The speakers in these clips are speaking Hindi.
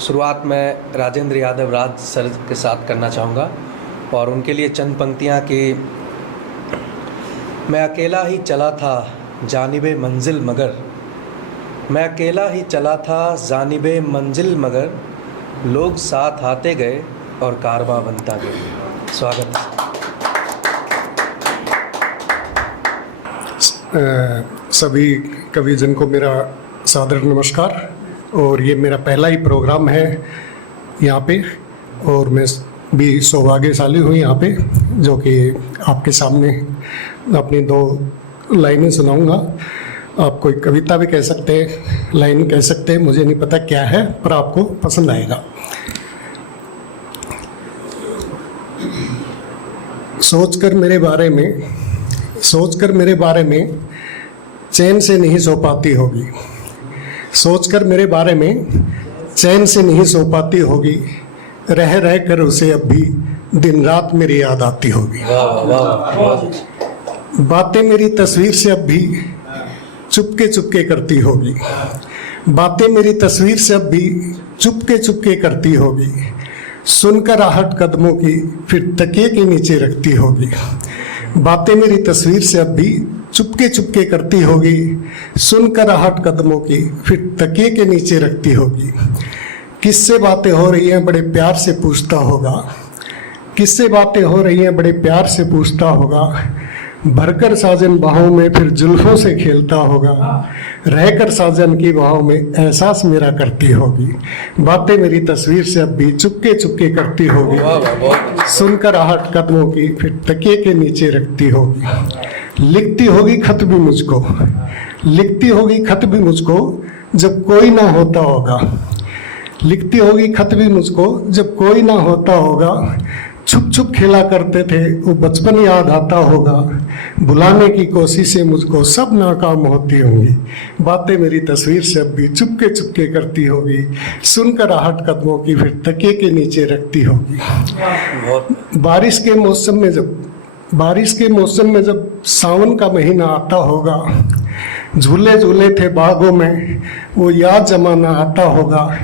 शुरुआत मैं राजेंद्र यादव राज सर के साथ करना चाहूँगा और उनके लिए चंद पंक्तियाँ कि मैं अकेला ही चला था जानिबे मंजिल मगर, मैं अकेला ही चला था जानिबे मंजिल मगर, लोग साथ आते गए और कारवां बनता गया। स्वागत। सभी कविजन को मेरा सादर नमस्कार। और ये मेरा पहला ही प्रोग्राम है यहाँ पे और मैं भी सौभाग्यशाली हूँ यहाँ पे, जो कि आपके सामने अपनी 2 लाइनें सुनाऊंगा। आप कोई कविता भी कह सकते हैं, लाइन कह सकते हैं, मुझे नहीं पता क्या है, पर आपको पसंद आएगा। सोचकर मेरे बारे में चैन से नहीं सो पाती होगी, सोचकर मेरे बारे में चैन से नहीं सो पाती होगी, रह रह कर उसे अब भी दिन रात मेरी याद आती होगी। बातें मेरी तस्वीर से अब भी चुपके चुपके करती होगी, बातें मेरी तस्वीर से अब भी चुपके चुपके करती होगी, सुनकर आहट कदमों की फिर तकिए के नीचे रखती होगी। बातें मेरी तस्वीर से अब भी चुपके चुपके करती होगी, सुनकर आहट कदमों की फिर तकिए के नीचे रखती होगी। किससे बातें हो रही हैं बड़े प्यार से पूछता होगा, किससे बातें हो रही हैं बड़े प्यार से पूछता होगा, भरकर साजन बाहों में फिर जुल्फों से खेलता होगा, रहकर साजन की बाहों में एहसास मेरा करती होगी। बातें मेरी तस्वीर से अब भी चुपके चुपके करती होगी, सुनकर आहट कदमों की फिर तकिए के नीचे रखती होगी। लिखती होगी खत भी मुझको, लिखती होगी खत भी मुझको जब कोई ना होता होगा, लिखती होगी खत भी मुझको जब कोई ना होता होगा, छुप छुप खेला करते थे वो बचपन याद आता होगा, बुलाने की कोशिशें मुझको सब नाकाम होती होंगी। बातें मेरी तस्वीर से अब भी चुपके चुपके करती होगी, सुनकर आहट कदमों की फिर तकिए के नीचे रखती होगी। बारिश के मौसम में जब सावन का महीना आता होगा, झूले झूले थे बागों में वो याद जमाना आता होगा,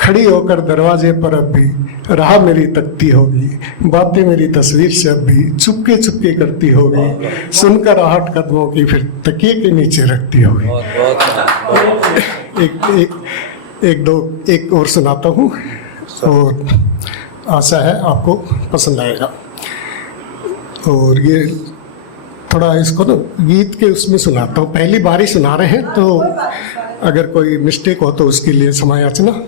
खड़ी होकर दरवाजे पर अब भी राह मेरी तकती होगी। बातें मेरी तस्वीर से अब भी चुपके चुपके करती होगी, सुनकर आहट कदमों की फिर तकिए के नीचे रखती होगी। एक और सुनाता हूँ और आशा है आपको पसंद आएगा। और ये थोड़ा इसको ना गीत के उसमें सुनाता हूँ, पहली बार ही सुना रहे हैं तो अगर कोई मिस्टेक हो तो उसके लिए क्षमा याचना।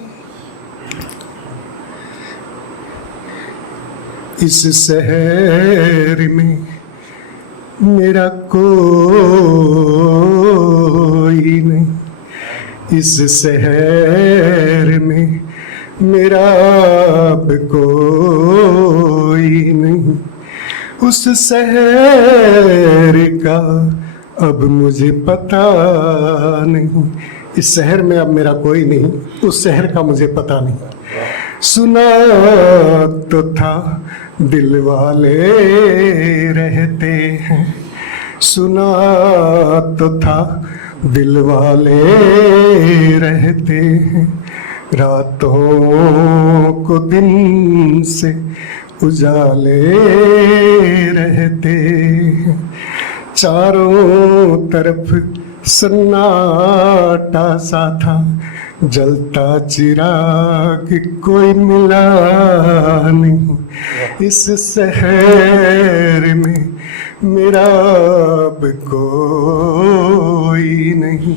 इस शहर में मेरा कोई नहीं, इस शहर में मेरा अब कोई नहीं, उस शहर का अब मुझे पता नहीं। इस शहर में अब मेरा कोई नहीं, उस शहर का मुझे पता नहीं। सुना तो था दिल वाले रहते हैं, सुना तो था दिल वाले रहते हैं, रातों को दिन से उजाले रहते हैं, चारों तरफ सन्नाटा सा था, जलता चिराग कोई मिला नहीं। इस शहर में मेरा अब कोई नहीं,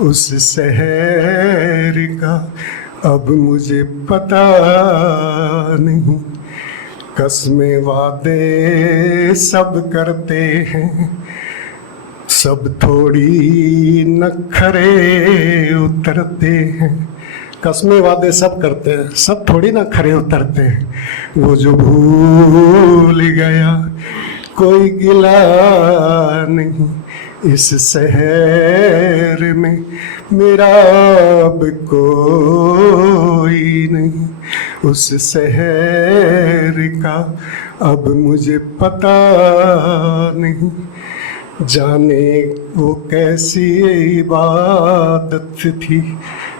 उस शहर का अब मुझे पता नहीं। कसमें वादे सब करते हैं, सब थोड़ी नखरे उतरते हैं। कसमें वादे सब करते हैं, सब थोड़ी ना खरे उतरते हैं। वो जो भूल गया कोई गिला नहीं, इस शहर में मेरा अब कोई नहीं, उस शहर का अब मुझे पता नहीं। जाने वो कैसी इबादत थी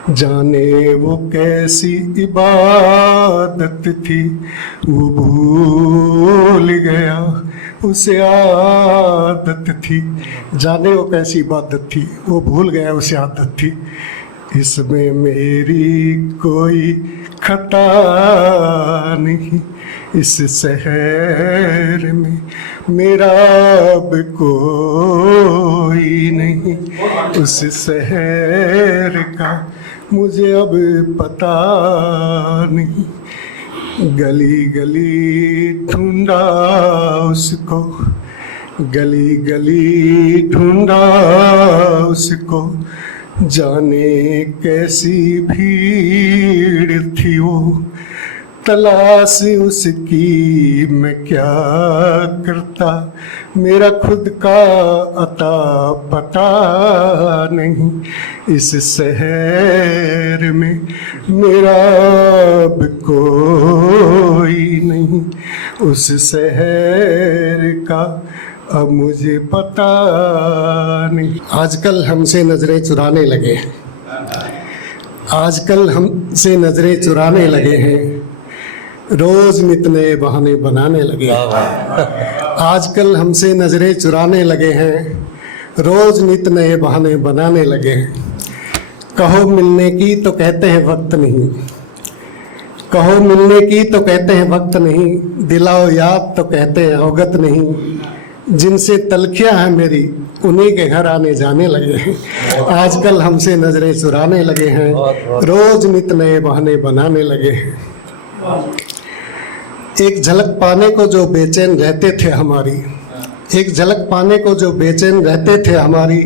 जाने वो कैसी इबादत थी, वो भूल गया उसे आदत थी। जाने वो कैसी इबादत थी, वो भूल गया उसे आदत थी। इसमें मेरी कोई खता नहीं, इस शहर में मेरा अब कोई नहीं, उस शहर का मुझे अब पता नहीं। गली गली ढूंढा उसको, गली गली ढूंढा उसको, जाने कैसी भीड़ थी वो, तलाश उसकी मैं क्या करता, मेरा खुद का अता पता नहीं। इस शहर में मेरा अब कोई नहीं, उस शहर का अब मुझे पता नहीं। आजकल हमसे नजरें चुराने लगे हैं, आजकल हमसे नजरें चुराने लगे हैं, रोज नित नए बहाने बनाने लगे हैं। आजकल हमसे नजरें चुराने लगे हैं, रोज नित नए बहाने बनाने लगे हैं। कहो मिलने की तो कहते हैं वक्त नहीं, कहो मिलने की तो कहते हैं वक्त नहीं, दिलाओ याद तो कहते हैं अवगत नहीं। जिनसे तलखियां हैं मेरी उन्हीं के घर आने जाने लगे हैं। आजकल हमसे नजरें चुराने लगे हैं, रोज नित नए बहाने बनाने लगे हैं। एक झलक पाने को जो बेचैन रहते थे हमारी, एक झलक पाने को जो बेचैन रहते थे हमारी,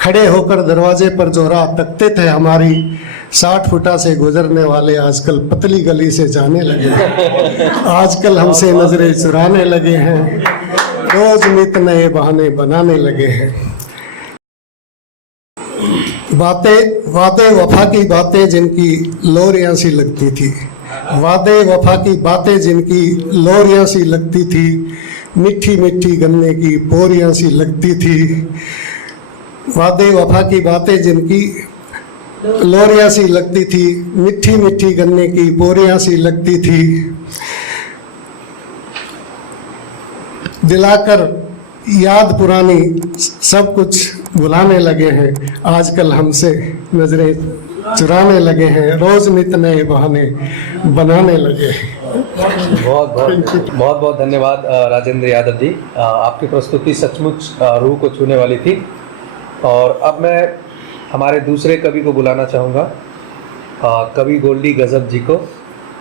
खड़े होकर दरवाजे पर जो राह तकते थे हमारी, 60 फुटा से गुजरने वाले आजकल पतली गली से जाने लगे हैं। आजकल हमसे नजरें चुराने लगे हैं, रोज नित नए बहाने बनाने लगे हैं। बातें वादे वफा की बातें जिनकी लोरियां सी लगती थी, वादे वफा की बातें जिनकी लोरियां सी लगती थी, मीठी मीठी गन्ने की पोरियां सी लगती थी। वादे वफा की बातें जिनकी लोरियां सी लगती थी, मीठी मीठी गन्ने की पोरियां सी लगती थी। दिलाकर याद पुरानी सब कुछ भुलाने लगे हैं। आजकल हमसे नजरें चुराने लगे हैं, रोज नित नए बहाने बनाने लगे हैं। बहुत बहुत धन्यवाद राजेंद्र यादव जी। आपकी प्रस्तुति सचमुच रूह को छूने वाली थी। और अब मैं हमारे दूसरे कवि को बुलाना चाहूँगा, कवि गोल्डी गजब जी को,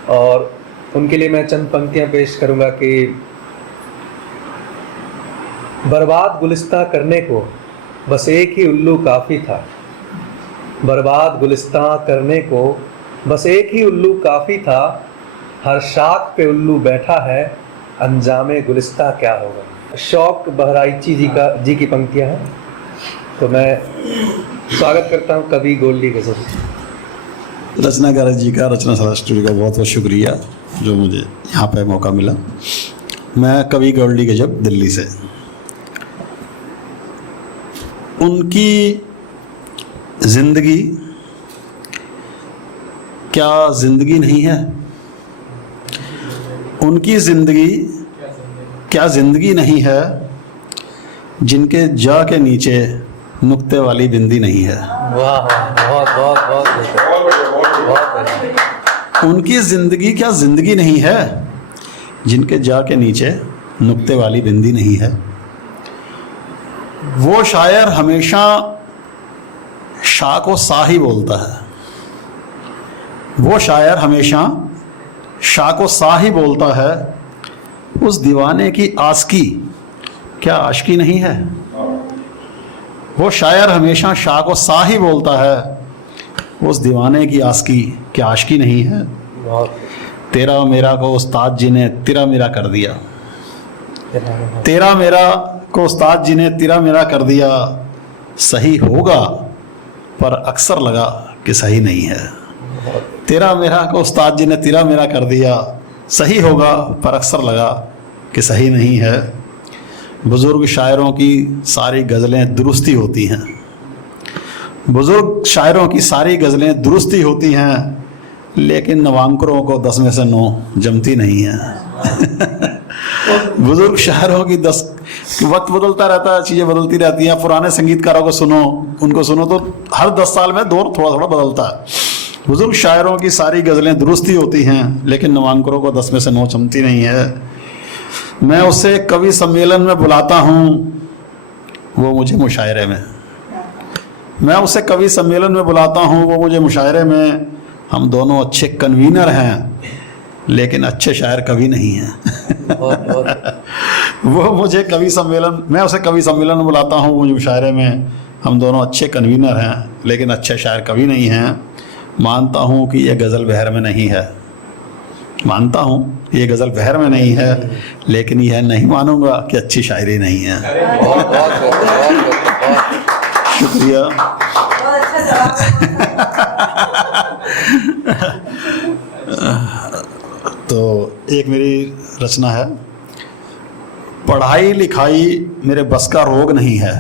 और उनके लिए मैं चंद पंक्तियाँ पेश करूँगा कि बर्बाद गुलिस्तां करने को बस एक ही उल्लू काफ़ी था, बर्बाद गुलिस्तां करने को बस एक ही उल्लू काफ़ी था, हर शाख पे उल्लू बैठा है, अंजामे गुलिस्तां क्या होगा। शौक बहराइची जी की पंक्तियाँ हैं। तो मैं स्वागत करता हूँ कवि गोल्डी गजब। रचनाकार जी का, रचनाशाला स्टूडियो का बहुत बहुत शुक्रिया जो मुझे यहाँ पे मौका मिला। मैं कवि गोल्डी गजब दिल्ली से। उनकी ज़िंदगी क्या ज़िंदगी नहीं है, उनकी ज़िंदगी क्या ज़िंदगी नहीं है, जिनके जा के नीचे नुक्ते वाली बिंदी नहीं है। वाह, बहुत बहुत बहुत बहुत। उनकी ज़िंदगी क्या ज़िंदगी नहीं है, जिनके जा के नीचे नुक्ते वाली बिंदी नहीं है। वो शायर हमेशा शाह को सा ही बोलता है, वो शायर हमेशा शाह को सा ही बोलता है। उस दीवाने की आस्की क्या आशिकी नहीं है। वो शायर हमेशा शाह को सा ही बोलता है, उस दीवाने की आस्की क्या आशिकी नहीं है। तेरा मेरा को उस्ताद जी ने तेरा मेरा कर दिया, तेरा मेरा को उस्ताद जी ने तेरा मेरा कर दिया, सही होगा पर अक्सर लगा कि सही नहीं है। तेरा मेरा को उस्ताद जी ने तेरा मेरा कर दिया, सही होगा पर अक्सर लगा कि सही नहीं है। बुज़ुर्ग शायरों की सारी गज़लें दुरुस्ती होती हैं, बुजुर्ग शायरों की सारी गज़लें दुरुस्ती होती हैं, लेकिन नवांकुरों को 10 में से 9 जमती नहीं है। बुजुर्ग शायरों की 10 वक्त बदलता रहता है, चीज़ें बदलती रहती हैं। पुराने संगीतकारों को सुनो, उनको सुनो तो हर 10 साल में दौर थोड़ा थोड़ा बदलता है। बुजुर्ग शायरों की सारी गज़लें दुरुस्ती होती हैं, लेकिन नवांकुरों को 10 में से 9 जमती नहीं है। मैं उसे कवि सम्मेलन में बुलाता हूँ, वो मुझे मुशायरे में। मैं उसे कवि सम्मेलन में बुलाता हूँ, वो मुझे मुशायरे में। हम दोनों अच्छे कन्वीनर हैं, लेकिन अच्छे शायर कवि नहीं हैं। वो मुझे कवि सम्मेलन, मैं उसे कवि सम्मेलन में बुलाता हूँ, वो मुझे मुशायरे में। हम दोनों अच्छे कन्वीनर हैं, लेकिन अच्छे शायर कवि नहीं हैं। मानता हूँ कि यह गज़ल बहर में नहीं है, मानता हूँ ये गज़ल बहर में नहीं है, लेकिन यह नहीं मानूंगा कि अच्छी शायरी नहीं है। शुक्रिया। तो एक मेरी रचना है, पढ़ाई लिखाई मेरे बस का रोग नहीं है।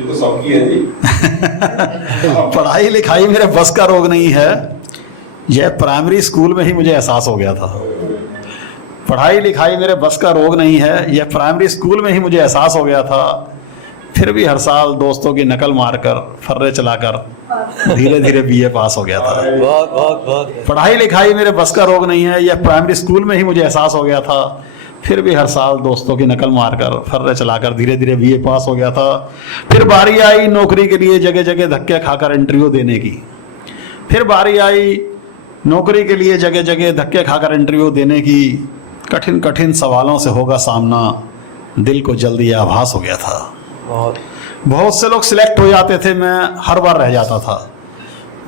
ये तो सबकी है जी। पढ़ाई लिखाई मेरे बस का रोग नहीं है, यह प्राइमरी स्कूल में ही मुझे एहसास हो गया था। पढ़ाई लिखाई मेरे बस का रोग नहीं है, यह प्राइमरी स्कूल में ही मुझे एहसास हो गया था। फिर भी हर साल दोस्तों की नकल मारकर, फर्रे चलाकर धीरे धीरे बीए पास हो गया था। बहुत बहुत बहुत पढ़ाई लिखाई मेरे बस का रोग नहीं है, यह प्राइमरी स्कूल में ही मुझे एहसास हो गया था। फिर भी हर साल दोस्तों की नकल मारकर, फर्रे चलाकर धीरे धीरे बीए पास हो गया था। फिर बारी आई नौकरी के लिए जगह जगह धक्के खाकर इंटरव्यू देने की। फिर बारी आई नौकरी के लिए जगह जगह धक्के खाकर इंटरव्यू देने की। कठिन कठिन सवालों से होगा सामना, दिल को जल्दी आभास हो गया था। बहुत से लोग सिलेक्ट हो जाते थे, मैं हर बार रह जाता था।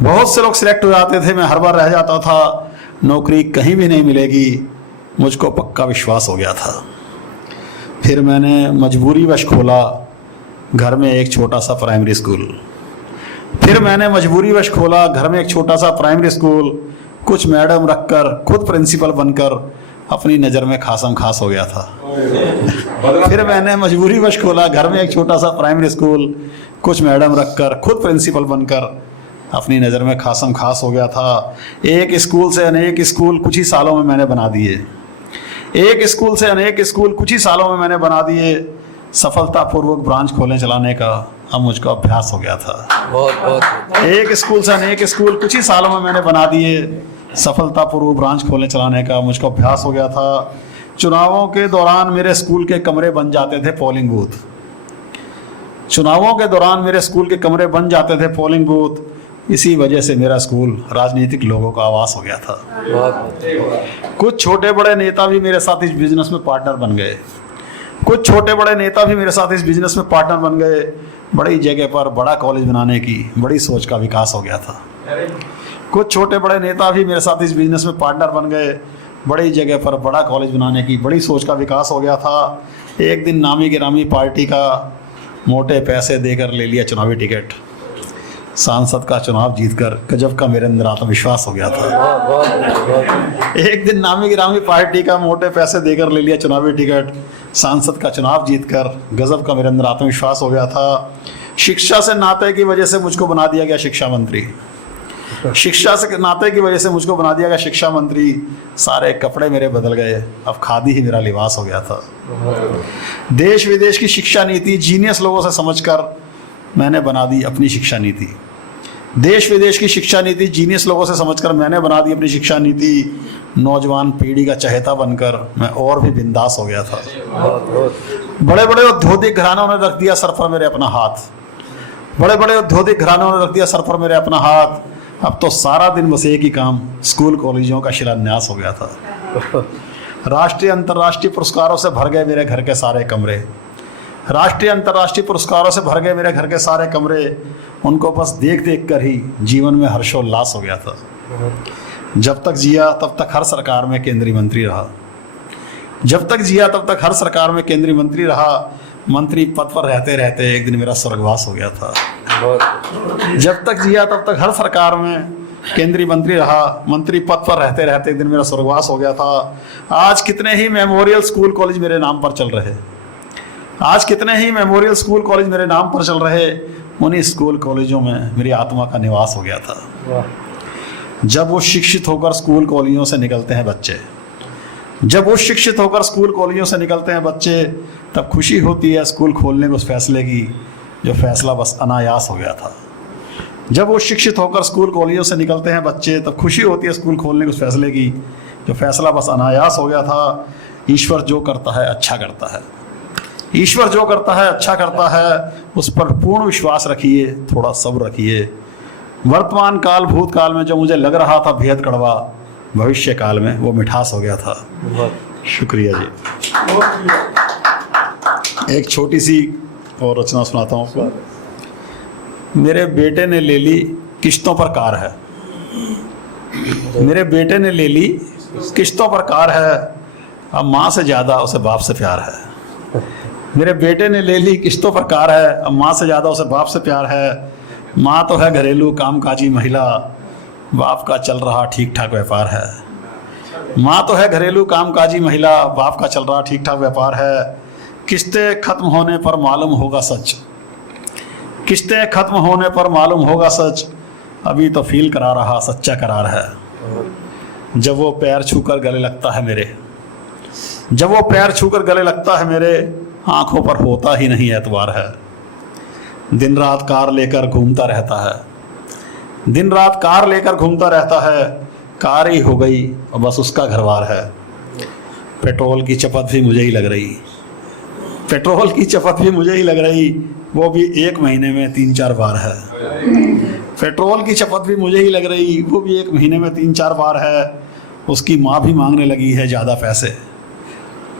बहुत से लोग सिलेक्ट हो जाते थे, मैं हर बार रह जाता था। नौकरी कहीं भी नहीं मिलेगी, मुझको पक्का विश्वास हो गया था। फिर मैंने मजबूरीवश खोला घर में एक छोटा सा प्राइमरी स्कूल। फिर मैंने मजबूरीवश खोला घर में एक छोटा सा प्राइमरी स्कूल। कुछ मैडम रखकर खुद प्रिंसिपल बनकर अपनी नज़र में खासम खास हो गया था। फिर मैंने मजबूरीवश खोला घर में एक छोटा सा प्राइमरी स्कूल। कुछ मैडम रखकर खुद प्रिंसिपल बनकर अपनी नज़र में खासम खास हो गया था। एक स्कूल से अनेक स्कूल कुछ ही सालों में मैंने बना दिए। एक स्कूल से अनेक स्कूल कुछ ही सालों में मैंने बना दिए। सफलतापूर्वक ब्रांच खोलने चलाने का अब मुझको अभ्यास हो गया था। बहुत बहुत एक स्कूल से अनेक स्कूल कुछ ही सालों में मैंने बना दिए। सफलतापूर्वक ब्रांच खोलने चलाने का मुझको अभ्यास हो गया था। चुनावों के दौरान मेरे स्कूल के कमरे बन जाते थे पोलिंग बूथ। चुनावों के दौरान मेरे स्कूल के कमरे बन जाते थे पोलिंग बूथ। इसी वजह से मेरा स्कूल राजनीतिक लोगों का आवास हो गया था। बहुत कुछ छोटे बड़े नेता भी मेरे साथ इस बिजनेस में पार्टनर बन गए। कुछ छोटे बड़े नेता भी मेरे साथ इस बिजनेस में पार्टनर बन गए। बड़ी जगह पर बड़ा कॉलेज बनाने की बड़ी सोच का विकास हो गया था। कुछ छोटे बड़े नेता भी मेरे साथ इस बिजनेस में पार्टनर बन गए। बड़ी जगह पर बड़ा कॉलेज बनाने की बड़ी सोच का विकास हो गया था। एक दिन नामी गिरामी पार्टी का मोटे पैसे देकर ले लिया चुनावी टिकट। सांसद का चुनाव जीतकर गजब का मेरे अंदर आत्मविश्वास हो गया था। एक दिन नामी गिरामी पार्टी का मोटे पैसे देकर ले लिया चुनावी टिकट। सांसद का चुनाव जीतकर गजब का मेरे अंदर आत्मविश्वास हो गया था। शिक्षा से नाते की वजह से मुझको बना दिया गया शिक्षा मंत्री। शिक्षा से नाते की वजह से मुझको बना दिया गया शिक्षा मंत्री। सारे कपड़े मेरे बदल गए, अब खादी ही मेरा लिबास हो गया था। देश विदेश की शिक्षा नीति जीनियस लोगों से समझकर मैंने बना दी अपनी शिक्षा नीति। देश विदेश की शिक्षा नीति जीनियस लोगों से समझकर मैंने बना दी अपनी शिक्षा नीति। नौजवान पीढ़ी का चहेता बनकर मैं और भी बिंदास हो गया था। बड़े बड़े औद्योगिक घरानों ने रख दिया सर पर मेरे अपना हाथ। बड़े बड़े औद्योगिक घरानों ने रख दिया सर पर मेरे अपना हाथ। अब तो सारा दिन बस एक ही काम, स्कूल कॉलेजों का शिलान्यास हो गया था। राष्ट्रीय अंतर्राष्ट्रीय पुरस्कारों से भर गए मेरे घर के सारे कमरे। राष्ट्रीय अंतर्राष्ट्रीय पुरस्कारों से भर गए मेरे घर के सारे कमरे। उनको बस देख देख कर ही जीवन में हर्षोल्लास हो गया था। जब तक जिया तब तक हर सरकार में केंद्रीय मंत्री रहा। जब तक जिया तब तक हर सरकार में केंद्रीय मंत्री रहा। मंत्री पद पर रहते रहते एक दिन मेरा स्वर्गवास हो गया था। जब तक जिया तब तक हर सरकार में केंद्रीय मंत्री रहा। मंत्री पद पर रहते रहते एक दिन मेरा स्वर्गवास हो गया था। आज कितने ही मेमोरियल स्कूल कॉलेज मेरे नाम पर चल रहे। आज कितने ही मेमोरियल स्कूल कॉलेज मेरे नाम पर चल रहे। उन्हीं स्कूल कॉलेजों में मेरी आत्मा का निवास हो गया था। वाह। जब वो शिक्षित होकर स्कूल कॉलेजों से निकलते हैं बच्चे, जब वो शिक्षित होकर स्कूल कॉलेजों से निकलते हैं बच्चे, तब खुशी होती है स्कूल खोलने के उस फैसले की, जो फैसला बस अनायास हो गया था। जब वो शिक्षित होकर स्कूल कॉलेजों से निकलते हैं बच्चे, तब खुशी होती है स्कूल खोलने के उस फैसले की, जो फैसला बस अनायास हो गया था। ईश्वर जो करता है अच्छा करता है, ईश्वर जो करता है अच्छा करता है, उस पर पूर्ण विश्वास रखिए, थोड़ा सब्र रखिए। वर्तमान काल भूतकाल में जो मुझे लग रहा था बेहद कड़वा, भविष्य काल में वो मिठास हो गया था। बहुत शुक्रिया जी। एक छोटी सी और रचना सुनाता हूँ आपको। मेरे बेटे ने ले ली किश्तों पर कार है, मेरे बेटे ने ले ली किश्तों पर कार है, अब माँ से ज़्यादा उसे बाप से प्यार है। मेरे बेटे ने ले ली किश्तों पर कार है, अब माँ से ज़्यादा उसे बाप से प्यार है। माँ तो है घरेलू कामकाजी महिला, बाप का चल रहा ठीक ठाक व्यापार है। माँ तो है घरेलू कामकाजी महिला, बाप का चल रहा ठीक ठाक व्यापार है। किस्तें खत्म होने पर मालूम होगा सच, किस्तें खत्म होने पर मालूम होगा सच, अभी तो फील करा रहा सच्चा करार है। जब वो पैर छूकर गले लगता है मेरे, जब वो पैर छूकर गले लगता है मेरे, आंखों पर होता ही नहीं एतबार है। दिन रात कार लेकर घूमता रहता है, दिन रात कार लेकर घूमता रहता है, कार ही हो गई और बस उसका घरवार है। पेट्रोल की चपत भी मुझे ही लग रही, पेट्रोल की चपत भी मुझे ही लग रही, वो भी 1 महीने में 3-4 बार है। पेट्रोल की चपत भी मुझे ही लग रही, वो भी 1 महीने में 3-4 बार है। उसकी माँ भी मांगने लगी है ज़्यादा पैसे,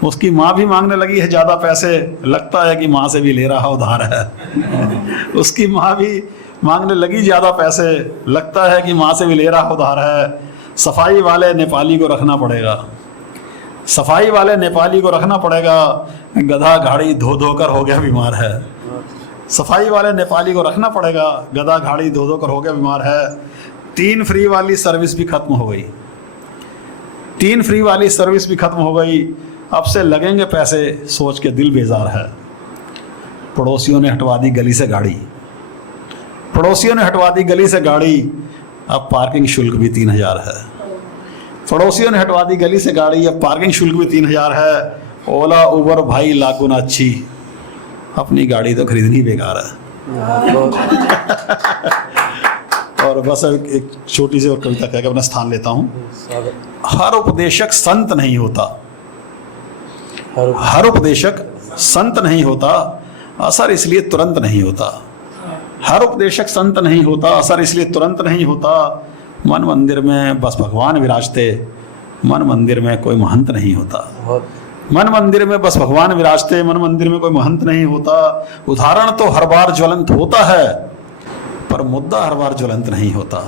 उसकी माँ भी मांगने लगी है ज़्यादा पैसे, लगता है कि माँ से भी ले रहा उधार है। उसकी माँ भी मांगने लगी ज़्यादा पैसे, लगता है कि माँ से भी ले रहा उधार है। सफाई वाले नेपाली को रखना पड़ेगा, सफाई वाले नेपाली को रखना पड़ेगा, गधा गाड़ी धो धो कर हो गया बीमार है। सफाई वाले नेपाली को रखना पड़ेगा, गधा गाड़ी धो धो कर हो गया बीमार है। 3 फ्री वाली सर्विस भी खत्म हो गई, 3 फ्री वाली सर्विस भी खत्म हो गई, अब से लगेंगे पैसे सोच के दिल बेजार है। पड़ोसियों ने हटवा दी गली से गाड़ी, पड़ोसियों ने हटवा दी गली से गाड़ी, अब पार्किंग शुल्क भी 3000 है। पड़ोसियों ने हटवा दी गली से गाड़ी, अब पार्किंग शुल्क भी 3000 है। ओला उबर भाई लाखों ना अच्छी, अपनी गाड़ी तो खरीदनी बेकार है। और बस एक छोटी सी और कविता कह के अपना स्थान लेता हूँ। हर उपदेशक संत नहीं होता, हर उपदेशक संत नहीं होता, असर इसलिए तुरंत नहीं होता। हर उपदेशक संत नहीं होता, असर इसलिए तुरंत नहीं होता। मन मंदिर में बस भगवान विराजते, मन मंदिर में कोई महंत नहीं होता। मन मंदिर में बस भगवान विराजते, मन मंदिर में कोई महंत नहीं होता। उदाहरण तो हर बार ज्वलंत होता है, पर मुद्दा हर बार ज्वलंत नहीं होता।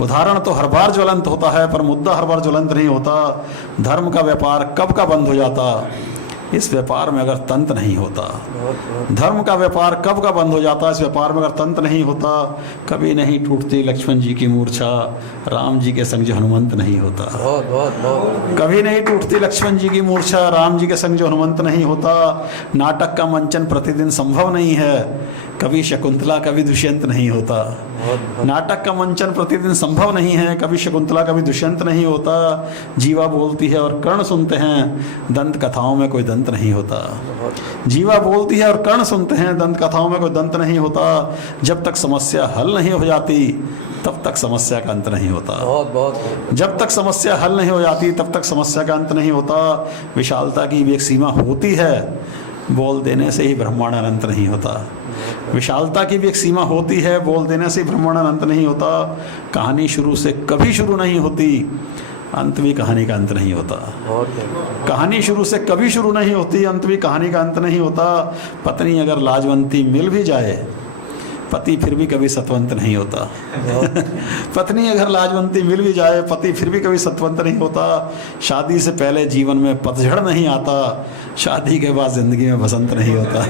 उदाहरण तो हर बार ज्वलंत होता है, पर मुद्दा हर बार ज्वलंत नहीं होता। धर्म का व्यापार कब का बंद हो जाता, इस व्यापार में अगर तंत्र नहीं होता। धर्म का व्यापार कब का बंद हो जाता, इस व्यापार में अगर तंत्र नहीं होता। कभी नहीं टूटती लक्ष्मण जी की मूर्छा, राम जी के संग जो हनुमंत नहीं होता। कभी नहीं टूटती लक्ष्मण जी की मूर्छा, राम जी के संग जो हनुमंत नहीं होता। नाटक का मंचन प्रतिदिन संभव नहीं है, कभी शकुंतला कभी दुष्यंत नहीं होता। नाटक का मंचन प्रतिदिन संभव नहीं है, कभी शकुंतला कभी दुष्यंत नहीं होता। जीवा बोलती है और कर्ण सुनते हैं, दंत कथाओं में कोई दंत नहीं होता। जीवा बोलती है और कर्ण सुनते हैं, दंत कथाओं में कोई दंत नहीं होता। जब तक समस्या हल नहीं हो जाती, तब तक समस्या का अंत नहीं होता। जब तक समस्या हल नहीं हो जाती, तब तक समस्या का अंत नहीं होता। विशालता की भी एक सीमा होती है, बोल देने से ही ब्रह्मांड अनंत नहीं होता। विशालता की भी एक सीमा होती है, बोल देने से ही ब्रह्मांड अनंत नहीं होता। कहानी शुरू से कभी शुरू नहीं होती, अंत भी कहानी का अंत नहीं होता। कहानी शुरू से कभी शुरू नहीं होती, अंत भी कहानी का अंत नहीं होता। पत्नी अगर लाजवंती मिल भी जाए, पति फिर भी कभी सतवंत नहीं होता। पत्नी अगर लाजवंती मिल भी जाए, पति फिर भी कभी सतवंत नहीं होता। शादी से पहले जीवन में पतझड़ नहीं आता, शादी के बाद जिंदगी में बसंत नहीं होता।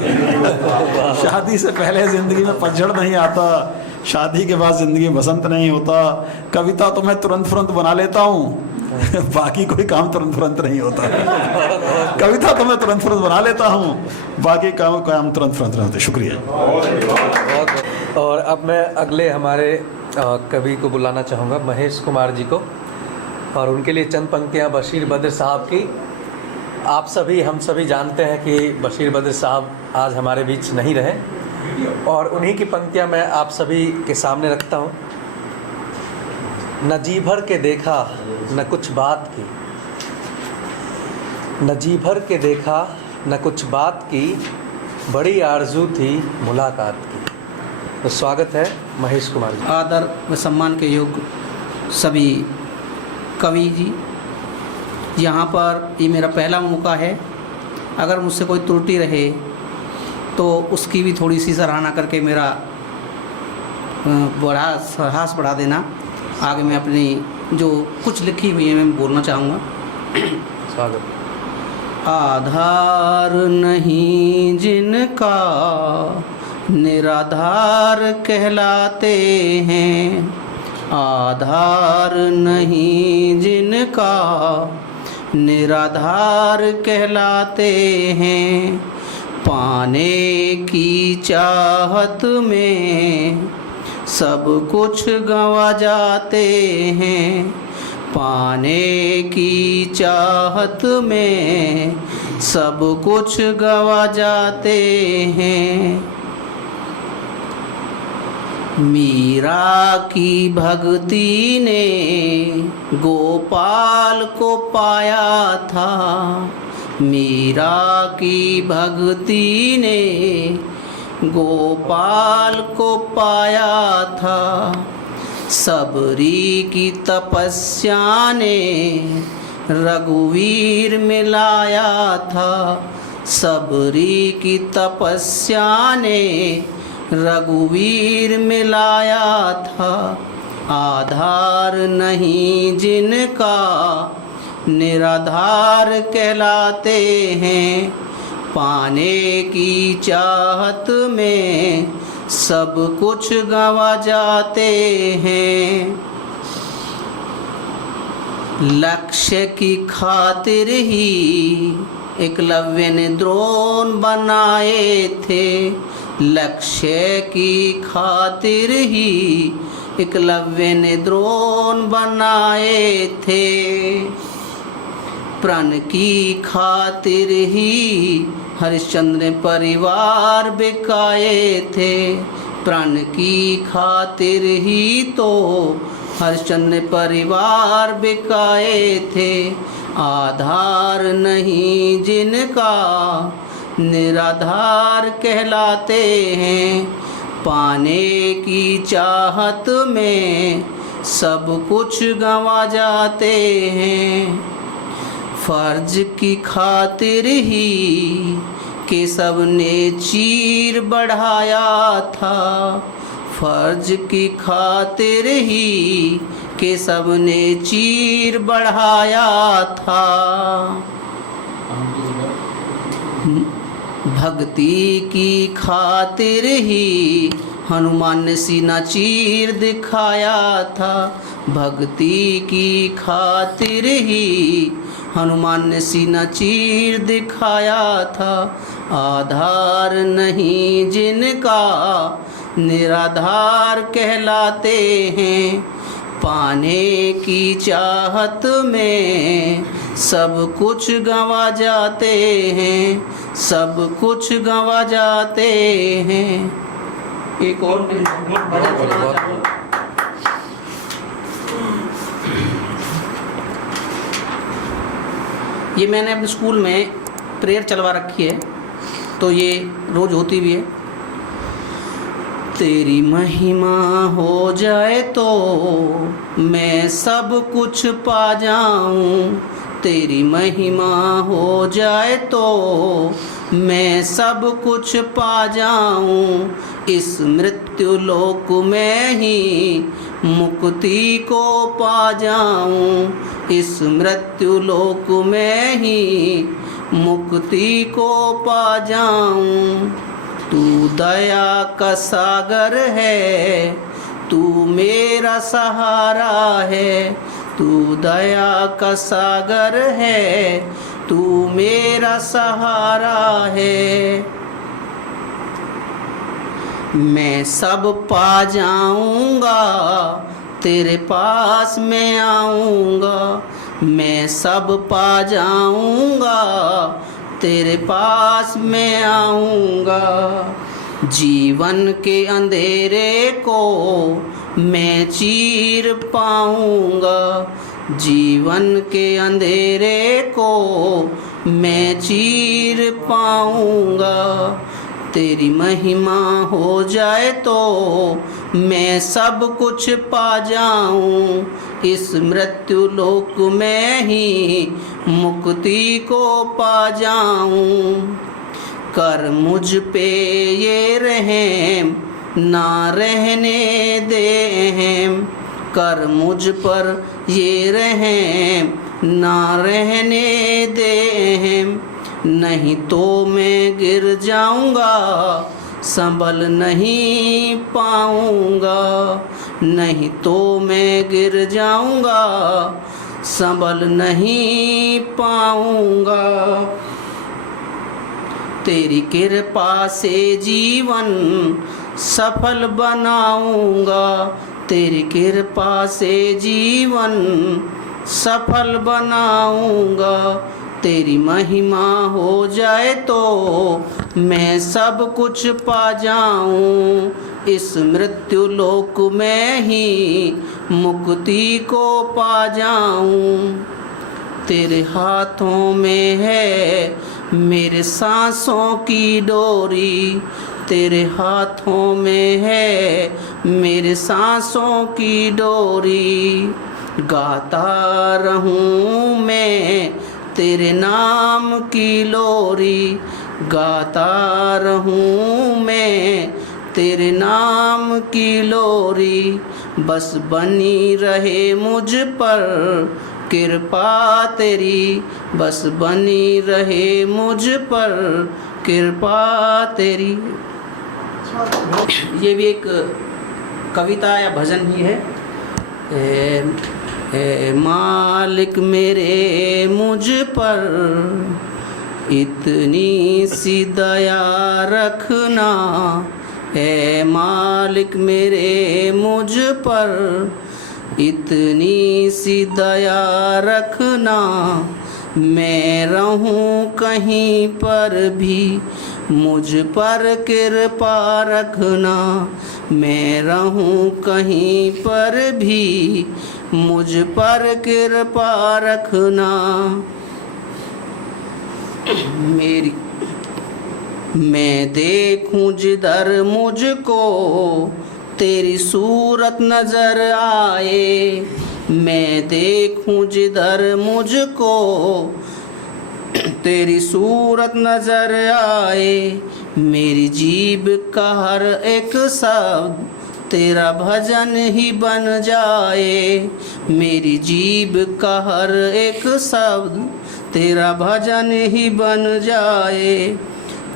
शादी से पहले जिंदगी में पतझड़ नहीं आता, शादी के बाद ज़िंदगी बसंत नहीं होता। कविता तो मैं तुरंत फुरंत बना लेता हूँ बाकी कोई काम तुरंत फुरंत नहीं होता। कविता तो मैं तुरंत फुरंत बना लेता हूँ, बाकी काम तुरंत फुरंत नहीं होते। शुक्रिया। बहुत। और अब मैं अगले हमारे कवि को बुलाना चाहूँगा, महेश कुमार जी को, और उनके लिए चंद पंक्तियाँ बशीर बद्र साहब की। आप सभी, हम सभी जानते हैं कि बशीर बद्र साहब आज हमारे बीच नहीं रहे, और उन्हीं की पंक्तियाँ मैं आप सभी के सामने रखता हूँ। न जी भर के देखा न कुछ बात की, न जी भर के देखा न कुछ बात की, बड़ी आरजू थी मुलाकात की। तो स्वागत है महेश कुमार जी। आदर व सम्मान के योग्य सभी कवि जी, यहाँ पर ये मेरा पहला मौका है। अगर मुझसे कोई त्रुटि रहे तो उसकी भी थोड़ी सी सराहना करके मेरा साहस बढ़ा देना। आगे मैं अपनी जो कुछ लिखी हुई है मैं बोलना चाहूँगा। स्वागत। आधार नहीं जिनका निराधार कहलाते हैं, आधार नहीं जिनका निराधार कहलाते हैं, पाने की चाहत में सब कुछ गंवा जाते हैं, पाने की चाहत में सब कुछ गंवा जाते हैं। मीरा की भक्ति ने गोपाल को पाया था, मीरा की भक्ति ने गोपाल को पाया था, सबरी की तपस्या ने रघुवीर मिलाया था, सबरी की तपस्या ने रघुवीर मिलाया था। आधार नहीं जिनका निराधार कहलाते हैं, पाने की चाहत में सब कुछ गंवा जाते हैं। लक्ष्य की खातिर ही एकलव्य ने द्रोण बनाए थे, लक्ष्य की खातिर ही एकलव्य ने द्रोण बनाए थे, प्रण की खातिर ही हरिश्चंद्र ने परिवार बिकाए थे, प्रण की खातिर ही तो हरिश्चंद्र ने परिवार बिकाए थे। आधार नहीं जिनका निराधार कहलाते हैं, पाने की चाहत में सब कुछ गंवा जाते हैं। फर्ज की खातिर ही केशव ने चीर बढ़ाया था, फर्ज की खातिर ही केशव ने चीर बढ़ाया था। भक्ति की खातिर ही हनुमान ने सीना चीर दिखाया था, भक्ति की खातिर ही हनुमान ने सीना चीर दिखाया था। आधार नहीं जिनका निराधार कहलाते हैं, पाने की चाहत में सब कुछ गंवा जाते हैं, सब कुछ गंवा जाते हैं। एक और भजन सुनाना चाहूँगा। ये मैंने अपने स्कूल में प्रेयर चलवा रखी है, तो ये रोज़ होती भी है। तेरी महिमा हो जाए तो मैं सब कुछ पा जाऊं, तेरी महिमा हो जाए तो मैं सब कुछ पा जाऊं, इस मृत्यु लोक में ही मुक्ति को पा जाऊं, इस मृत्यु लोक में ही मुक्ति को पा जाऊं। तू दया का सागर है, तू मेरा सहारा है, तू दया का सागर है, तू मेरा सहारा है। मैं सब पा जाऊंगा, तेरे पास मैं आऊंगा। मैं सब पा जाऊंगा, तेरे पास मैं आऊंगा। जीवन के अंधेरे को मैं चीर पाऊंगा। जीवन के अंधेरे को मैं चीर पाऊंगा। तेरी महिमा हो जाए तो मैं सब कुछ पा जाऊं। इस मृत्यु लोक में ही मुक्ति को पा जाऊं। कर मुझ पे ये रहम, ना रहने दे अहम। कर मुझ पर ये रहम, ना रहने दे अहम। नहीं तो मैं गिर जाऊंगा, संभल नहीं पाऊंगा। नहीं तो मैं गिर जाऊंगा, संभल नहीं पाऊंगा। तेरी कृपा से जीवन सफल बनाऊंगा। तेरी कृपा से जीवन सफल बनाऊंगा। तेरी महिमा हो जाए तो मैं सब कुछ पा जाऊं। इस मृत्यु लोक में ही मुक्ति को पा जाऊं। तेरे हाथों में है मेरे सांसों की डोरी। तेरे हाथों में है मेरे सांसों की डोरी। गाता रहूं मैं तेरे नाम की लोरी। गाता रहूं मैं तेरे नाम की लोरी। बस बनी रहे मुझ पर कृपा तेरी। बस बनी रहे मुझ पर कृपा तेरी। ये भी एक कविता या भजन ही है। ए मालिक मेरे मुझ पर इतनी सी दया रखना। ए मालिक मेरे मुझ पर इतनी सी दया रखना। मैं रहूं कहीं पर भी मुझ पर कृपा रखना। मैं रहूं कहीं पर भी मुझ पर कृपा रखना। मेरी मैं देखूं जिधर मुझको तेरी सूरत नजर आए। मैं देखूं जिधर मुझको तेरी सूरत नजर आए। मेरी जीभ का हर एक शब्द तेरा भजन ही बन जाए। मेरी जीभ का हर एक शब्द तेरा भजन ही बन जाए।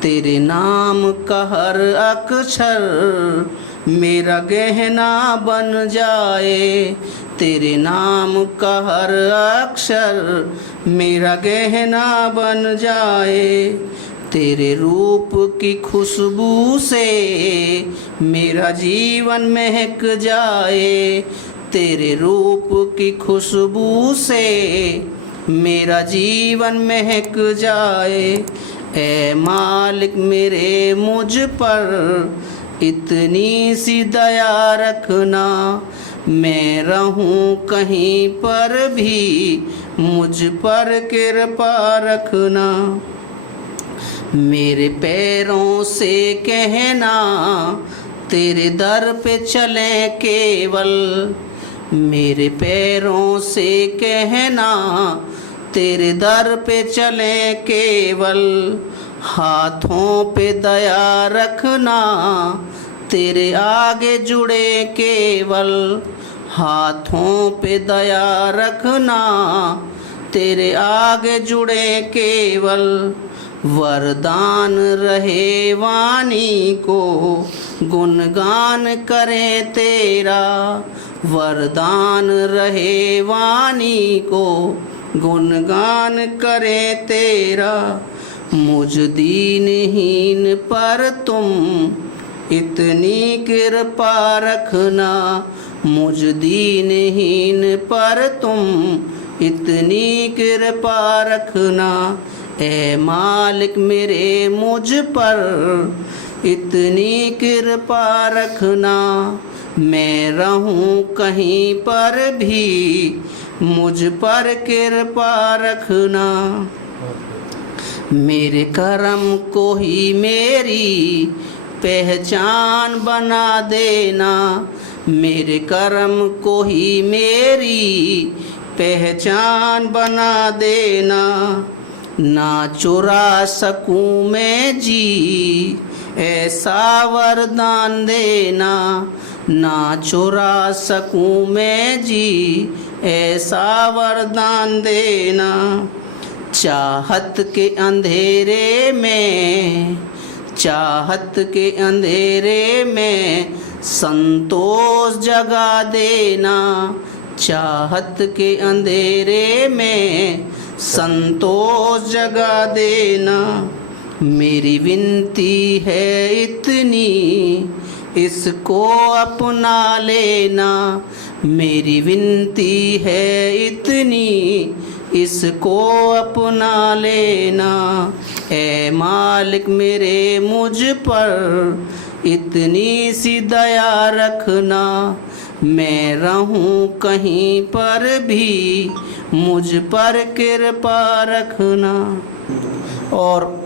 तेरे नाम का हर अक्षर मेरा गहना बन जाए। तेरे नाम का हर अक्षर मेरा गहना बन जाए। तेरे रूप की खुशबू से मेरा जीवन महक जाए। तेरे रूप की खुशबू से मेरा जीवन महक जाए। ऐ मालिक मेरे मुझ पर इतनी सी दया रखना। मैं रहूं कहीं पर भी मुझ पर कृपा रखना। मेरे पैरों से कहना तेरे दर पे चले केवल। मेरे पैरों से कहना तेरे दर पे चले केवल। हाथों पे दया रखना तेरे आगे जुड़े केवल। हाथों पे दया रखना तेरे आगे जुड़े केवल। वरदान रहे वाणी को गुणगान करें तेरा, वरदान रहे वाणी को, गुणगान करें तेरा। मुझ दीनहीन पर तुम इतनी कृपा रखना, मुझ दीनहीन पर तुम इतनी कृपा रखना। ए मालिक मेरे मुझ पर इतनी कृपा रखना, मैं रहूं कहीं पर भी मुझ पर कृपा रखना। मेरे कर्म को ही मेरी पहचान बना देना, मेरे कर्म को ही मेरी पहचान बना देना। ना चुरा सकूं मैं जी ऐसा वरदान देना, ना चुरा सकूं मैं जी ऐसा वरदान देना। चाहत के अंधेरे में, चाहत के अंधेरे में संतोष जगा देना, चाहत के अंधेरे में संतोष जगा देना। मेरी विनती है इतनी, इसको अपना लेना, मेरी विनती है इतनी, इसको अपना लेना। ए मालिक मेरे मुझ पर इतनी सी दया रखना, मैं रहूं कहीं पर भी मुझ पर कृपा रखना। और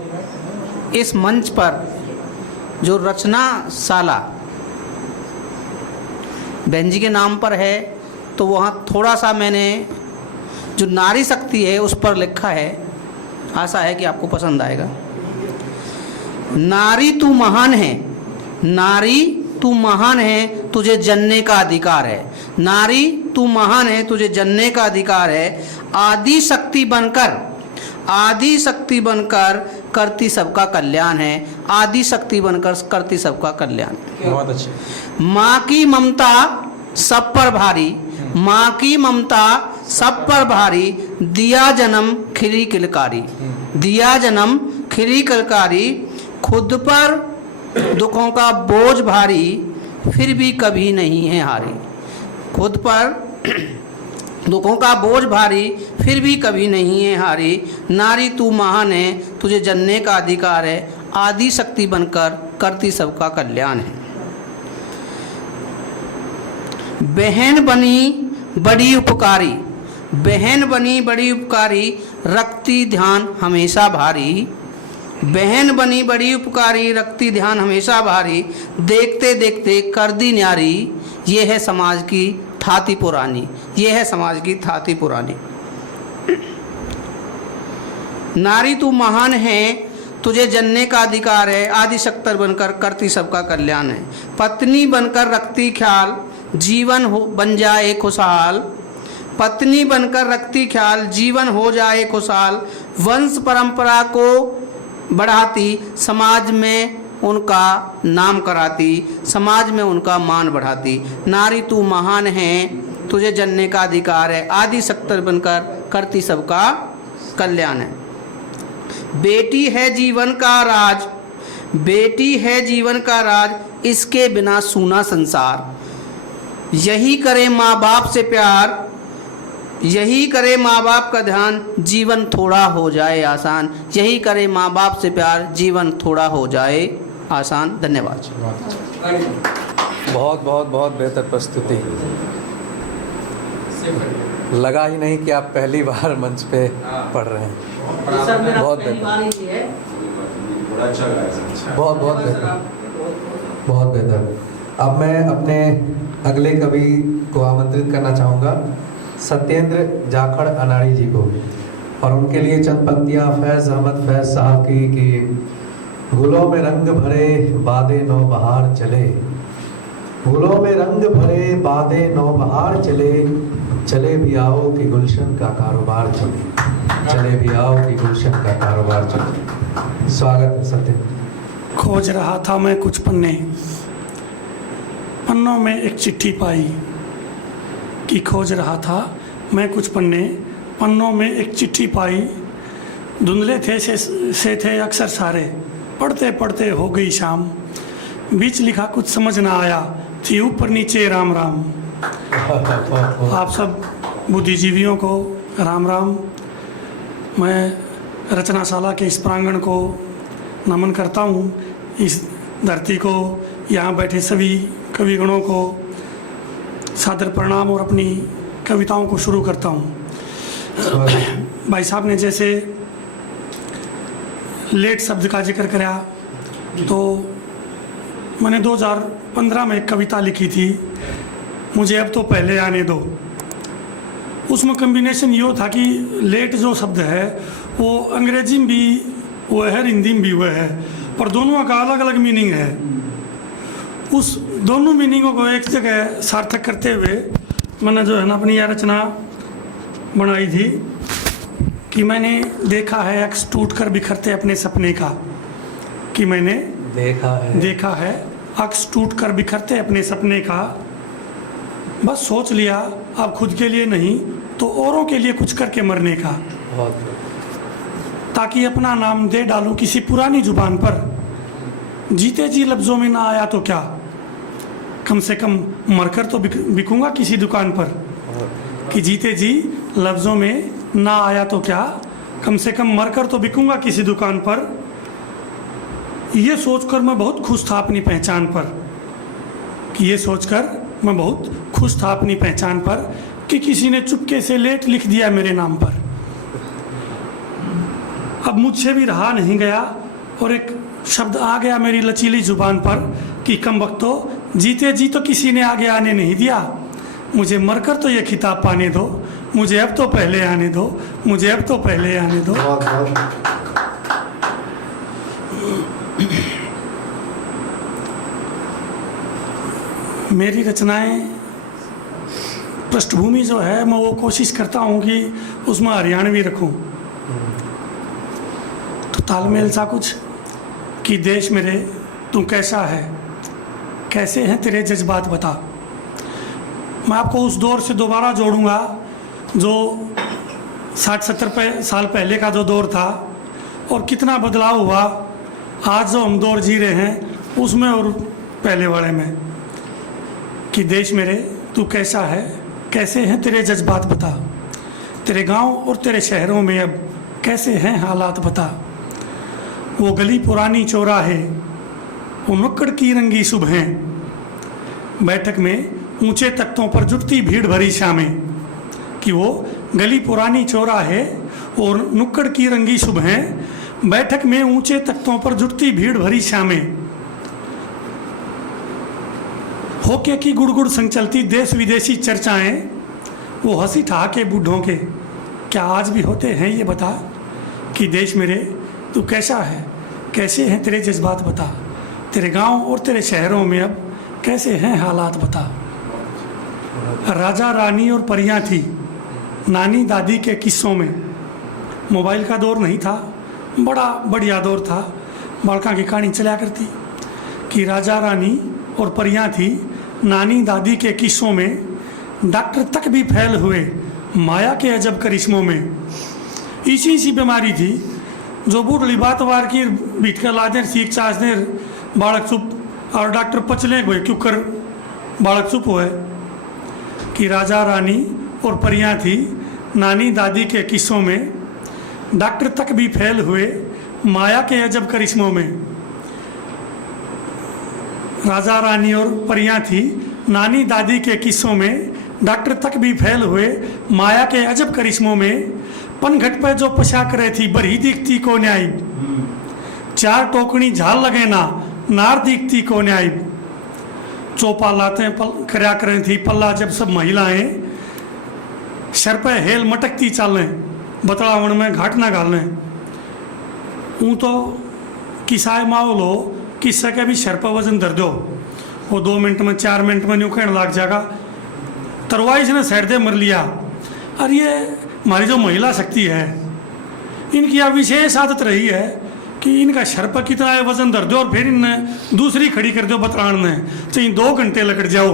इस मंच पर जो रचनाशाला बहन जी के नाम पर है, तो वहाँ थोड़ा सा मैंने जो नारी शक्ति है उस पर लिखा है, आशा है कि आपको पसंद आएगा। नारी तू महान है, नारी तू महान है, तुझे जनने का अधिकार है। नारी तू महान है, तुझे जनने का अधिकार है। आदि शक्ति बनकर, आदि शक्ति बनकर करती सबका कल्याण है, आदि शक्ति बनकर करती सबका कल्याण। बहुत अच्छे। माँ की ममता सब पर भारी, माँ की ममता सब पर भारी, दिया जन्म खिली किलकारी, दिया जन्म खिली किलकारी। खुद पर दुखों का बोझ भारी, फिर भी कभी नहीं है हारी। खुद पर दुखों का बोझ भारी, फिर भी कभी नहीं है हारी। नारी तू महान है, तुझे जनने का अधिकार है, आदि शक्ति बनकर करती सबका कल्याण है। बहन बनी बड़ी उपकारी, बहन बनी बड़ी उपकारी, रखती ध्यान हमेशा भारी। बहन बनी बड़ी उपकारी, रखती ध्यान हमेशा भारी। देखते देखते कर दी न्यारी, ये है समाज की थाती पुरानी, ये है समाज की थाती पुरानी। नारी तू महान है, तुझे जनने का अधिकार है, आदि शक्ति बनकर करती सबका कल्याण है। पत्नी बनकर रखती ख्याल, जीवन हो बन जाए खुशहाल। पत्नी बनकर रखती ख्याल, जीवन हो जाए खुशहाल। वंश परंपरा को बढ़ाती, समाज में उनका नाम कराती, समाज में उनका मान बढ़ाती। नारी तू महान है, तुझे जनने का अधिकार है, आदि शक्ति बनकर करती सबका कल्याण है। बेटी है जीवन का राज, बेटी है जीवन का राज, इसके बिना सूना संसार। यही करे माँ बाप से प्यार, यही करे माँ बाप का ध्यान, जीवन थोड़ा हो जाए आसान। यही करे माँ बाप से प्यार, जीवन थोड़ा हो जाए आसान। धन्यवाद। बहुत बहुत बहुत बेहतर प्रस्तुति। लगा ही नहीं कि आप पहली बार मंच पे पढ़ रहे हैं। बहुत बेहतर, बड़ा अच्छा लगा है। बहुत बहुत बेहतर, बहुत बेहतर। अब मैं अपने अगले कवि को आमंत्रित करना चाहूँगा, सत्येंद्र जाखड़ अनाड़ी जी को, और उनके लिए चंद पंक्तियाँ फैज़ अहमद फैज़ साहब की कि गुलों में रंग भरे बादे नौ बहार चले, गुलों में रंग भरे बादे नौ बहार चले, चले भी आओ कि गुलशन का कारोबार चले, चले भी आओ कि गुलशन का कारोबार चले। स्वागत है सत्येंद्र। खोज रहा था मैं कुछ पन्ने, पन्नों में एक चिट्ठी पाई कि खोज रहा था मैं कुछ पन्ने, पन्नों में एक चिट्ठी पाई, धुंधले थे से थे अक्सर सारे, पढ़ते पढ़ते हो गई शाम, बीच लिखा कुछ समझ ना आया, थी ऊपर नीचे राम राम। आप सब बुद्धिजीवियों को राम राम। मैं रचनाशाला के इस प्रांगण को नमन करता हूँ, इस धरती को, यहाँ बैठे सभी कविगणों को सादर प्रणाम और अपनी कविताओं को शुरू करता हूँ। भाई साहब ने जैसे लेट शब्द का जिक्र करा, तो मैंने 2015 में एक कविता लिखी थी, मुझे अब तो पहले आने दो। उसमें कम्बिनेशन ये था कि लेट जो शब्द है वो अंग्रेजी में भी वो है, हिंदी में भी वो है, पर दोनों का अलग अलग मीनिंग है। उस दोनों मीनिंगों को एक जगह सार्थक करते हुए मैंने जो है ना अपनी यह रचना बनाई थी कि मैंने देखा है अक्स टूट कर बिखरते अपने सपने का, कि मैंने देखा है अक्स टूट कर बिखरते अपने सपने का, बस सोच लिया अब खुद के लिए नहीं तो औरों के लिए कुछ करके मरने का, ताकि अपना नाम दे डालूं किसी पुरानी जुबान पर, जीते जी लफ्ज़ों में ना आया तो क्या, कम से कम मरकर तो बिकूंगा किसी दुकान पर, कि जीते जी लफ्ज़ों में ना आया तो क्या, कम से कम मरकर तो बिकूंगा किसी दुकान पर। ये सोचकर मैं बहुत खुश था अपनी पहचान पर, कि ये सोचकर मैं बहुत खुश था अपनी पहचान पर, कि किसी ने चुपके से लेट लिख दिया मेरे नाम पर। अब मुझसे भी रहा नहीं गया और एक शब्द आ गया मेरी लचीली जुबान पर, कि कम वक्तो जीते जी तो किसी ने आगे आने नहीं दिया, मुझे मरकर तो ये खिताब पाने दो, मुझे अब तो पहले आने दो, मुझे अब तो पहले आने दो। मेरी रचनाएं पृष्ठभूमि जो है मैं वो कोशिश करता हूँ कि उसमें हरियाणवी रखूँ, तो तालमेल सा कुछ कि देश मेरे तू कैसा है, कैसे हैं तेरे जज्बात बता। मैं आपको उस दौर से दोबारा जोड़ूंगा जो 60-70 साल पहले का जो दौर था, और कितना बदलाव हुआ आज जो हम दौर जी रहे हैं उसमें और पहले वाले में, कि देश मेरे तू कैसा है, कैसे हैं तेरे जज्बात बता, तेरे गांव और तेरे शहरों में अब कैसे हैं हालात बता। वो गली पुरानी चौराहे, वो नुक्कड़ की रंगी सुबहें, बैठक में ऊंचे तख्तों पर जुटती भीड़ भरी शामें, कि वो गली पुरानी चौराहे और नुक्कड़ की रंगी सुबहें, बैठक में ऊंचे तख्तों पर जुटती भीड़ भरी शामें, होके की गुड़गुड़ संग चलती देश विदेशी चर्चाएं, वो हंसी ठहाके बूढ़ों के क्या आज भी होते हैं ये बता, कि देश मेरे तू कैसा है, कैसे हैं तेरे जज्बात बता, तेरे गांव और तेरे शहरों में अब कैसे हैं हालात बता। राजा रानी और परियां थी नानी दादी के किस्सों में, मोबाइल का दौर नहीं था, बड़ा बढ़िया दौर था, बालका की कहानी चला करती, कि राजा रानी और परियां थी नानी दादी के किस्सों में, डॉक्टर तक भी फैल हुए माया के अजब करिश्मों में। इसी बीमारी थी जो बूढ़ी बात वार की बीट कर ला देर सीख चाच देर बालक चुप, और डॉक्टर पचले हुए क्यों कर बालक चुप हुए, कि राजा रानी और परियां थी नानी दादी के किस्सों में, डॉक्टर तक भी फैल हुए माया के अजब करिश्मों में। राजा रानी और परियां थी नानी दादी के किस्सों में, डॉक्टर तक भी फैल हुए माया के अजब करिश्मों में। पनघट पे जो पोशाक रही थी बरी दिखती को न्याय, चार टोकनी झाल लगे ना नार दिखती को न्याय। चौपा लाते करया करें थी पल्ला जब सब महिलाएं, सर पे हेल मटकती चालें, बतलावण में घाट ना घालें। ऊँ तो किसाए माहौल हो किस्सा के भी सर पर वजन धर दो, वो 2 मिनट में 4 मिनट में न्यू कहने लग जाएगा, तरवाइज ने सैर दे मर लिया। और ये हमारी जो महिला शक्ति है, इनकी अब विशेष आदत रही है कि इनका सर पर कितना है वजन धर दो और फिर इनने दूसरी खड़ी कर दो बतलान में, चाहे 2 घंटे लकड़ जाओ,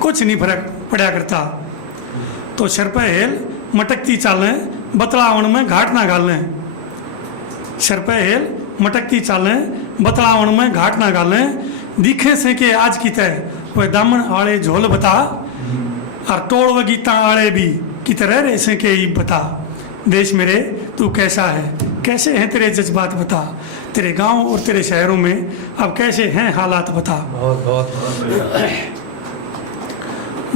कुछ नहीं फर्क पड़ा करता। तो सर पर हेल मटकती चालें, बतलावन में घाट ना गालें। सर पर हेल मटकती चालें, बतलावन में घाट ना गालें। दिखे से कि आज की तय वह दामन आले झोल बता, और टोड़ व गीता आले भी की तरह रह से के ही बता। देश मेरे तू कैसा है, कैसे हैं तेरे जज्बात बता। तेरे गांव और तेरे शहरों में अब कैसे हैं हालात बता। बहुत बहुत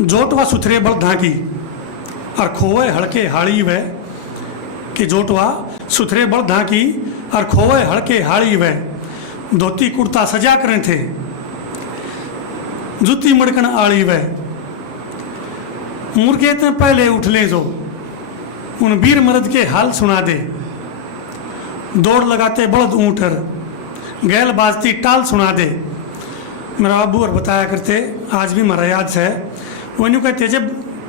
जोटवा सुथरे बल धाकी और खोवे हड़के हाड़ी वे, कि जोटवा सुथरे बल धाकी और खोवे हड़के हाड़ी वे। धोती कुर्ता सजा करें थे, जूती मड़कन आड़ी वे। मुर्गे ते पहले उठ ले जो, उन वीर मर्द के हाल सुना दे। दौड़ लगाते बलद ऊँटर, गैल बाजती टाल सुना दे। मेरा अबू और बताया करते, आज भी मेरा याद है, वो यूँ कहते जब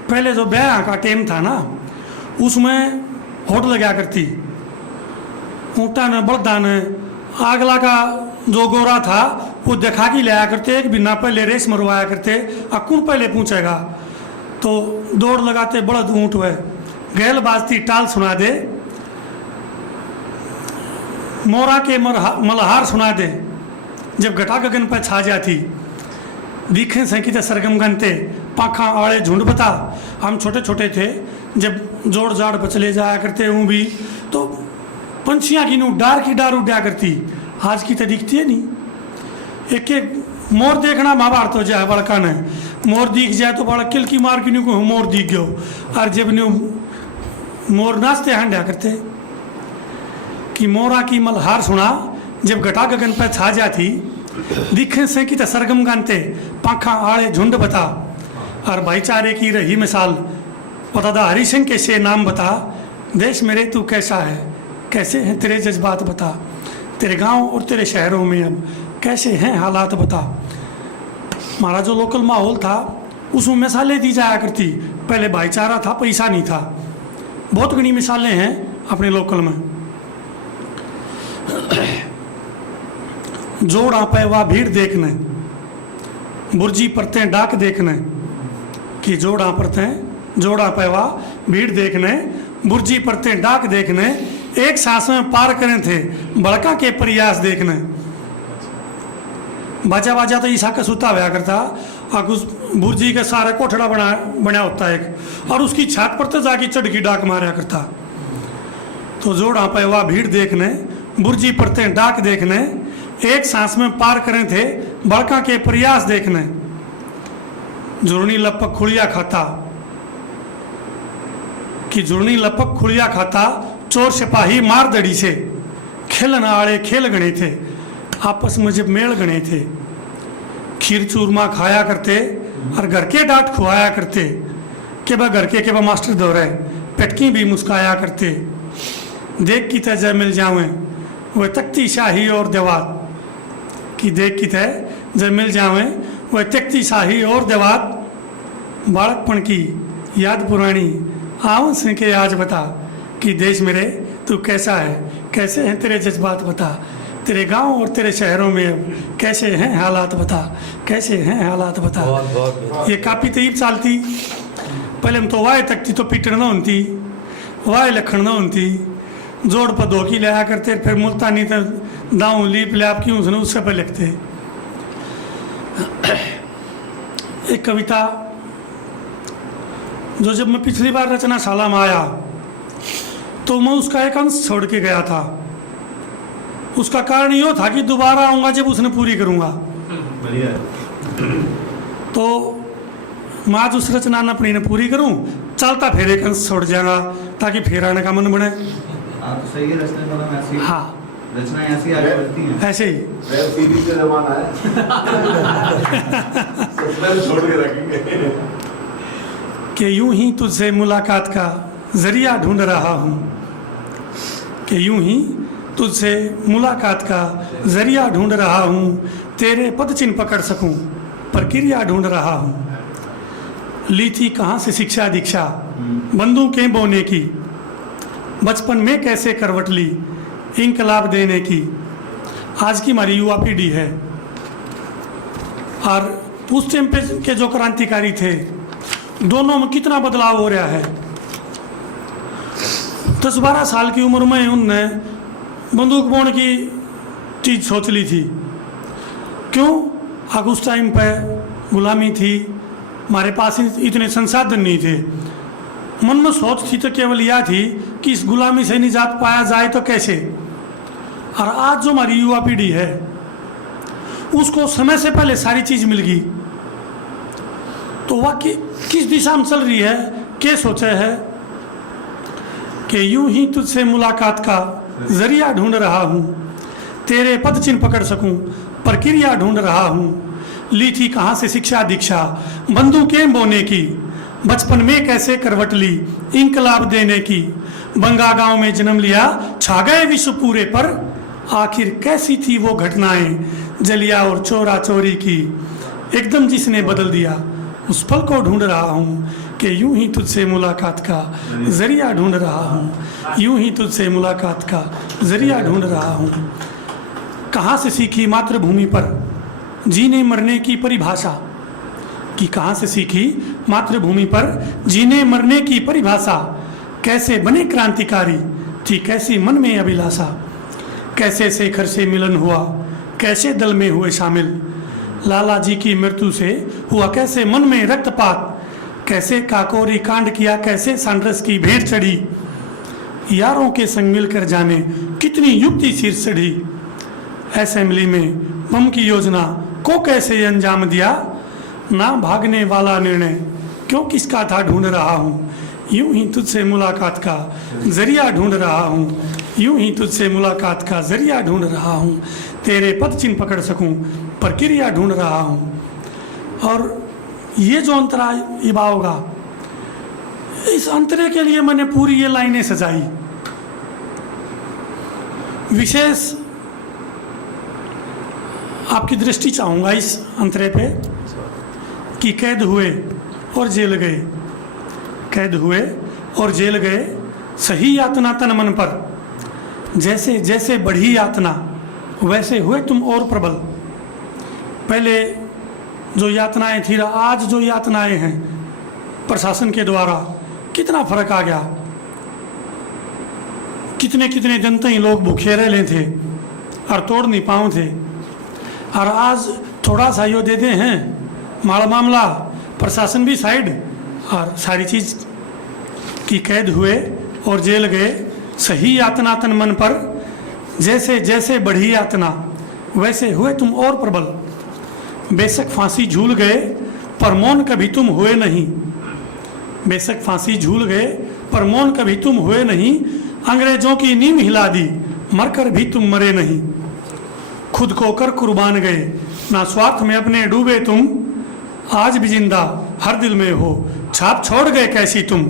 पहले जो ब्याह का टाइम था ना, उसमें होट लगा करती, ऊँटा ने बलदा ने आगला का जो गोरा था वो दिखा के ले आया करते, एक बिना पहले रेस मरवाया करते, कौन पहले पूछेगा। तो दौड़ लगाते बलद ऊँट हुए, गैल बाजती टाल सुना दे। मोरा के मल्हार सुना दे, जब घटा गगन पर छा जाती। दिखे से कि सरगम गनते, पाखा आड़े झुंड बता। हम छोटे छोटे थे जब जोड़ जाड़ पर चले जाया करते हूँ भी, तो पंछियाँ की नू डार की डार उड़ा करती। आज की तो दिखती है नहीं। एक एक मोर देखना महाभारत हो जाए बड़का ने, मोर दिख जाए तो बड़ा किल की मार की को मोर दिख गयो, और जब न्यू मोर नाचते हंडा करते। कि मोरा की मल्हार सुना, जब घटा गगन पर छा जाती। दिखे से कि सरगम गानते, पाखा आड़े झुंड बता। और भाईचारे की रही मिसाल, पतादा हरि सिंह के से नाम बता। देश मेरे तू कैसा है, कैसे हैं तेरे जज्बात बता। तेरे गांव और तेरे शहरों में अब कैसे हैं हालात बता। हमारा जो लोकल माहौल था उसमें मिसालें दी जाया करती। पहले भाईचारा था, पैसा नहीं था। बहुत घनी मिसालें हैं अपने लोकल में। जोड़ा पैवा भीड़ देखने, बुर्जी परतें डाक देखने। कि जोड़ा पैवा भीड़ देखने, बुर्जी परतें डाक देखने। एक सांस में पार करें थे बड़का के प्रयास देखने। बाजा बाजा तो ईसा का सूता हुआ करता, और उस बुर्जी के सारे कोठड़ा बना होता है एक, और उसकी छत पर तो जाके चढ़ की डाक मारा करता। तो जोड़ा पैवा भीड़ देखने, बुर्जी परतें डाक देखने। एक सांस में पार करें थे बड़का के प्रयास देखने। जुर्नी लपक खुड़िया खाता, कि जुर्नी लपक खुड़िया खाता। चोर सिपाही मार दड़ी से, खेलन आड़े खेल गणे थे। आपस में जब मेल गणे थे, खीर चूरमा खाया करते और घर के डांट खुआया करते। के बा घर के बा मास्टर दौरे, पेटकी भी मुस्काया करते। देख की तय जय मिल जावें वह तख्ती शाही और देवात। कि देख की तय जय मिल जावें वह तख्ती शाही और देवात। बालकपन की याद पुरानी आवन सिंह के आज बता। कि देश मेरे तू कैसा है, कैसे हैं तेरे जज्बात बता। तेरे गांव और तेरे शहरों में अब कैसे हैं हालात बता, कैसे हैं हालात बता। ये काफ़ी तयब चालती। पहले हम तो वाय तकती तो पीटन ना होती, वाय लखन ना होती। जोड़ पर धोखी लिया करते, फिर मुल्तानी तो दाऊँ लीप ले आपकी उसने उससे पर लिखते। एक कविता जो जब मैं पिछली बार रचनाशाला में आया तो मैं उसका एक अंश छोड़ के गया था। उसका कारण यो था कि दोबारा आऊँगा जब उसने पूरी करूँगा। तो मैं आज उस रचना ने अपनी ने पूरी करूँ, चलता फिर एक अंश छोड़ जाएगा ताकि फिर आने का मन बने। आप सही है, रचना हाँ, रचना ऐसी आगे बढ़ती है। ऐसे ही वेब सीरीज का जमाना है। सस्पेंस छोड़ के रखेंगे। कि यूं ही तुझसे मुलाकात का जरिया ढूंढ रहा हूँ। कि यूं ही तुझसे मुलाकात का जरिया ढूंढ रहा हूँ। तेरे पद चिन्ह पकड़ सकूँ प्रक्रिया ढूंढ रहा हूँ। ली थी कहाँ से शिक्षा दीक्षा बंदूकें बोने की, बचपन में कैसे करवट ली इंकलाब देने की। आज की हमारी युवा पीढ़ी है और उस टाइम पे के जो क्रांतिकारी थे, दोनों में कितना बदलाव हो रहा है। 10-12 साल की उम्र में उनने बंदूक बोने की चीज़ सोच ली थी। क्यों? आग उस टाइम पे गुलामी थी, हमारे पास इतने संसाधन नहीं थे। मन में सोच थी तो केवल यह थी कि इस गुलामी से निजात पाया जाए तो कैसे। और आज जो हमारी युवा पीढ़ी है उसको समय से पहले सारी चीज़ मिल गई, तो वह किस दिशा में चल रही है, क्या सोचा है कि यूं ही तुझसे मुलाकात का जरिया ढूंढ रहा हूँ, तेरे पद चिन्ह पकड़ सकूँ प्रक्रिया ढूंढ रहा हूँ। ली थी कहाँ से शिक्षा दीक्षा बंदूकें बोने की, बचपन में कैसे करवट ली इंकलाब देने की। बंगा गांव में जन्म लिया छा गए विश्व पूरे पर, आखिर कैसी थी वो घटनाएं जलिया और चोरा चोरी की। एकदम जिसने बदल दिया उस पल को ढूंढ रहा हूँ कि यूं ही तुझसे मुलाकात का जरिया ढूंढ रहा हूँ, यूं ही तुझसे मुलाकात का जरिया ढूंढ रहा हूँ। कहाँ से सीखी मातृभूमि पर जीने मरने की परिभाषा, कि कहाँ से सीखी मातृभूमि पर जीने मरने की परिभाषा। कैसे बने क्रांतिकारी थी कैसी मन में अभिलाषा, कैसे शेखर से मिलन हुआ कैसे दल में हुए शामिल। लाला जी की मृत्यु से हुआ कैसे मन में रक्तपात, कैसे काकोरी कांड किया कैसे सांड्रस की भेंट चढ़ी। यारों के संग मिलकर जाने कितनी युक्ति सिर चढ़ी, असेंबली में बम की योजना को कैसे अंजाम दिया। ना भागने वाला निर्णय क्यों किसका था ढूंढ रहा हूँ, यूं ही तुझसे मुलाकात का जरिया ढूंढ रहा हूँ, यूं ही तुझसे मुलाकात का जरिया ढूंढ रहा हूँ। तेरे पद चिन्ह पकड़ सकूँ प्रक्रिया ढूंढ रहा हूँ। और ये जो अंतरा इबा होगा, इस अंतरे के लिए मैंने पूरी ये लाइनें सजाई। विशेष आपकी दृष्टि चाहूँगा इस अंतरे पे कि कैद हुए और जेल गए, कैद हुए और जेल गए सही यातना तन मन पर, जैसे जैसे बढ़ी यातना वैसे हुए तुम और प्रबल। पहले जो यातनाएं थी आज जो यातनाएं हैं प्रशासन के द्वारा, कितना फर्क आ गया। कितने कितने दिन तक लोग भूखे रह ले थे और तोड़ नहीं पाओ थे, और आज थोड़ा सा यो देते हैं मामला प्रशासन भी साइड और सारी चीज़ की कैद हुए और जेल गए सही यातना तन मन पर, जैसे जैसे बढ़ी यातना वैसे हुए तुम और प्रबल। बेशक फांसी झूल गए पर मौन कभी तुम हुए नहीं, बेशक फांसी झूल गए पर मौन कभी तुम हुए नहीं। अंग्रेजों की नींव हिला दी मरकर भी तुम मरे नहीं, खुद को कर कुर्बान गए ना स्वार्थ में अपने डूबे तुम। आज भी जिंदा हर दिल में हो छाप छोड़ गए कैसी तुम,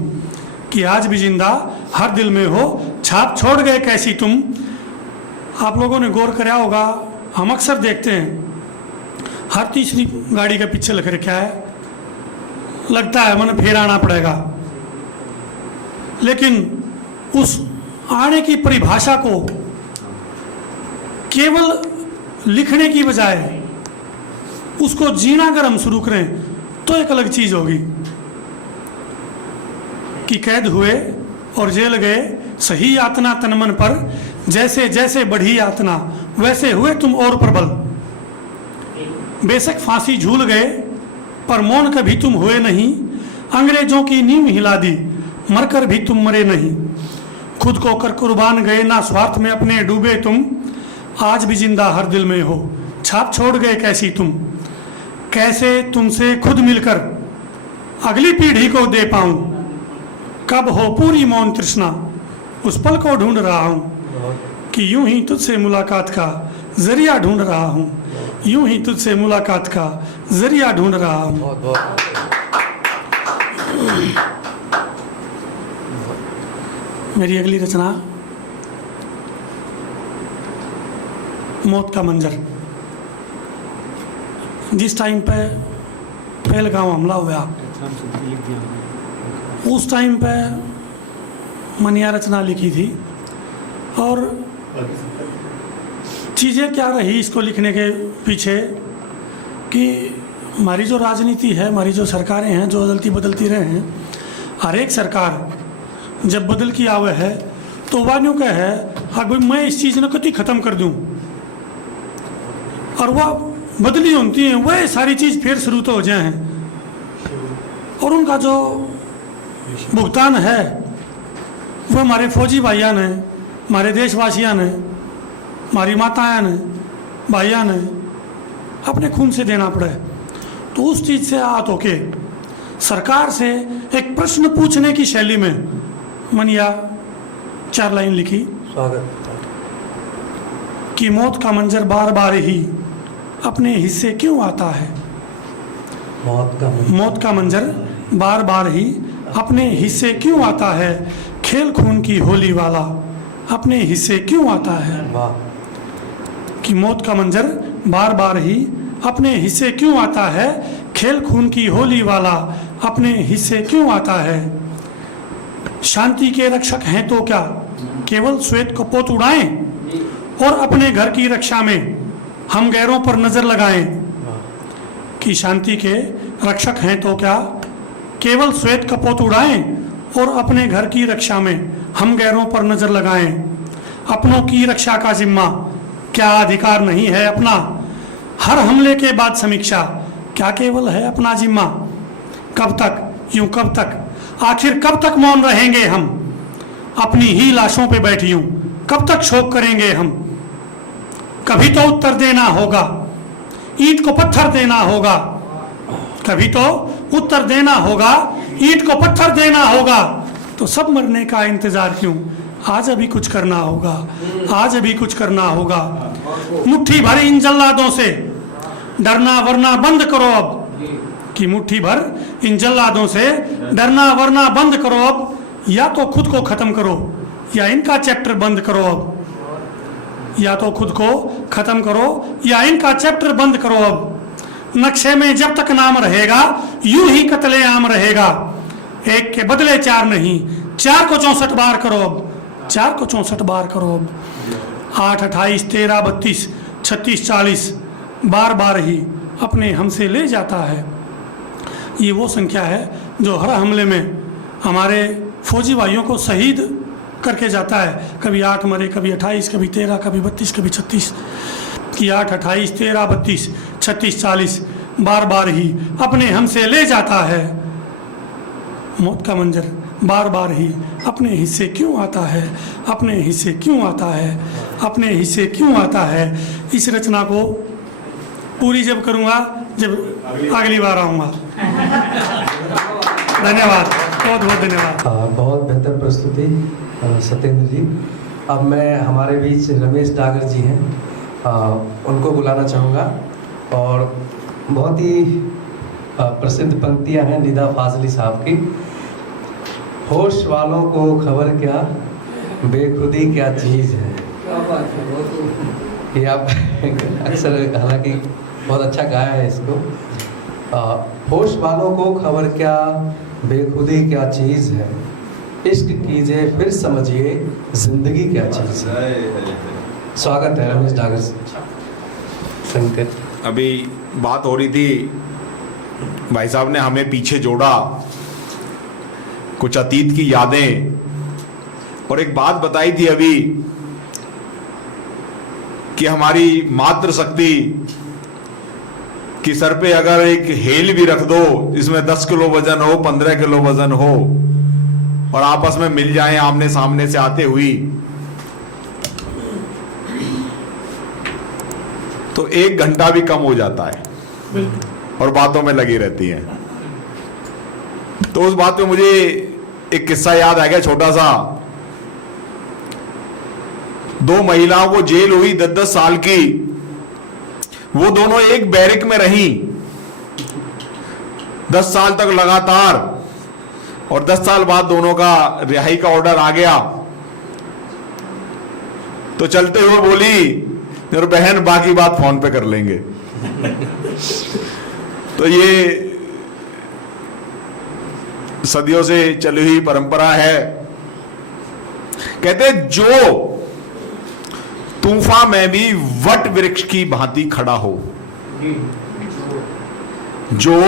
कि आज भी जिंदा हर दिल में हो छाप छोड़ गए कैसी तुम। आप लोगों ने गौर कराया होगा, हम अक्सर देखते हैं हर तीसरी गाड़ी के पीछे लिख रखा है, लगता है मन फिर आना पड़ेगा। लेकिन उस आने की परिभाषा को केवल लिखने की बजाय उसको जीना अगर हम शुरू करें तो एक अलग चीज होगी। कि कैद हुए और जेल गए सही यातना तन मन पर, जैसे जैसे बढ़ी यातना वैसे हुए तुम और प्रबल। बेशक फांसी झूल गए पर मौन कभी तुम हुए नहीं, अंग्रेजों की नींव हिला दी मरकर भी तुम मरे नहीं। खुद को कर कुर्बान गए ना स्वार्थ में अपने डूबे तुम, आज भी जिंदा हर दिल में हो छाप छोड़ गए कैसी तुम। कैसे तुमसे खुद मिलकर अगली पीढ़ी को दे पाऊं, कब हो पूरी मौन तृष्णा उस पल को ढूंढ रहा हूं। कि यूं ही तुझसे मुलाकात का जरिया ढूंढ रहा हूं, यूं ही तुझसे मुलाकात का जरिया ढूंढ रहा हूं। बहुत बहुत मेरी अगली रचना मौत का मंजर। जिस टाइम पे पहलगाम हमला हुआ उस टाइम पे मैंने यह रचना लिखी थी, और चीज़ें क्या रही इसको लिखने के पीछे कि हमारी जो राजनीति है, हमारी जो सरकारें हैं जो बदलती रहे हैं, हर एक सरकार जब बदल की आवे है तो वानियों का है हाँ भाई मैं इस चीज़ ने कति ख़त्म कर दूं, और वह बदली होती हैं वह सारी चीज़ फिर शुरू तो हो जाए हैं, और उनका जो भुगतान है वह हमारे फौजी भाइयों ने, हमारे देशवासियों ने, हमारी माताएं ने, भाइयों ने अपने खून से देना पड़े। तो उस चीज़ से आहत होके सरकार से एक प्रश्न पूछने की शैली में मनिया 4 लाइन लिखी स्वागत। कि मौत का मंजर बार बार ही अपने हिस्से क्यों आता है। मौत का मंजर बार बार ही अपने हिस्से क्यों आता है, खेल खून की होली वाला अपने हिस्से क्यों आता है। वाह। कि मौत का मंजर बार बार ही अपने हिस्से क्यों आता है, खेल खून की होली वाला अपने हिस्से क्यों आता है। शांति के रक्षक हैं तो क्या केवल श्वेत कपोत उड़ाएं और अपने घर की रक्षा में हम गैरों पर नजर लगाएं। कि शांति के रक्षक हैं तो क्या केवल श्वेत कपोत उड़ाएं और अपने घर की रक्षा में हम गैरों पर नजर लगाएं। अपनों की रक्षा का जिम्मा क्या अधिकार नहीं है अपना, हर हमले के बाद समीक्षा क्या केवल है अपना जिम्मा। कब तक यूं कब तक आखिर कब तक मौन रहेंगे हम, अपनी ही लाशों पे बैठी यूं कब तक शोक करेंगे हम। कभी तो उत्तर देना होगा, ईंट को पत्थर देना होगा, कभी तो उत्तर देना होगा, ईंट को पत्थर देना होगा। तो सब मरने का इंतजार क्यों, आज अभी कुछ करना होगा, आज अभी कुछ करना होगा। मुट्ठी भर इन जल्लादों से डरना वरना बंद करो अब। कि मुट्ठी भर इन जल्लादों से डरना वरना बंद करो अब, या तो खुद को खत्म करो या इनका चैप्टर बंद करो अब। या तो खुद को खत्म करो या इनका चैप्टर बंद करो अब। नक्शे में जब तक नाम रहेगा यूं ही कत्लेआम रहेगा। एक के बदले 4 नहीं, 4 को 64 बार करो अब, 4 को 64 बार करो अब। 8, 28, 13, 32, 36, 40 बार बार ही अपने हमसे ले जाता है। ये वो संख्या है जो हर हमले में हमारे फौजी भाइयों को शहीद करके जाता है। कभी 8 मरे, कभी 28, कभी 13, कभी 32, कभी 36। कि 8, 28, 13, 32, 36, 40 बार बार ही अपने हमसे ले जाता है। मौत का मंजर बार बार ही अपने हिस्से क्यों आता है, अपने हिस्से क्यों आता है, अपने हिस्से क्यों आता है। इस रचना को पूरी जब करूँगा जब अगली बार आऊँगा। धन्यवाद, बहुत बहुत धन्यवाद। बहुत बेहतर प्रस्तुति सत्येंद्र जी। अब मैं हमारे बीच रमेश डागर जी हैं, उनको बुलाना चाहूँगा। और बहुत ही प्रसिद्ध पंक्तियाँ हैं निदा फाजली साहब की। होश वालों को खबर क्या, बेखुदी क्या चीज़ है। ये आप अक्सर, हालांकि बहुत अच्छा गाया है इसको। होश वालों को खबर क्या, बेखुदी क्या चीज़ है। इश्क कीजिए फिर समझिए जिंदगी क्या चीज़ है। स्वागत है रमेश डागर शंकर। अभी बात हो रही थी, भाई साहब ने हमें पीछे जोड़ा, कुछ अतीत की यादें, और एक बात बताई थी अभी कि हमारी मातृशक्ति कि सर पे अगर एक हेल भी रख दो जिसमें 10 किलो वजन हो, 15 किलो वजन हो, और आपस में मिल जाएं आमने सामने से आते हुई, तो 1 घंटा भी कम हो जाता है और बातों में लगी रहती हैं। तो उस बात पे मुझे एक किस्सा याद आ गया छोटा सा। 2 महिलाओं को जेल हुई 10-10 साल की। वो दोनों एक बैरिक में रहीं 10 साल तक लगातार, और 10 साल बाद दोनों का रिहाई का ऑर्डर आ गया। तो चलते हुए बोली, और बहन बाकी बात फोन पे कर लेंगे। तो ये सदियों से चली हुई परंपरा है। कहते तूफान में भी वट वृक्ष की भांति खड़ा हो। जो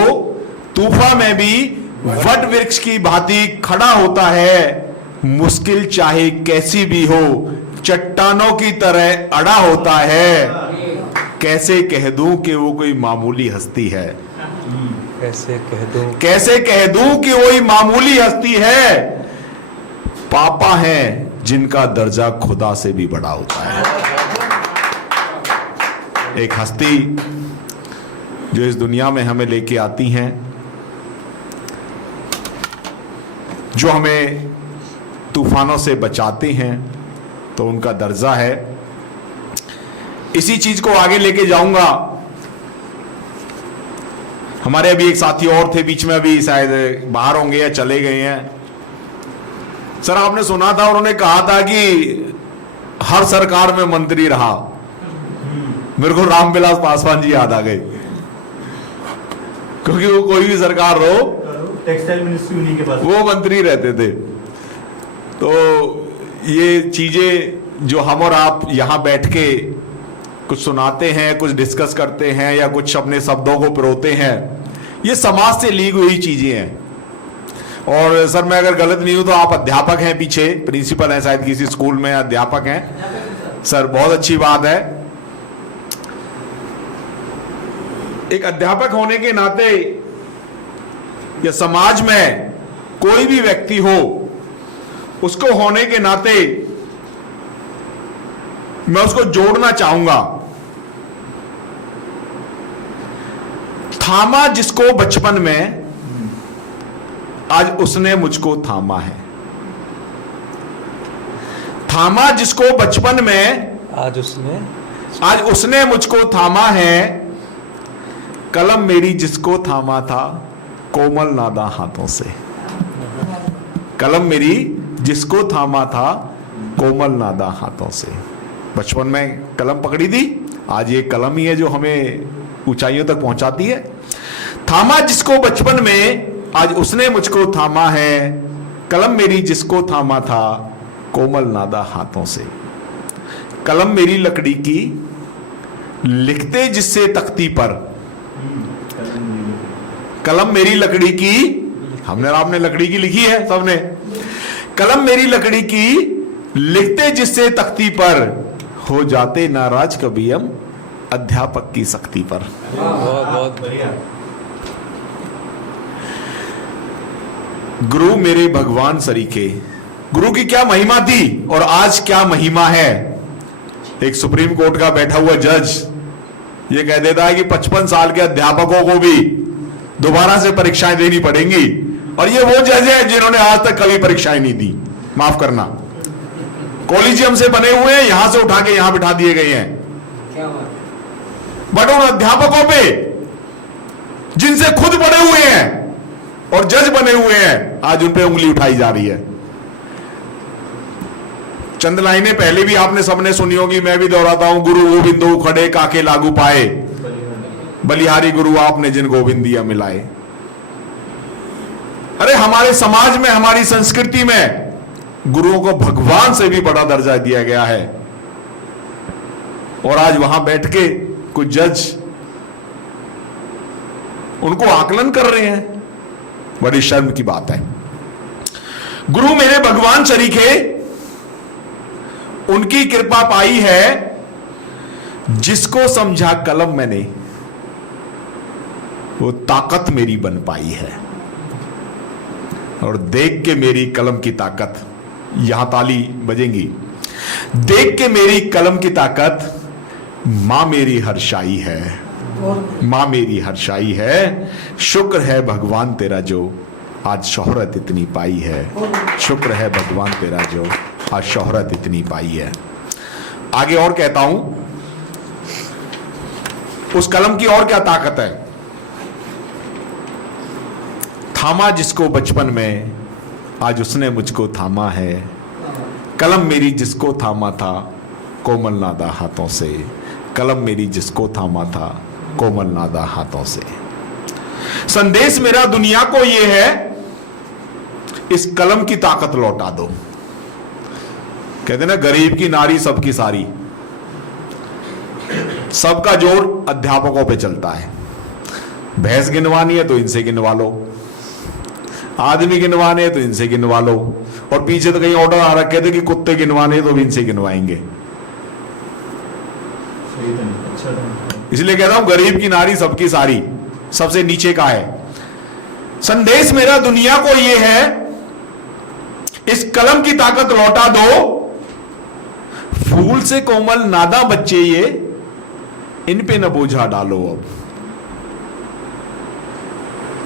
तूफान में भी वट वृक्ष की भांति खड़ा होता है, मुश्किल चाहे कैसी भी हो चट्टानों की तरह अड़ा होता है। कैसे कह दूं कि वो कोई मामूली हस्ती है, कैसे कह दूं, कैसे कह दूं कि वही मामूली हस्ती है। पापा हैं जिनका दर्जा खुदा से भी बड़ा होता है। एक हस्ती जो इस दुनिया में हमें लेके आती हैं, जो हमें तूफानों से बचाते हैं, तो उनका दर्जा है। इसी चीज को आगे लेके जाऊंगा। हमारे अभी एक साथी और थे बीच में, अभी शायद बाहर होंगे या चले गए हैं। सर आपने सुना था, उन्होंने कहा था कि हर सरकार में मंत्री रहा। मेरे को रामविलास पासवान जी याद आ गए, क्योंकि वो कोई भी सरकार हो, टेक्सटाइल मिनिस्ट्री उन्हीं के पास, वो मंत्री रहते थे। तो ये चीजें जो हम और आप यहां बैठ के कुछ सुनाते हैं, कुछ डिस्कस करते हैं, या कुछ अपने शब्दों को पिरोते हैं, ये समाज से ली हुई चीजें हैं। और सर मैं अगर गलत नहीं हूं तो आप अध्यापक हैं, पीछे प्रिंसिपल हैं शायद किसी स्कूल में, अध्यापक हैं। सर बहुत अच्छी बात है। एक अध्यापक होने के नाते या समाज में कोई भी व्यक्ति हो, उसको होने के नाते मैं उसको जोड़ना चाहूंगा। थामा जिसको बचपन में, आज उसने मुझको थामा है। थामा जिसको बचपन में, आज उसने मुझको थामा है। कलम मेरी जिसको थामा था कोमल नादा हाथों से। कलम मेरी जिसको थामा था कोमल नादा हाथों से। बचपन में कलम पकड़ी थी, आज ये कलम ही है जो हमें ऊंचाइयों तक पहुंचाती है। थामा जिसको बचपन में, आज उसने मुझको थामा है। कलम मेरी जिसको थामा था कोमल नादा हाथों से। कलम मेरी लकड़ी की, लिखते जिससे तख्ती पर। कलम मेरी लकड़ी की, हमने आपने लकड़ी की लिखी है सबने। कलम मेरी लकड़ी की, लिखते जिससे तख्ती पर। हो जाते नाराज कभी हम अध्यापक की सख्ती पर। बहुत बढ़िया। गुरु मेरे भगवान सरीखे। गुरु की क्या महिमा थी और आज क्या महिमा है। एक सुप्रीम कोर्ट का बैठा हुआ जज ये कह देता है कि 55 साल के अध्यापकों को भी दोबारा से परीक्षाएं देनी पड़ेंगी, और ये वो जज है जिन्होंने आज तक कभी परीक्षाएं नहीं दी। माफ करना, कॉलेजियम से बने हुए हैं, यहां से उठा के यहां बिठा दिए गए हैं। बट उन अध्यापकों पे जिनसे खुद बने हुए हैं और जज बने हुए हैं, आज उन पे उंगली उठाई जा रही है। चंद लाइनें पहले भी आपने सबने सुनी होगी, मैं भी दोहराता हूं। गुरु गोविंदो खड़े काके लागू पाए, बलिहारी गुरु आपने जिन गोविंद दिया मिलाए। अरे हमारे समाज में, हमारी संस्कृति में गुरुओं को भगवान से भी बड़ा दर्जा दिया गया है, और आज वहां बैठ के कुछ जज उनको आकलन कर रहे हैं। बड़ी शर्म की बात है। गुरु मेरे भगवान शरीके, उनकी कृपा पाई है। जिसको समझा कलम मैंने, वो ताकत मेरी बन पाई है। और देख के मेरी कलम की ताकत, यहां ताली बजेंगी। देख के मेरी कलम की ताकत, मां मेरी हर्षाई है। मां मेरी हर्षाई है। शुक्र है भगवान तेरा जो आज शोहरत इतनी पाई है। शुक्र है भगवान तेरा जो आज शोहरत इतनी पाई है। आगे और कहता हूं, उस कलम की और क्या ताकत है। थामा जिसको बचपन में, आज उसने मुझको थामा है। कलम मेरी जिसको थामा था कोमल नादा हाथों से। कलम मेरी जिसको थामा था कोमल नादा हाथों से। संदेश मेरा दुनिया को यह है, इस कलम की ताकत लौटा दो। कहते ना, गरीब की नारी सबकी सारी। सबका जोर अध्यापकों पे चलता है। भैंस गिनवानी है तो इनसे गिनवा लो, आदमी गिनवाने तो इनसे गिनवा लो, और पीछे तो कहीं ऑर्डर आ रखे थे कि कुत्ते गिनवाने तो भी इनसे गिनवाएंगे। सही था, अच्छा था। इसलिए कहता हूं गरीब की नारी सबकी सारी, सबसे नीचे का है। संदेश मेरा दुनिया को यह है, इस कलम की ताकत लौटा दो, फूल से कोमल नादा बच्चे ये, इन पे न बोझा डालो अब।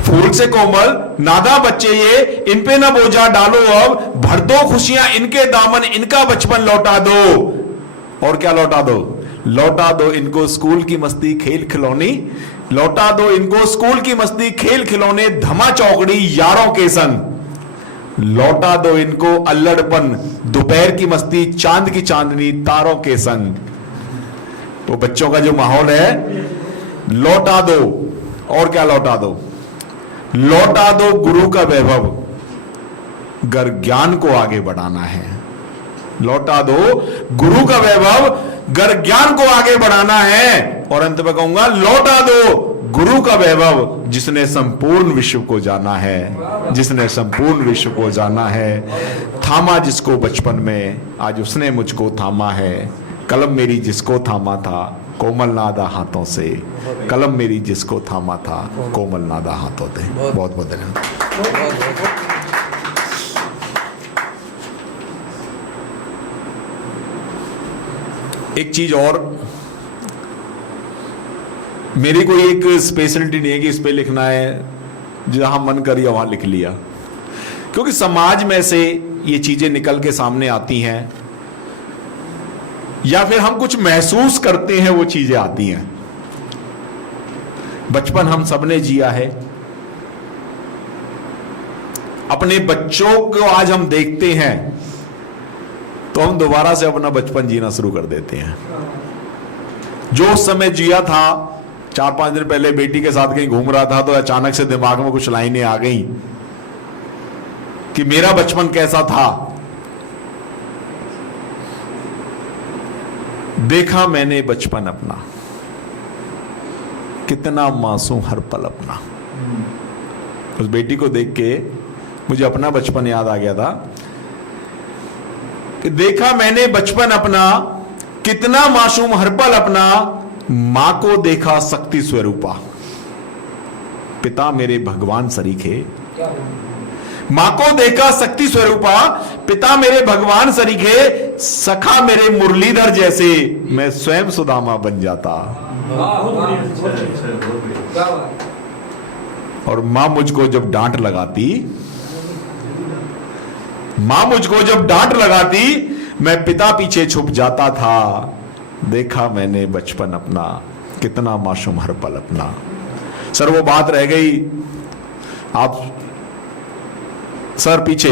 फूल से कोमल नादा बच्चे ये, इन पे न बोझा डालो अब, भर दो खुशियां इनके दामन, इनका बचपन लौटा दो। और क्या लौटा दो? लौटा दो इनको स्कूल की मस्ती खेल खिलौनी, लौटा दो इनको स्कूल की मस्ती खेल खिलौने, धमा चौकड़ी यारों के संग, लौटा दो इनको अल्लड़पन दोपहर की मस्ती, चांद की चांदनी तारों के संग। तो बच्चों का जो माहौल है लौटा दो। और क्या लौटा दो? लौटा दो गुरु का वैभव, गर ज्ञान को आगे बढ़ाना है। लौटा दो गुरु का वैभव, गर ज्ञान को आगे बढ़ाना है। और अंत में कहूंगा, लौटा दो गुरु का वैभव, जिसने संपूर्ण विश्व को जाना है, जिसने संपूर्ण विश्व को जाना है। थामा जिसको बचपन में, आज उसने मुझको थामा है। कलम मेरी जिसको थामा था, कोमल नादा हाथों से, कलम मेरी जिसको थामा था, कोमल नादा हाथों से। बहुत बहुत धन्यवाद। एक चीज और, मेरी कोई एक स्पेशलिटी नहीं है कि इस पे लिखना है, जहां मन करिया वहां लिख लिया, क्योंकि समाज में से ये चीजें निकल के सामने आती हैं, या फिर हम कुछ महसूस करते हैं वो चीजें आती हैं। बचपन हम सबने जिया है, अपने बच्चों को आज हम देखते हैं तो हम दोबारा से अपना बचपन जीना शुरू कर देते हैं। जो उस समय जिया था, 4-5 दिन पहले बेटी के साथ कहीं घूम रहा था तो अचानक से दिमाग में कुछ लाइनें आ गई कि मेरा बचपन कैसा था। देखा मैंने बचपन अपना, कितना मासूम हर पल अपना। उस बेटी को देख के मुझे अपना बचपन याद आ गया था कि देखा मैंने बचपन अपना, कितना मासूम हर पल अपना, मां को देखा शक्ति स्वरूपा, पिता मेरे भगवान सरीखे। मां को देखा शक्ति स्वरूपा, पिता मेरे भगवान सरीखे, सखा मेरे मुरलीधर जैसे, मैं स्वयं सुदामा बन जाता। और मां मुझको जब डांट लगाती, मां मुझको जब डांट लगाती, मैं पिता पीछे छुप जाता था। देखा मैंने बचपन अपना, कितना मासूम हर पल अपना। सर वो बात रह गई, आप सर पीछे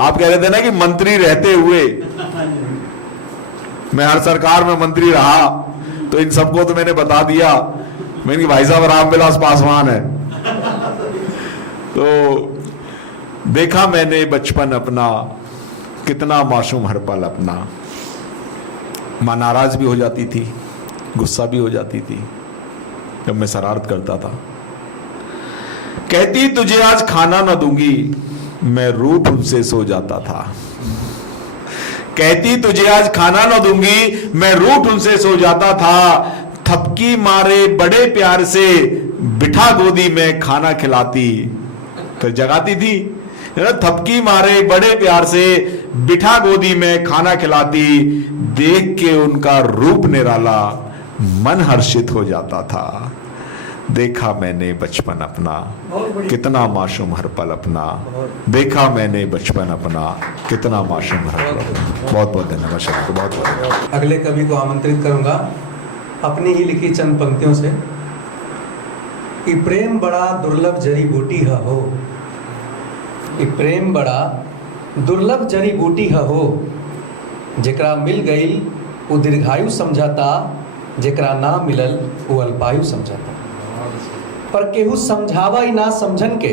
आप कह रहे थे ना कि मंत्री रहते हुए, मैं हर सरकार में मंत्री रहा, तो इन सबको तो मैंने बता दिया। मैंने भाई साहब रामविलास पासवान है। तो देखा मैंने बचपन अपना, कितना मासूम हर पल अपना। मां नाराज भी हो जाती थी, गुस्सा भी हो जाती थी जब मैं शरारत करता था। कहती तुझे आज खाना ना दूंगी, मैं रूठ उनसे सो जाता था। कहती तुझे आज खाना ना दूंगी, मैं रूठ उनसे सो जाता था। थपकी मारे बड़े प्यार से, बिठा गोदी में खाना खिलाती, फिर जगाती थी। थपकी मारे बड़े प्यार से, बिठा गोदी में खाना खिलाती। देख के उनका रूप निराला, मन हर्षित हो जाता था। देखा मैंने बचपन अपना, कितना मासूम हर पल अपना। देखा मैंने बचपन अपना, कितना मासूम हर पल अपना। बहुत बहुत धन्यवाद शब्द को, बहुत बहुत। अगले कवि को आमंत्रित करूंगा अपनी ही लिखी चंद पंक्तियों से कि प्रेम बड़ा दुर्लभ जड़ी बूटी है हो, कि प्रेम बड़ा दुर्लभ जड़ी बूटी है हो, जेकरा मिल गई वो दीर्घायु समझाता, जेकरा ना मिलल वो अल्पायु समझाता। पर केहू समझावा ही ना समझन के,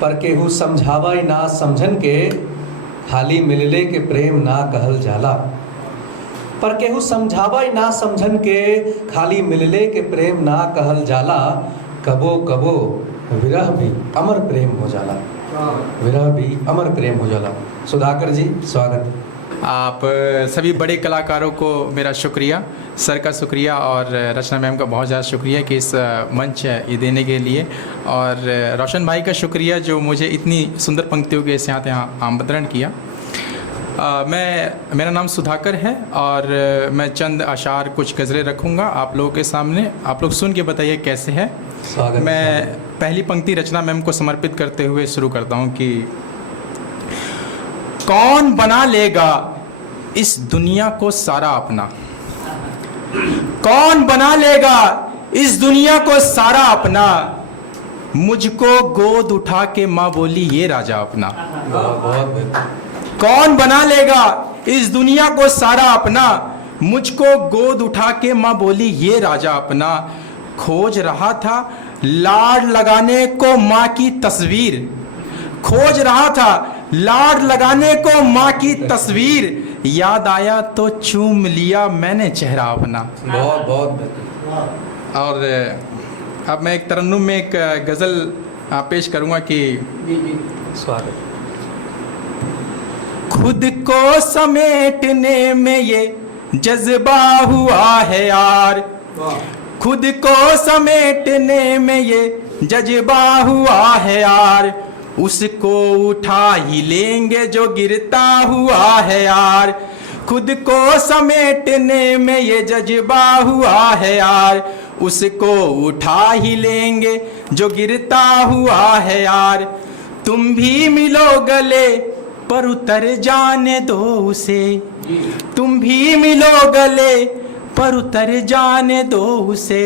पर केहू समझावा ही ना समझन के, खाली मिलले के प्रेम ना कहल जाला। पर केहू समझावा ना समझन के, खाली मिलले के प्रेम ना कहल जाला। कबो कबो विरह भी अमर प्रेम हो जाला, विरह भी अमर प्रेम हो जाला। सुधाकर जी स्वागत। आप सभी बड़े कलाकारों को मेरा शुक्रिया, सर का शुक्रिया और रचना मैम का बहुत ज़्यादा शुक्रिया कि इस मंच ये देने के लिए, और रोशन भाई का शुक्रिया जो मुझे इतनी सुंदर पंक्तियों के साथ यहाँ आमंत्रण किया। मेरा नाम सुधाकर है और मैं चंद अशार कुछ गज़लें रखूँगा आप लोगों के सामने, आप लोग सुन के बताइए कैसे है। मैं पहली पंक्ति रचना मैम को समर्पित करते हुए शुरू करता हूँ कि कौन बना लेगा इस दुनिया को सारा अपना, कौन बना लेगा इस दुनिया को सारा अपना, मुझको गोद उठा के माँ बोली ये राजा अपना। कौन बना लेगा इस दुनिया को सारा अपना, मुझको गोद उठा के माँ बोली ये राजा अपना। खोज रहा था लाड लगाने को माँ की तस्वीर, खोज रहा था लाड लगाने को माँ की तस्वीर, याद आया तो चूम लिया मैंने चेहरा अपना। बहुत बहुत। और अब मैं एक तरन्नुम में एक गज़ल पेश करूँगा कि स्वागत। खुद को समेटने में ये जज्बा हुआ है यार, खुद को समेटने में ये जज्बा हुआ है यार, उसको उठा ही लेंगे जो गिरता हुआ है यार। खुद को समेटने में ये जज्बा हुआ है यार, उसको उठा ही लेंगे जो गिरता हुआ है यार। तुम भी मिलो गले पर उतर जाने दो उसे, तुम भी मिलो गले पर उतर जाने दो उसे,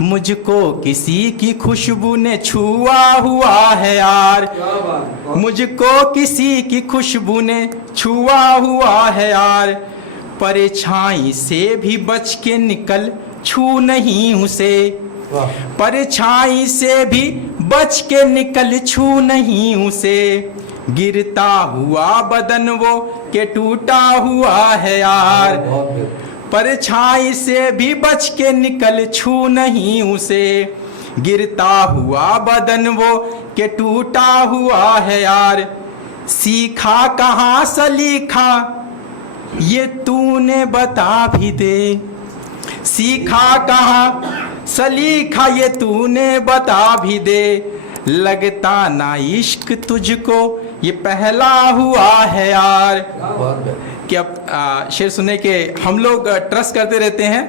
मुझको किसी की खुशबू ने छुआ हुआ है यार, मुझको किसी की खुशबू ने छुआ हुआ है यार। परछाई से भी बच के निकल छू नहीं उसे, परछाई से भी बच के निकल छू नहीं उसे, गिरता हुआ बदन वो के टूटा हुआ है यार। परछाई से भी बच के निकल छू नहीं उसे, गिरता हुआ बदन वो के टूटा हुआ है यार। सीखा कहाँ सलीखा ये तूने बता भी दे, सीखा कहाँ सलीखा ये तूने बता भी दे, लगता ना इश्क तुझको ये पहला हुआ है यार। कि अब शेर सुनने के हम लोग ट्रस्ट करते रहते हैं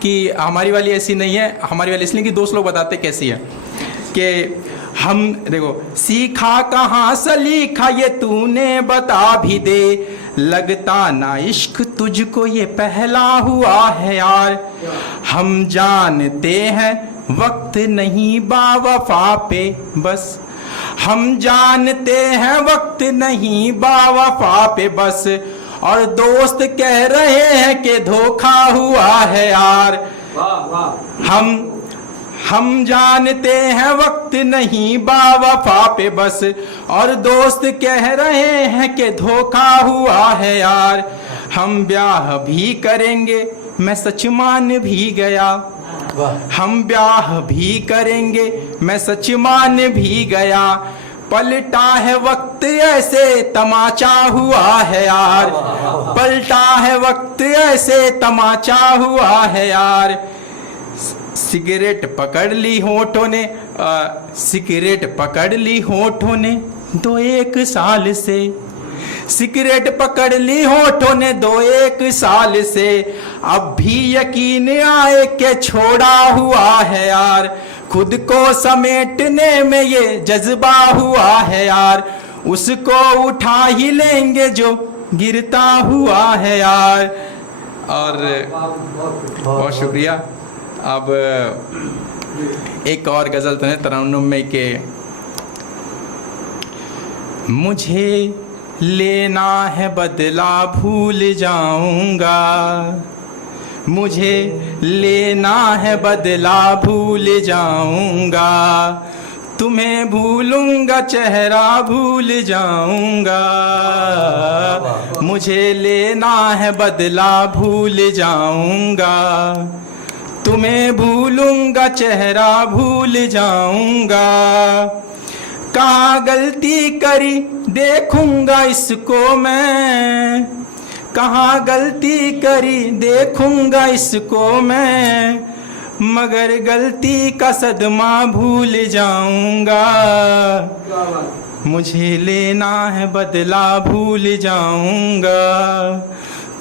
कि हमारी वाली ऐसी नहीं है, हमारी वाली इसलिए कि दोस्त लोग बताते कैसी है कि हम देखो सीखा कहाँ सलीखा ये तूने बता भी दे, लगता ना इश्क तुझको ये पहला हुआ है यार। हम जानते हैं वक्त नहीं बावफा पे बस, हम जानते हैं वक्त नहीं बावफा पे बस, और दोस्त कह रहे हैं कि धोखा हुआ है यार। हम जानते हैं वक्त नहीं बावफा पे बस, और दोस्त कह रहे हैं कि धोखा हुआ है यार। हम ब्याह भी करेंगे मैं सच मान भी गया, हम ब्याह भी करेंगे मैं सच मान भी गया, पलटा है वक्त ऐसे तमाचा हुआ है यार, पलटा है वक्त ऐसे तमाचा हुआ है यार। सिगरेट पकड़ ली होठों ने, सिगरेट पकड़ ली होठों ने 2-1 साल से, सिगरेट पकड़ ली होठों ने 2-1 साल से, अब भी यकीन आए के छोड़ा हुआ है यार। खुद को समेटने में ये जज्बा हुआ है यार, उसको उठा ही लेंगे जो गिरता हुआ है यार। और बहुत शुक्रिया। अब एक और गज़ल तो है तरन्नुम में के मुझे लेना है बदला भूल जाऊंगा, मुझे लेना है बदला भूल जाऊंगा, तुम्हें भूलूंगा चेहरा भूल जाऊंगा, मुझे लेना है बदला भूल जाऊंगा, तुम्हें भूलूंगा चेहरा भूल जाऊंगा, कहाँ गलती करी देखूंगा इसको मैं, कहाँ गलती करी देखूंगा इसको मैं, मगर गलती का सदमा भूल जाऊंगा, मुझे लेना है बदला भूल जाऊंगा,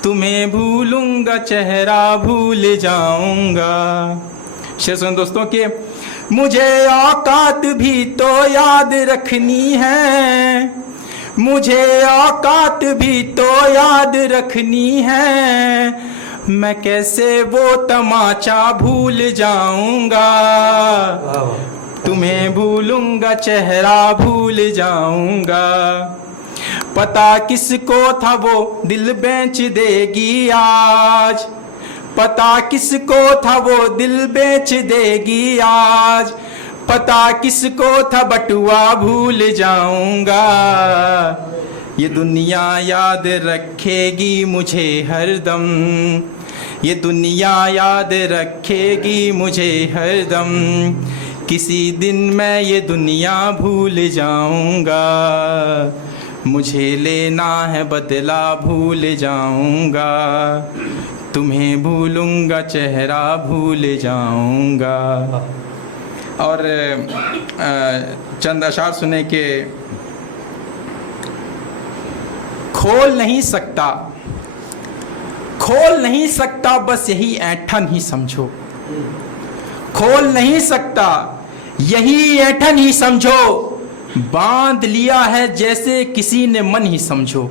तुम्हें भूलूंगा चेहरा भूल जाऊंगा। शेर सुन दोस्तों के मुझे औकात भी तो याद रखनी है, मुझे औकात भी तो याद रखनी है, मैं कैसे वो तमाचा भूल जाऊंगा, तुम्हें भूलूंगा चेहरा भूल जाऊंगा, पता किसको था वो दिल बेच देगी आज, पता किसको था वो दिल बेच देगी आज, पता किसको था बटुआ भूल जाऊंगा, ये दुनिया याद रखेगी मुझे हरदम, ये दुनिया याद रखेगी मुझे हरदम, किसी दिन मैं ये दुनिया भूल जाऊंगा, मुझे लेना है बदला भूल जाऊंगा, तुम्हें भूलूंगा चेहरा भूल जाऊंगा। और चंद अशार सुने के खोल नहीं सकता, खोल नहीं सकता बस यही ऐंठन ही समझो, खोल नहीं सकता यही ऐंठन ही समझो, बांध लिया है जैसे किसी ने मन ही समझो,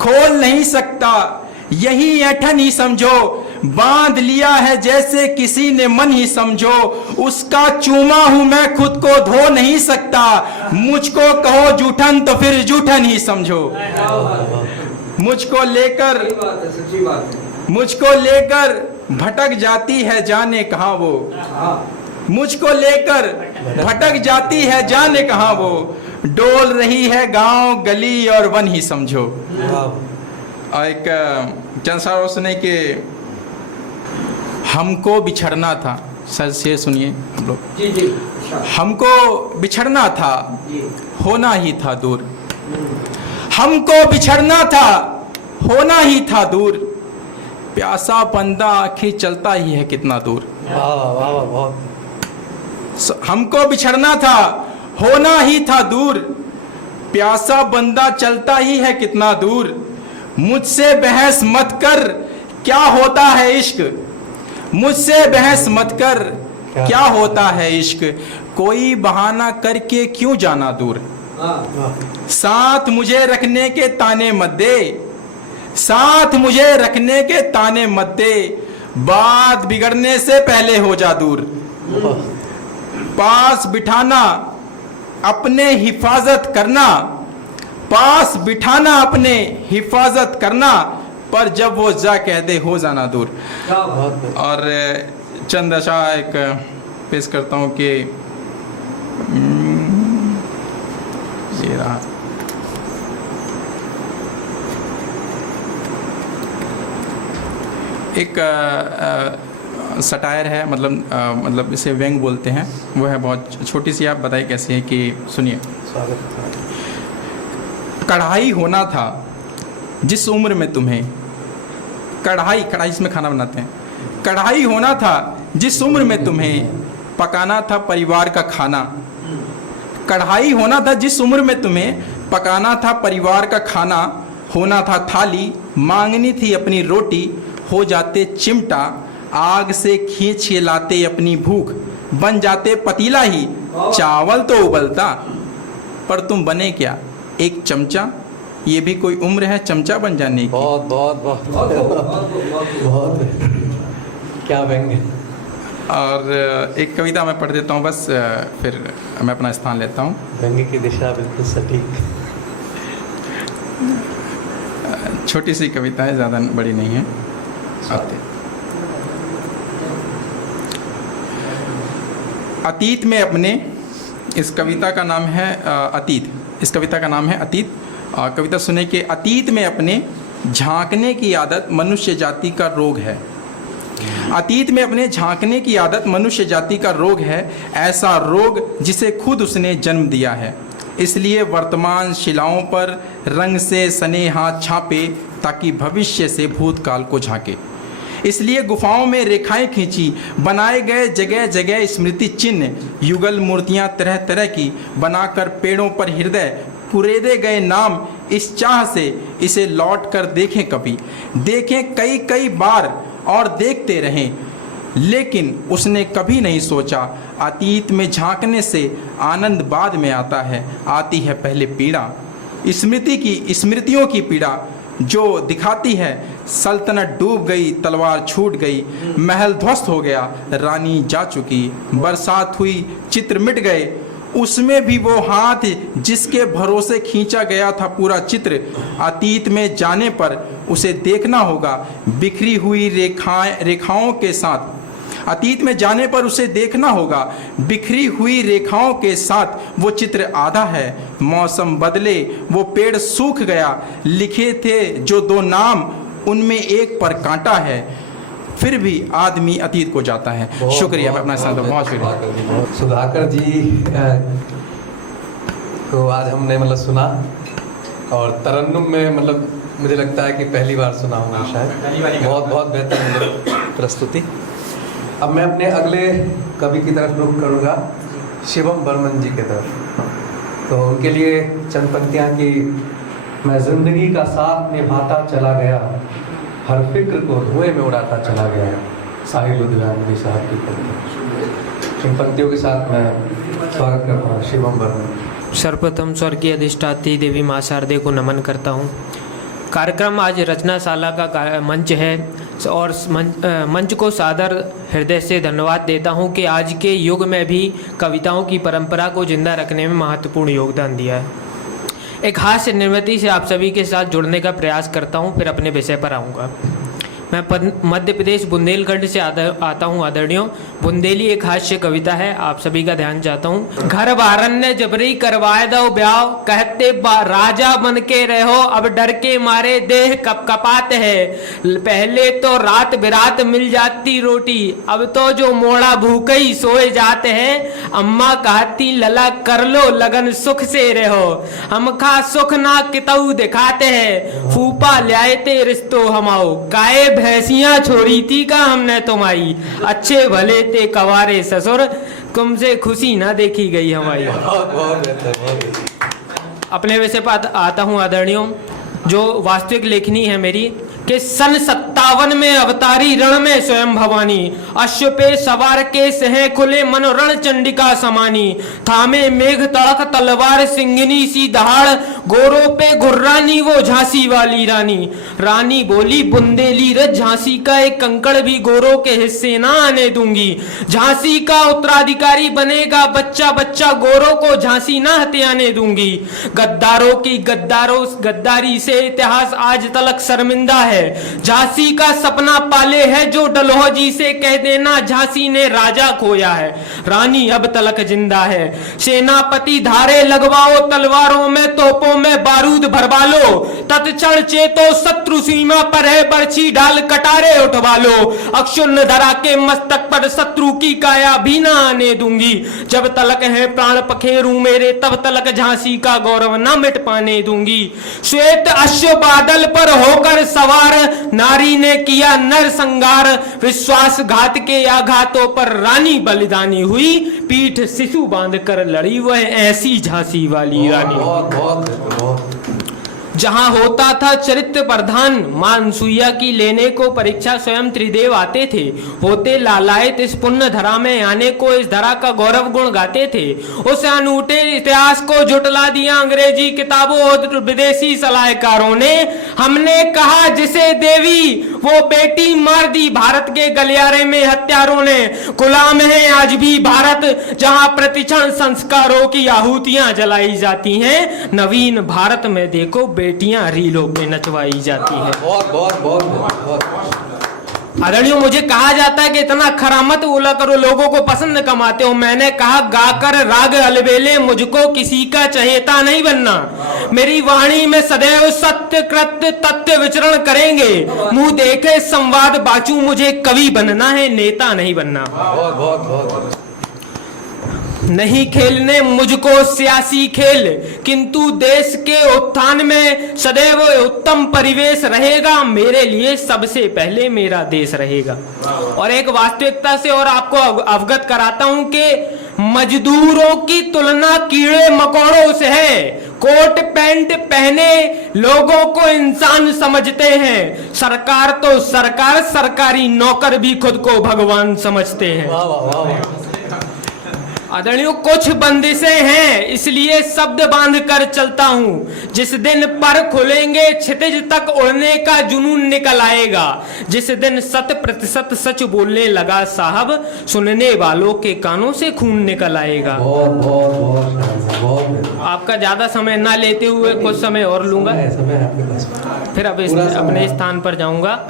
खोल नहीं सकता यही ऐंठन ही समझो, बांध लिया है जैसे किसी ने मन ही समझो, उसका चूमा हूं मैं खुद को धो नहीं सकता, मुझको कहो जूठन तो फिर जूठन ही समझो, मुझको लेकर मुझको लेकर भटक जाती है जाने कहाँ वो, मुझको लेकर भटक जाती है जाने कहाँ वो, डोल रही है गांव गली और वन ही समझो। और एक चंद सुने के हमको बिछड़ना था, सर से सुनिए हम लोग, हमको बिछड़ना था होना ही था दूर, हमको बिछड़ना था होना ही था दूर, प्यासा बंदा आखिर चलता ही है कितना दूर, हमको बिछड़ना था होना ही था दूर, प्यासा बंदा चलता ही है कितना दूर, मुझसे बहस मत कर क्या होता है इश्क, मुझसे बहस मत कर क्या होता है इश्क, कोई बहाना करके क्यों जाना दूर, साथ मुझे रखने के ताने मत दे, साथ मुझे रखने के ताने मत दे, बात बिगड़ने से पहले हो जा दूर, पास बिठाना अपने हिफाजत करना, पास बिठाना अपने हिफाजत करना, पर जब वो जा कह दे हो जाना दूर। और चंद अशार एक पेश करता हूँ कि ये रहा, एक सटायर है, मतलब इसे व्यंग बोलते हैं, वो है बहुत छोटी सी, आप बताइए कैसी है कि सुनिए। कढ़ाई होना था जिस उम्र में तुम्हें, कढ़ाई जिसमें खाना बनाते हैं, कढ़ाई होना था जिस उम्र में तुम्हें, पकाना था परिवार का खाना, कढ़ाई होना था जिस उम्र में तुम्हें, पकाना था परिवार का खाना, होना था थाली मांगनी थी अपनी रोटी, हो जाते चिमटा आग से खींच के लाते अपनी भूख, बन जाते पतीला ही चावल तो उबलता, पर तुम बने क्या एक चमचा, ये भी कोई उम्र है चमचा बन जाने की। बहुत बहुत बहुत बहुत क्या व्यंग्य। और एक कविता मैं पढ़ देता हूँ बस, फिर मैं अपना स्थान लेता हूँ। व्यंग्य की दिशा बिल्कुल सटीक। छोटी सी कविता है, ज़्यादा बड़ी नहीं है। अतीत में अपने इस कविता का नाम है अतीत। इस कविता का नाम है अतीत। कविता सुने कि अतीत में अपने झांकने की आदत मनुष्य जाति का रोग है। अतीत में अपने झांकने की आदत मनुष्य जाति का रोग है, ऐसा रोग जिसे खुद उसने जन्म दिया है। इसलिए वर्तमान शिलाओं पर रंग से सने हाथ छापे, ताकि भविष्य से भूतकाल को झांके। इसलिए गुफाओं में रेखाएं खींची, बनाए गए जगह जगह स्मृति चिन्ह, युगल मूर्तियां तरह तरह की बनाकर पेड़ों पर हृदय कुरेदे गए नाम, इस चाह से इसे लौट कर देखें, कभी देखें कई कई बार और देखते रहें। लेकिन उसने कभी नहीं सोचा अतीत में झांकने से आनंद बाद में आता है, आती है पहले पीड़ा। स्मृतियों की पीड़ा जो दिखाती है सल्तनत डूब गई, तलवार छूट गई, महल ध्वस्त हो गया, रानी जा चुकी, बरसात हुई, चित्र मिट गए। उसमें भी वो हाथ जिसके भरोसे खींचा गया था पूरा चित्र, अतीत में जाने पर उसे देखना होगा बिखरी हुई रेखाओं के साथ। अतीत में जाने पर उसे देखना होगा बिखरी हुई रेखाओं के साथ। वो चित्र आधा है, मौसम बदले, वो पेड़ सूख गया, लिखे थे जो दो नाम, उनमें एक पर कांटा है, फिर भी आदमी अतीत को जाता है। शुक्रिया, मैं अपना बहुत शुक्रिया। सुधाकर जी को आज हमने मतलब सुना, और तरन्नुम में मतलब मुझे लगता है कि पहली बार सुना हूँ शायद। बहुत बहुत बेहतर मतलब प्रस्तुति। अब मैं अपने अगले कवि की तरफ रुख करूँगा, शिवम बर्मन जी की तरफ। तो उनके लिए चंद पंक्तियाँ की। मैं जिंदगी का साथ निभाता चला गया, हर फिक्र को धुएं में उड़ाता चला गया। साहिल लुधियानवी साहब की पंक्ति। इन पंक्तियों के साथ मैं स्वागत करता हूँ शिवम बर्मन। सर्वप्रथम स्वर्गीय अधिष्ठात्री देवी माँ शारदे को नमन करता हूँ। कार्यक्रम आज रचनाशाला का मंच है और मंच को सादर हृदय से धन्यवाद देता हूँ कि आज के युग में भी कविताओं की परंपरा को जिंदा रखने में महत्वपूर्ण योगदान दिया है। एक हास्य निर्मिति से आप सभी के साथ जुड़ने का प्रयास करता हूँ, फिर अपने विषय पर आऊँगा। मैं मध्य प्रदेश बुंदेलखंड से आता हूँ। आदरणीयों, बुंदेली एक हास्य कविता है, आप सभी का ध्यान चाहता हूँ। घर बारन ने जबरी करवाए दो ब्याह, कहते राजा बन के रहो, अब डर के मारे देह कपाते है। पहले तो रात बिरात मिल जाती रोटी, अब तो जो मोड़ा भूखे ही सोए जाते हैं। अम्मा कहती लला कर लो लगन सुख से रहो, हम खा सुख ना कितऊ दिखाते हैं। फूफा ल्याए ते रिश्तो हमाओ, काए भैंसियां छोड़ी थी का हमने तुम्हारी, अच्छे भले ते कवारे ससुर, तुमसे खुशी ना देखी गई हमारी। अपने विषय पर आता हूँ आदरणीयों, जो वास्तविक लेखनी है मेरी, कि सन 57 में अवतारी रण में स्वयं भवानी, अश्व पे सवार के सह खुले मन रण चंडिका समानी। थामे मेघ तड़क तलवार सिंगिनी सी दहाड़, गोरों पे घुर्रानी वो झांसी वाली रानी। रानी बोली बुंदेली रे झांसी का एक कंकड़ भी गोरों के हिस्से ना आने दूंगी। झांसी का उत्तराधिकारी बनेगा बच्चा बच्चा, गोरों को झांसी ना हथियाने दूंगी। गद्दारों की गद्दारी से इतिहास आज तलक शर्मिंदा है। झांसी का सपना पाले है जो डलहौजी से कह देना झांसी ने राजा खोया है। रानी अब तलक जिंदा है। सेनापति धारे लगवाओ तलवारों में, तोपों में बारूद भरवा लो। तत्क्षण चेतो शत्रु सीमा पर है, बर्छी डाल कटारे उठवा लो। अक्षुण्ण धरा के मस्तक पर शत्रु की काया भी ना आने दूंगी। जब तलक है प्राण पखेरू मेरे, तब तलक झांसी का गौरव न मिट पाने दूंगी। श्वेत अश्व बादल पर होकर सवार, नारी ने किया नर संगार। विश्वासघात के आघातों पर रानी बलिदानी हुई, पीठ शिशु बांध कर लड़ी वह ऐसी झांसी वाली रानी। जहां होता था चरित्र प्रधान, मां अनसुईया की लेने को परीक्षा स्वयं त्रिदेव आते थे। होते लालायत इस पुण्य धरा में आने को, इस धरा का गौरव गुण गाते थे। उस अनूठे इतिहास को जुटला दिया अंग्रेजी किताबों और विदेशी सलाहकारों ने। हमने कहा जिसे देवी वो बेटी मार दी भारत के गलियारे में हत्यारों ने। गुलाम है आज भी भारत जहां प्रतिक्षण संस्कारों की आहुतियां जलाई जाती हैं। नवीन भारत में देखो बेटियां रीलों पे नचवाई जाती है। बहुत बहुत बहुत बहुत। आदरणीय, मुझे कहा जाता है कि इतना खरा मत बोला करो, लोगों को पसंद कमाते हो। मैंने कहा गाकर राग अलबेले, मुझको किसी का चहेता नहीं बनना। मेरी वाणी में सदैव सत्य कृत्य तथ्य विचरण करेंगे। मुंह देखे संवाद बाचू, मुझे कवि बनना है, नेता नहीं बनना। बहुत बहुत बहुत नहीं खेलने मुझको सियासी खेल, किंतु देश के उत्थान में सदैव उत्तम परिवेश रहेगा। मेरे लिए सबसे पहले मेरा देश रहेगा। और एक वास्तविकता से और आपको अवगत कराता हूं कि मजदूरों की तुलना कीड़े मकोड़ों से है। कोट पैंट पहने लोगों को इंसान समझते हैं। सरकार तो सरकार, सरकारी नौकर भी खुद को भगवान समझते हैं। वाह वाह वाह वाह। आदरणीय, कुछ बंदिशें हैं, इसलिए शब्द बांध कर चलता हूं। जिस दिन पर खुलेंगे क्षितिज तक उड़ने का जुनून निकल आएगा। जिस दिन 100% सच बोलने लगा साहब, सुनने वालों के कानों से खून निकल आएगा। बहुत बहुत बहुत बहुत आपका ज्यादा समय ना लेते हुए कुछ समय और लूंगा, समय आपके पास। फिर अब पूरा समय अपने है। स्थान पर जाऊंगा।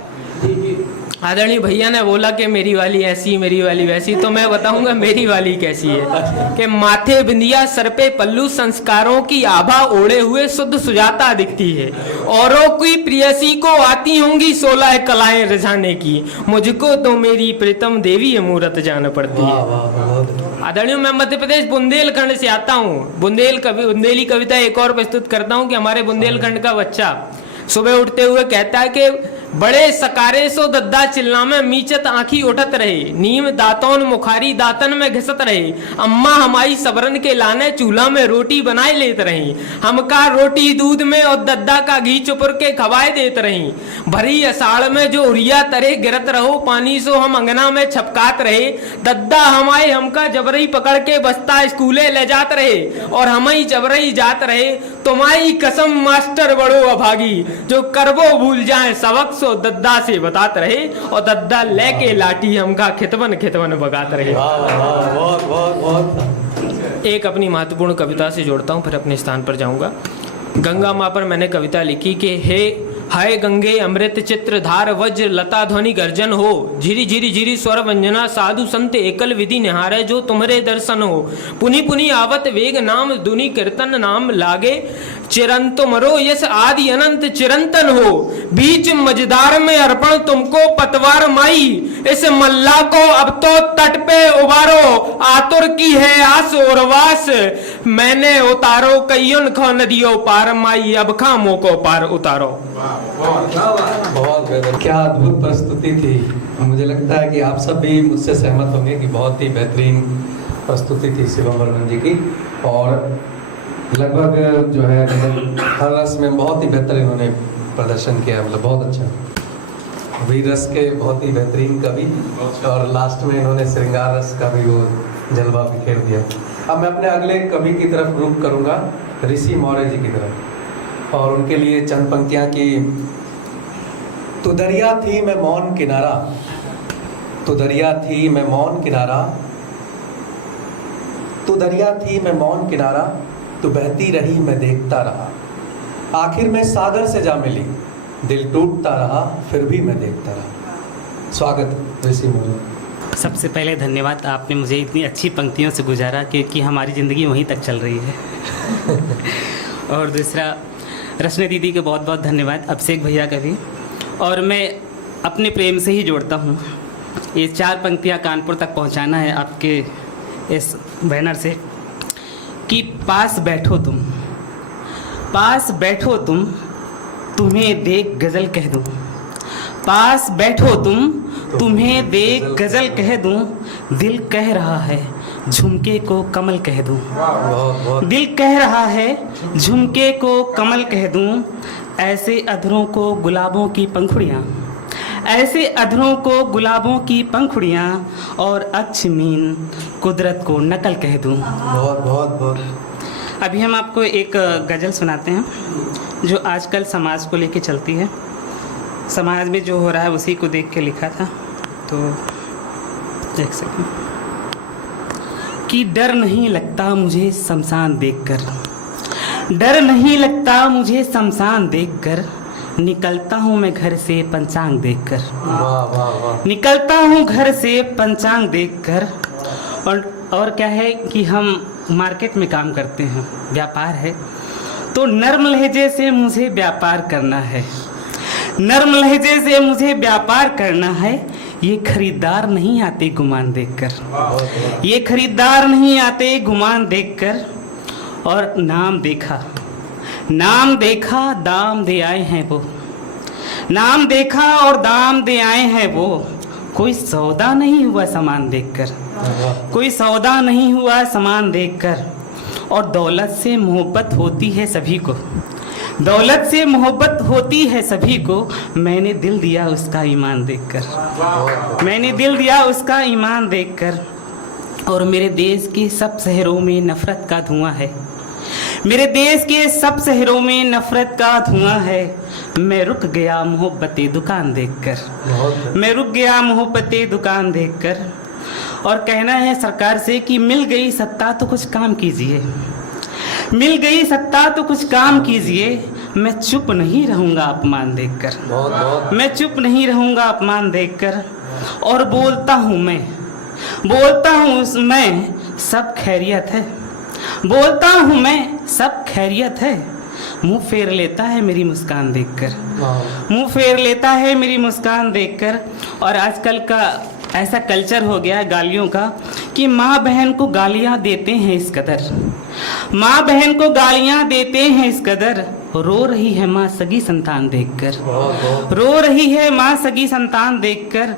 आदरणीय भैया ने बोला कि मेरी वाली ऐसी, मेरी वाली वैसी, तो मैं बताऊंगा मेरी वाली कैसी है। कि माथे बिंदिया, सर पे पल्लू, संस्कारों की आभा ओढ़े हुए शुद्ध सुजाता दिखती है। औरों की प्रियसी को आती होंगी 16 कलाएं रिझाने की, मुझको तो मेरी प्रीतम देवी मूरत जान पड़ती वाह है। वाह बहुत। आदरणीय, मैं मध्य प्रदेश बुंदेलखंड से आता हूँ। बुंदेली कविता एक और प्रस्तुत करता हूँ कि हमारे बुंदेलखंड का बच्चा सुबह उठते हुए कहता है कि बड़े सकारे सो दद्दा चिल्ला में मीचत आंखी उठत रहे, नीम दातौन मुखारी दातन में घिसत रहे। अम्मा हमारी सबरन के लाने चूल्हा में रोटी बनाए लेत रही। हमका रोटी दूध में और दद्दा का घी चुपुर के खवाए देत रही। भरी अषाढ़ में जो उरिया तरे गिरत रहो, पानी सो हम अंगना में छपकात रहे। दद्दा हमारे हमका जबरई पकड़ के बस्ता स्कूले ले जात रहे, और हम ही जबरई जात रहे। तुम्हारी कसम मास्टर बड़ो अभागी, जो करबो भूल जाए सबक सो दद्दा से बतात रहे। और दद्दा लेके लाठी हमका खितवन खितवन बगात रहे। वाह वाह बहुत बहुत बहुत। एक अपनी महत्वपूर्ण कविता से जोड़ता हूँ, फिर अपने स्थान पर जाऊंगा। गंगा माँ पर मैंने कविता लिखी कि हे हाय गंगे अमृत चित्र धार, वज्र लता ध्वनि गर्जन हो। झिरी झिरी झिरी स्वर वंजना, साधु संत एकल विधि निहारे, जो तुम्हारे दर्शन हो। पुनि पुनि आवत वेग नाम, दुनि कीर्तन नाम लागे। चिरंत मरो यश आदि अनंत चिरंतन हो। बीच मझधार में अर्पण तुमको पतवार माई, इस मल्ला को अब तो तट पे उबारो। आतुर की है आस और वास, मैंने उतारो कईयों खो नदियों पार माई, अब खामों को पार उतारो। बहुत बेहतर, क्या अद्भुत प्रस्तुति थी। मुझे लगता है कि आप सब भी मुझसे सहमत होंगे कि बहुत ही बेहतरीन प्रस्तुति थी शिवम वर्मन जी की। और लगभग जो है हर रस में बहुत ही बेहतर इन्होंने प्रदर्शन किया, मतलब बहुत अच्छा। वीर रस के बहुत ही बेहतरीन कवि, और लास्ट में इन्होंने श्रृंगार रस का भी वो जलवा बिखेर दिया। अब मैं अपने अगले कवि की तरफ रुख करूँगा, ऋषि मौर्य जी की तरफ, और उनके लिए चंद पंक्तियाँ की। तू दरिया थी मैं मौन किनारा, तू दरिया थी मैं मौन किनारा, तू दरिया थी मैं मौन किनारा, तू बहती रही मैं देखता रहा। आखिर में सागर से जा मिली, दिल टूटता रहा फिर भी मैं देखता रहा। स्वागत ऋषि मौर्य। सबसे पहले धन्यवाद, आपने मुझे इतनी अच्छी पंक्तियों से गुजारा क्योंकि हमारी ज़िंदगी वहीं तक चल रही है। और दूसरा, रचना दीदी को बहुत बहुत धन्यवाद, अभिषेक भैया का भी। और मैं अपने प्रेम से ही जोड़ता हूँ। ये 4 पंक्तियाँ कानपुर तक पहुँचाना है आपके इस बैनर से कि पास बैठो तुम, पास बैठो तुम, तुम्हें देख गज़ल कह दूँ। पास बैठो तुम, तुम्हें देख गज़ल कह दूँ। दिल कह रहा है झुमके को कमल कह दूँ। दिल कह रहा है झुमके को कमल कह दूँ। ऐसे अधरों को गुलाबों की पंखुड़ियाँ, ऐसे अधरों को गुलाबों की पंखुड़ियाँ, और अक्षमीन कुदरत को नकल कह दूँ। बहुत बहुत बहुत। अभी हम आपको एक गज़ल सुनाते हैं जो आजकल समाज को लेके चलती है। समाज में जो हो रहा है उसी को देख के लिखा था, तो देख सकते कि डर नहीं लगता मुझे शमशान देखकर, डर नहीं लगता मुझे शमशान देखकर। निकलता हूँ मैं घर से पंचांग देखकर, वाह वाह वाह। निकलता हूँ घर से पंचांग देखकर। और क्या है कि हम मार्केट में काम करते हैं, व्यापार है, तो नर्म लहजे से मुझे व्यापार करना है, नर्म लहजे से मुझे व्यापार करना है। ये खरीदार नहीं आते गुमान देखकर, ये खरीदार नहीं आते गुमान देखकर। और नाम देखा, नाम देखा, दाम दे आए हैं वो, नाम देखा और दाम दे आए हैं वो। कोई सौदा नहीं हुआ सामान देखकर, कोई सौदा नहीं हुआ सामान देखकर। और दौलत से मोहब्बत होती है सभी को, दौलत से मोहब्बत होती है सभी को। मैंने दिल दिया उसका ईमान देखकर, मैंने दिल दिया उसका ईमान देखकर। और मेरे देश के सब शहरों में नफरत का धुआं है, मेरे देश के सब शहरों में नफरत का धुआं है। मैं रुक गया मोहब्बते दुकान देखकर, मैं रुक गया मोहब्बते दुकान देखकर। और कहना है सरकार से कि मिल गई सत्ता तो कुछ काम कीजिए, मिल गई सत्ता तो कुछ काम कीजिए। मैं चुप नहीं रहूँगा अपमान देखकर, मैं चुप नहीं रहूँगा अपमान देखकर। और बोलता हूँ मैं, बोलता हूँ मैं सब खैरियत है, बोलता हूँ मैं सब खैरियत है। मुंह फेर लेता है मेरी मुस्कान देखकर, मुंह फेर लेता है मेरी मुस्कान देखकर। और आजकल का ऐसा कल्चर हो गया है गालियों का कि माँ बहन को गालियाँ देते हैं इस कदर, माँ बहन को गालियाँ देते हैं इस कदर। रो रही है माँ सगी संतान देखकर, रो रही है माँ सगी संतान देखकर।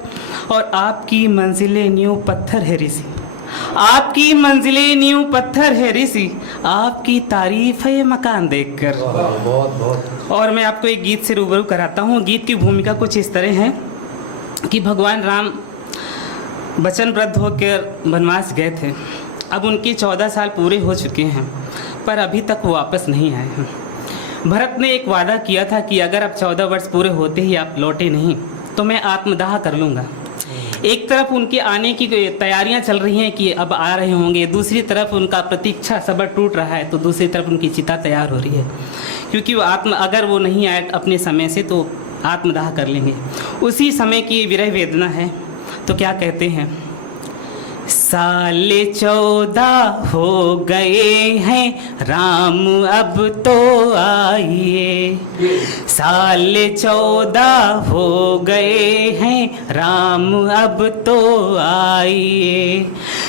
और आपकी मंजिलें नींव पत्थर है ऋषि, आपकी मंजिलें नींव पत्थर है ऋषि, आपकी तारीफ है ये मकान देखकर। और मैं आपको एक गीत से रूबरू कराता हूँ। गीत की भूमिका कुछ इस तरह है कि भगवान राम वचनबद्ध होकर वनवास गए थे। अब उनके 14 साल पूरे हो चुके हैं, पर अभी तक वो वापस नहीं आए हैं। भरत ने एक वादा किया था कि अगर अब 14 वर्ष पूरे होते ही आप लौटे नहीं तो मैं आत्मदाह कर लूँगा। एक तरफ उनके आने की तैयारियां चल रही हैं कि अब आ रहे होंगे, दूसरी तरफ उनका प्रतीक्षा सब्र टूट रहा है, तो दूसरी तरफ उनकी चिता तैयार हो रही है, क्योंकि वो अगर वो नहीं आए अपने समय से तो आत्मदाह कर लेंगे। उसी समय की विरह वेदना है। तो क्या कहते हैं, साल 14 हो गए हैं राम अब तो आइए, साल 14 हो गए हैं राम अब तो आइए।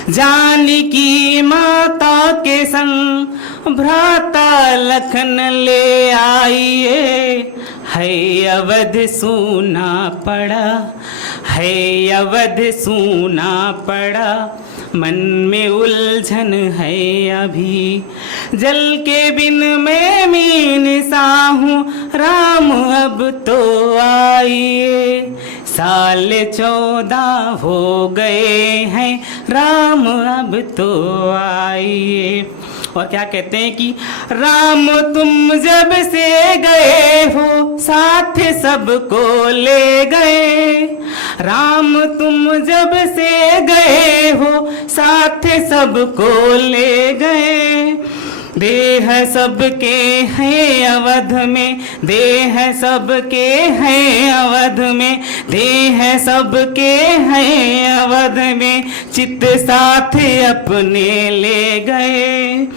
जानकी माता के संग भ्राता लखन ले आइए। है अवध सूना पड़ा, है अवध सूना पड़ा, मन में उलझन है अभी। जल के बिन मैं मीन सा हूँ राम अब तो आइए। साल 14 हो गए हैं राम अब तो आइए। और क्या कहते हैं कि राम तुम जब से गए हो साथ सबको ले गए। राम तुम जब से गए हो साथ सबको ले गए। देह सबके हैं अवध में, देह सबके हैं अवध में, देह सबके हैं अवध में, चित्त साथ अपने ले गए।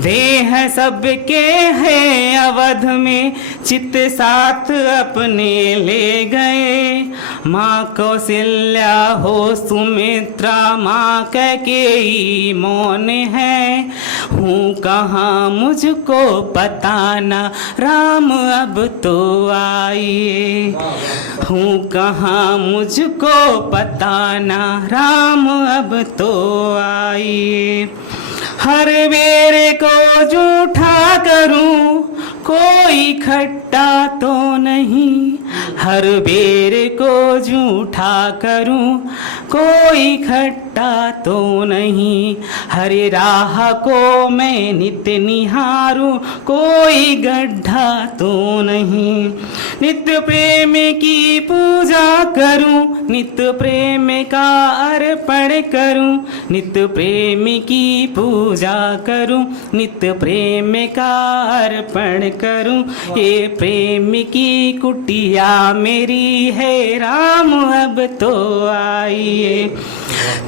देह सबके हैं अवध में, चित्त साथ अपने ले गए। माँ कौशल्या हो सुमित्रा, माँ कैकेयी मौन है। हूँ कहाँ मुझको पता ना राम अब तो आइए। हूँ कहाँ मुझको पता ना राम अब तो आइए। हर बेरे को जूठा करूं कोई खट्टा तो नहीं। हर बेरे को जूठा करूं कोई खट्टा तो नहीं। हरे राह को मैं नित्य निहारूं कोई गड्ढा तो नहीं। नित्य प्रेम की पूजा करूं, नित्य प्रेम का अर्पण करूं, नित्य प्रेम की पूजा करूं, नित्य प्रेम का अर्पण करूं। ये प्रेम की कुटिया मेरी है राम अब तो आइए।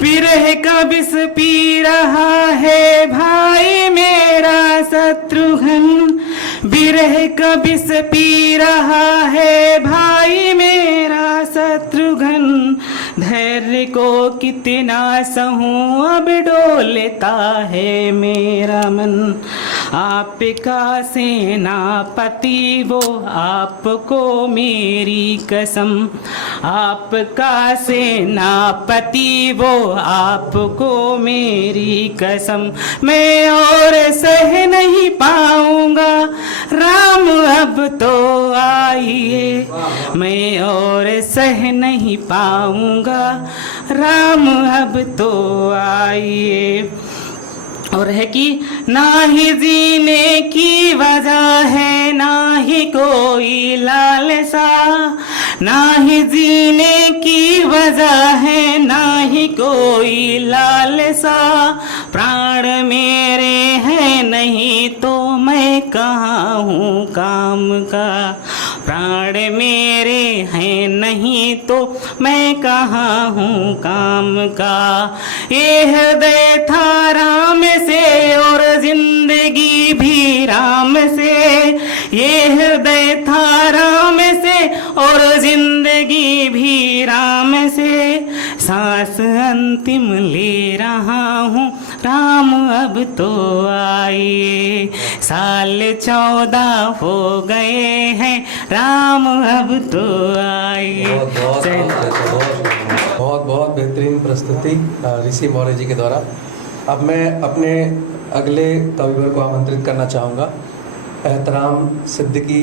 विरह का विष पी रहा है भाई मेरा शत्रुघ्न, विरह का विष पी रहा है भाई मेरा शत्रुघ्न। धैर्य को कितना सहूं अब डोलता है मेरा मन। आपका सेनापति वो आपको मेरी कसम, आपका सेनापति वो आपको मेरी कसम। मैं और सह नहीं पाऊंगा राम अब तो आइए, मैं और सह नहीं पाऊंगा राम अब तो आइए। और है कि ना ही जीने की वजह है, ना ही कोई लालसा, ना ही जीने की वजह है, ना ही कोई लालसा। प्राण मेरे हैं नहीं तो मैं कहाँ हूँ काम का, प्राण मेरे हैं नहीं तो मैं कहाँ हूँ काम का। ये हृदय था राम से और जिंदगी भी राम से, ये हृदय था राम से और जिंदगी भी राम से। सांस अंतिम ले रहा हूँ राम अब तो आइए। साल 14 हो गए हैं राम अब तो आइए। बहुत बहुत बेहतरीन प्रस्तुति ऋषि मौर्य जी के द्वारा। अब मैं अपने अगले कविवर को आमंत्रित करना चाहूँगा, एहतराम सिद्दीकी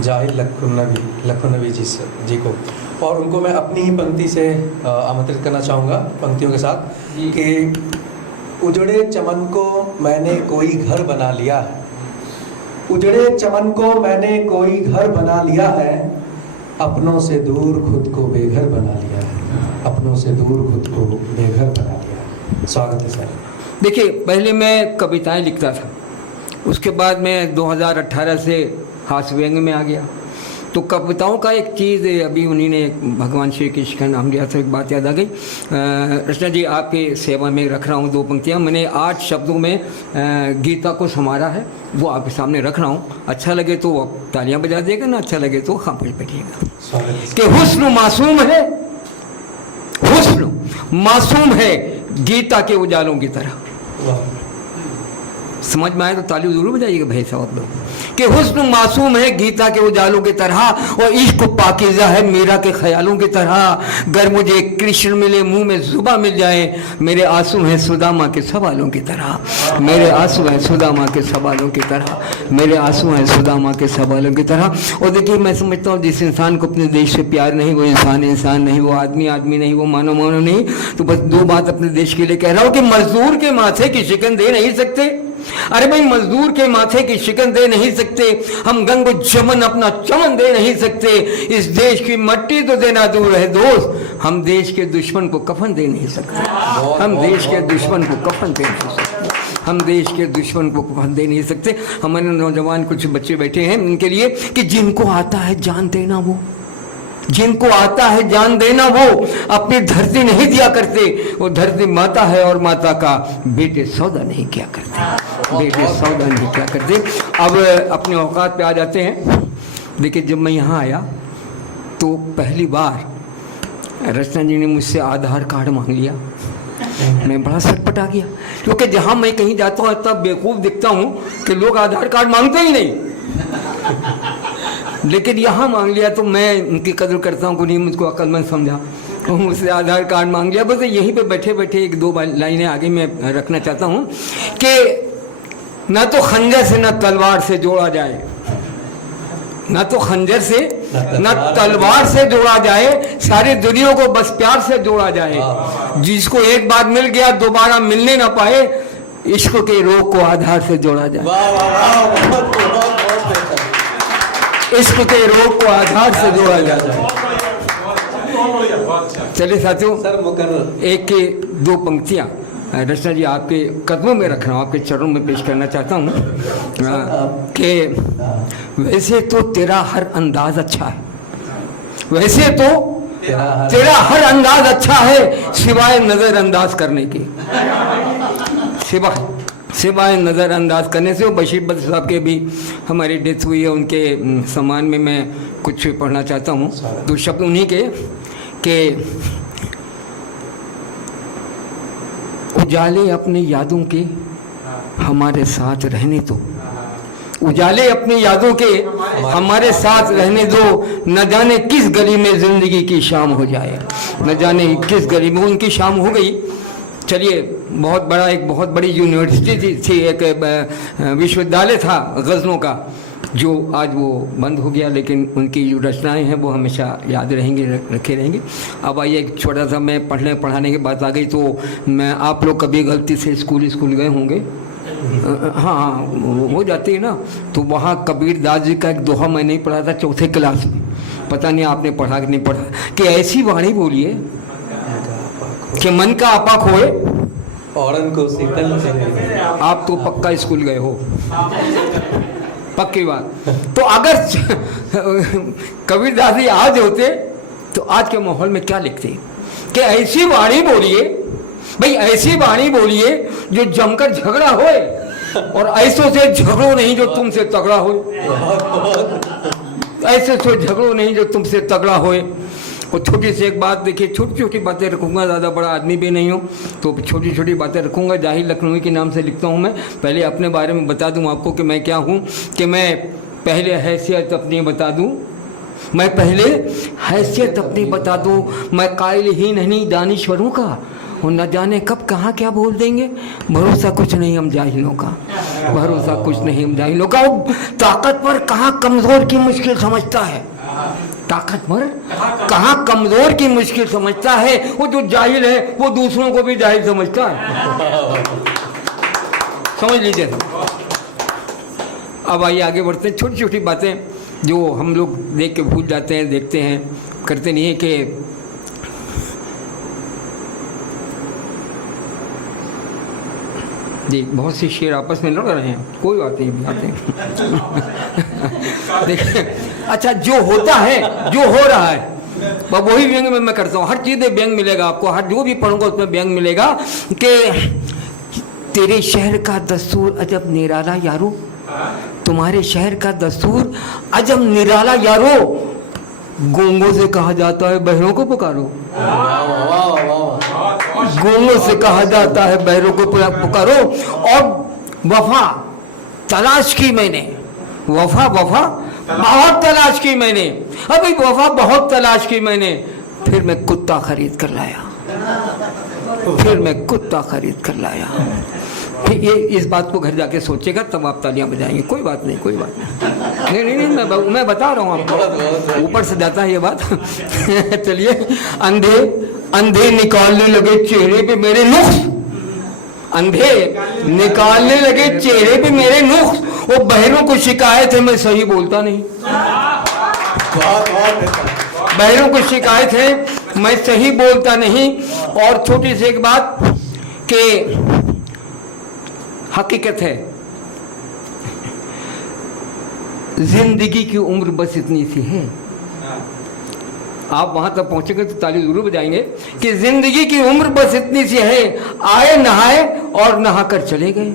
जाहिर लखनवी जी को, और उनको मैं अपनी ही पंक्ति से आमंत्रित करना चाहूँगा, पंक्तियों के साथ कि उजड़े चमन को मैंने कोई घर बना लिया है, उजड़े चमन को मैंने कोई घर बना लिया है, अपनों से दूर खुद को बेघर बना लिया है, अपनों से दूर खुद को बेघर बना लिया है। स्वागत है सर। देखिए, पहले मैं कविताएं लिखता था, उसके बाद मैं 2018 से हास्य व्यंग में आ गया। तो कविताओं का एक चीज़ अभी उन्हीं ने भगवान श्री कृष्ण का नाम लिया था, एक बात याद आ गई। रचना जी, आपके सेवा में रख रहा हूँ 2 पंक्तियाँ। मैंने 8 शब्दों में गीता को समारा है, वो आपके सामने रख रहा हूँ। अच्छा लगे तो आप तालियां बजा देगा, ना अच्छा लगे तो खामोश बैठिएगा। कि हुस्न मासूम है, हुस्न मासूम है गीता के उजालों की तरह। समझ में आए तो ताली जरूर बजाइएगा भाई साहब आप लोग। कि हुस्न मासूम है गीता के उजालों की तरह, और इश्क पाकीज़ा है मीरा के ख्यालों की तरह। गर मुझे कृष्ण मिले मुंह में जुबा मिल जाए, मेरे आंसू हैं सुदामा के सवालों की तरह, मेरे आंसू हैं सुदामा के सवालों की तरह, मेरे आंसू हैं सुदामा के सवालों की तरह। और देखिए, मैं समझता हूँ जिस इंसान को अपने देश से प्यार नहीं, वो इंसान नहीं, वो आदमी नहीं, वो मानव नहीं। तो बस 2 बात अपने देश के लिए कह रहा हूँ कि मजदूर के माथे की शिकन दे नहीं सकते। अरे भाई, मजदूर के माथे की शिकन दे नहीं सकते, हम गंग जमन अपना चमन दे नहीं सकते। इस देश की मट्टी तो देना दूर है दोस्त, हम देश के दुश्मन को कफन दे नहीं सकते, हम देश के दुश्मन को कफन दे नहीं सकते, हम देश के दुश्मन को कफन दे नहीं सकते। हमारे नौजवान कुछ बच्चे बैठे हैं, उनके लिए कि जिनको आता है जान देना, वो जिनको आता है जान देना, वो अपनी धरती नहीं दिया करते। वो धरती माता है और माता का बेटे सौदा नहीं किया करते, बेटे सौदा नहीं किया करते। अब अपने औकात पे आ जाते हैं। देखिए, जब मैं यहाँ आया तो पहली बार रचना जी ने मुझसे आधार कार्ड मांग लिया। मैं बड़ा सटपटा गया, क्योंकि जहाँ मैं कहीं जाता हूँ तब बेवकूफ़ दिखता हूँ कि लोग आधार कार्ड मांगते ही नहीं, लेकिन यहाँ मांग लिया तो मैं उनकी कदर करता हूँ, उन्हीं मुझको अक्लमंद समझा और मुझसे आधार कार्ड मांग लिया। बस यहीं पे बैठे बैठे 1-2 लाइनें आगे मैं रखना चाहता हूँ कि ना तो खंजर से ना तलवार से जोड़ा जाए, ना तो खंजर से ना तलवार से जोड़ा जाए, सारी दुनिया को बस प्यार से जोड़ा जाए। जिसको एक बार मिल गया दोबारा मिलने ना पाए, इश्क के रोग को आधार से जोड़ा जाए। इश्क के रोग को आधार से जोड़ा जाए। चलिए साथियों, सर मुकर्रर एक के दो पंक्तियाँ रचना जी आपके कदमों में रख रहा हूँ, आपके चरणों में पेश करना चाहता हूँ कि वैसे तो तेरा हर अंदाज अच्छा है, वैसे तो तेरा हर अंदाज अच्छा है, सिवाय नज़रअंदाज करने की, सिवाय नज़रअंदाज करने से। वो बशीर बद्र साहब के भी हमारी डेथ हुई है, उनके सम्मान में मैं कुछ पढ़ना चाहता हूँ। दो शब्द उन्हीं के उजाले अपनी यादों के हमारे साथ रहने दो, उजाले अपनी यादों के हमारे साथ रहने दो, न जाने किस गली में ज़िंदगी की शाम हो जाए, न जाने किस गली में। उनकी शाम हो गई। चलिए, एक बहुत बड़ी यूनिवर्सिटी थी, एक विश्वविद्यालय था गज़लों का, जो आज वो बंद हो गया, लेकिन उनकी जो रचनाएँ हैं वो हमेशा याद रहेंगी, रखे रहेंगे। अब आइए, एक छोटा सा मैं पढ़ाने की बात आ गई तो मैं, आप लोग कभी गलती से स्कूल गए होंगे, हाँ हो जाती है ना, तो वहाँ कबीर दास जी का एक दोहा मैंने ही पढ़ा था चौथे क्लास में, पता नहीं आपने पढ़ा कि नहीं पढ़ा, कि ऐसी वाणी बोलिए कि मन का आपा खोए औरन को शीतल से। आप तो पक्का स्कूल गए हो, पक्की बात। तो अगर कबीर दास जी आज होते तो आज के माहौल में क्या लिखते कि ऐसी वाणी बोलिए, भाई ऐसी वाणी बोलिए जो जमकर झगड़ा होए, और ऐसों से झगड़ो नहीं जो तुमसे तगड़ा होए, ऐसे से झगड़ो नहीं जो तुमसे तगड़ा होए। और छोटी सी एक बात देखिए, छोटी छोटी बातें रखूँगा, ज़्यादा बड़ा आदमी भी नहीं हूँ तो छोटी छोटी बातें रखूँगा। जाहिर लखनवी के नाम से लिखता हूँ मैं। पहले अपने बारे में बता दूँ आपको कि मैं क्या हूँ, कि मैं पहले हैसियत अपनी बता दूँ, मैं पहले हैसियत अपनी बता दूँ, मैं कायल ही नहीं दानिश्वरों का, और न जाने कब कहाँ क्या बोल देंगे, भरोसा कुछ नहीं हम जाहिलों का, भरोसा कुछ नहीं हम जाहिलों का। ताकतवर कहाँ कमज़ोर की मुश्किल समझता है, ताकतवर कहाँ कमज़ोर की मुश्किल समझता है, वो जो जाहिल है वो दूसरों को भी जाहिल समझता है, समझ लीजिए। अब आइए आगे बढ़ते हैं। छोटी छोटी बातें जो हम लोग देख के भूल जाते हैं, देखते हैं, करते नहीं है, कि जी बहुत सी शेर आपस में लड़ रहे हैं, कोई बात नहीं, बातें देखिए। अच्छा, जो होता है, जो हो रहा है, वही व्यंग में मैं करता हूँ। हर चीज़ में व्यंग मिलेगा आपको, हर जो भी पढ़ूंगा उसमें व्यंग मिलेगा। कि तेरे शहर का दस्तूर अजब निराला यारो, तुम्हारे शहर का दस्तूर अजब निराला यारो, गूंगों से कहा जाता है बहरों को पुकारो, गूंगों से कहा जाता है बहरों को पुकारो। और वफा तलाश की मैंने, वफा बहुत तलाश की मैंने, अभी वफा बहुत तलाश की मैंने, फिर मैं कुत्ता खरीद कर लाया, फिर मैं कुत्ता खरीद कर लाया। ये इस बात को घर जाके सोचेगा तब आप तालियां बजाएंगे। कोई बात नहीं, कोई बात नहीं, मैं बता रहा हूँ आपको, ऊपर से जाता है ये बात। चलिए, अंधे निकालने लगे चेहरे पे मेरे नुक्स, अंधे निकालने लगे चेहरे पे मेरे नुक्स, वो बहरों को शिकायत है मैं सही बोलता नहीं, बहरों को शिकायत है मैं सही बोलता नहीं। और छोटी सी एक बात कि हकीकत है, जिंदगी की उम्र बस इतनी सी है। आप वहां तक पहुंचेंगे तो ताली जरूर बजाएंगे कि जिंदगी की उम्र बस इतनी सी है, आए नहाए और नहाकर चले गए,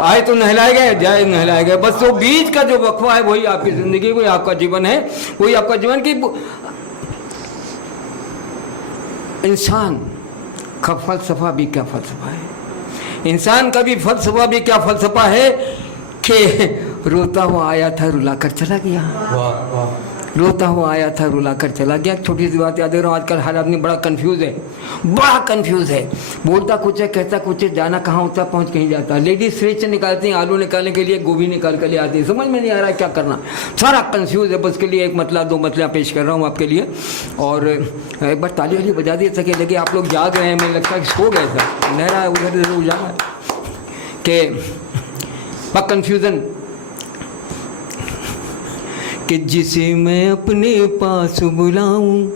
आए तो नहलाए गए, जाए नहलाए गए, बस वो बीच का जो वक्फा है वही आपकी जिंदगी, वही आपका जीवन है, वही आपका जीवन। की इंसान का फलसफा भी क्या फलसफा है, इंसान का भी फलसफा भी क्या फलसफा है कि रोता हुआ आया था रुला कर चला गया, रोता हुआ आया था रुला कर चला गया। छोटी सी बात याद दे रहा हूँ, आजकल हर आदमी बड़ा कंफ्यूज है, बड़ा कंफ्यूज है, बोलता कुछ है, कहता कुछ है, जाना कहाँ होता है, पहुँच कहीं जाता है। लेडीज फ्रिज निकालती हैं आलू निकालने के लिए, गोभी निकाल कर ले आती है, समझ में नहीं आ रहा है क्या करना, सारा कंफ्यूज है। बस के लिए एक मतला दो मतला पेश कर रहा हूँ आपके लिए। और एक बार ताली वाली बजा दी सके, लगे आप लोग जाग रहे हैं, मुझे लगता है कि सो गए था, नहरा उधर उधर उजाला के कन्फ्यूज़न कि जिसे मैं अपने पास बुलाऊं,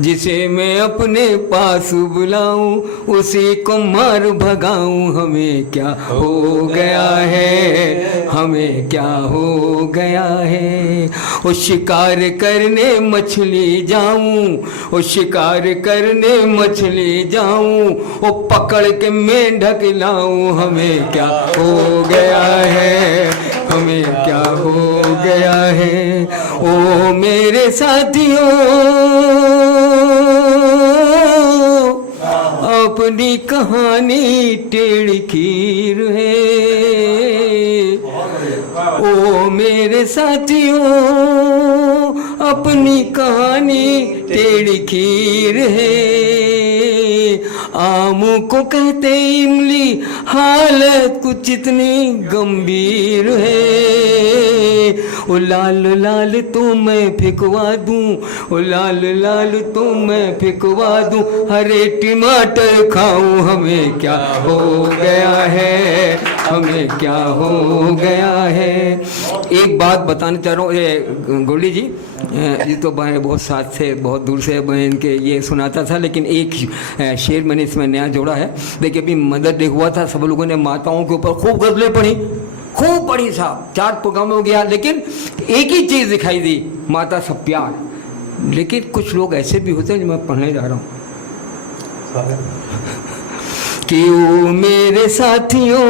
जिसे मैं अपने पास बुलाऊं, उसी को मार भगाऊं। हमें क्या हो गया है, हमें क्या हो गया है। ओ शिकार करने मछली जाऊं, ओ शिकार करने मछली जाऊं, ओ पकड़ के मैं ढक लाऊं। हमें क्या हो गया है, हमें क्या हो गया है। ओ मेरे साथियों, अपनी कहानी टेढ़ खीर है। ओ मेरे साथियों, अपनी कहानी टेढ़ खीर है। आम को कहते इमली, हालत कुछ इतनी गंभीर है। ओ लाल लाल तो मैं फेंकवा दूं, ओ लाल लाल तो मैं फेंकवा दूं, हरे टमाटर खाऊं। हमें क्या हो गया है, हमें क्या हो गया है। एक बात बताना चाह रहा हूँ गोल्डी जी, ये तो मैं बहुत साथ से बहुत दूर से मैं इनके ये सुनाता था, लेकिन एक शेर मैंने इसमें नया जोड़ा है। देखिए अभी मदर डे हुआ था, सब लोगों ने माताओं के ऊपर खूब गज़लें पढ़ी, खूब पढ़ी साहब, 4 प्रोग्राम हो गया, लेकिन एक ही चीज़ दिखाई दी, माता सब प्यार। लेकिन कुछ लोग ऐसे भी होते हैं जो मैं पढ़ने जा रहा हूँ कि ओ मेरे साथियों,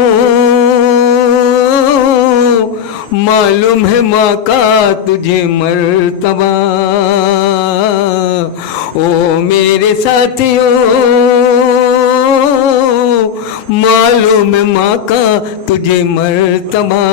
मालूम है माँ का तुझे मर्तबा। ओ मेरे साथियों, मालूम है माँ का तुझे मर्तबा।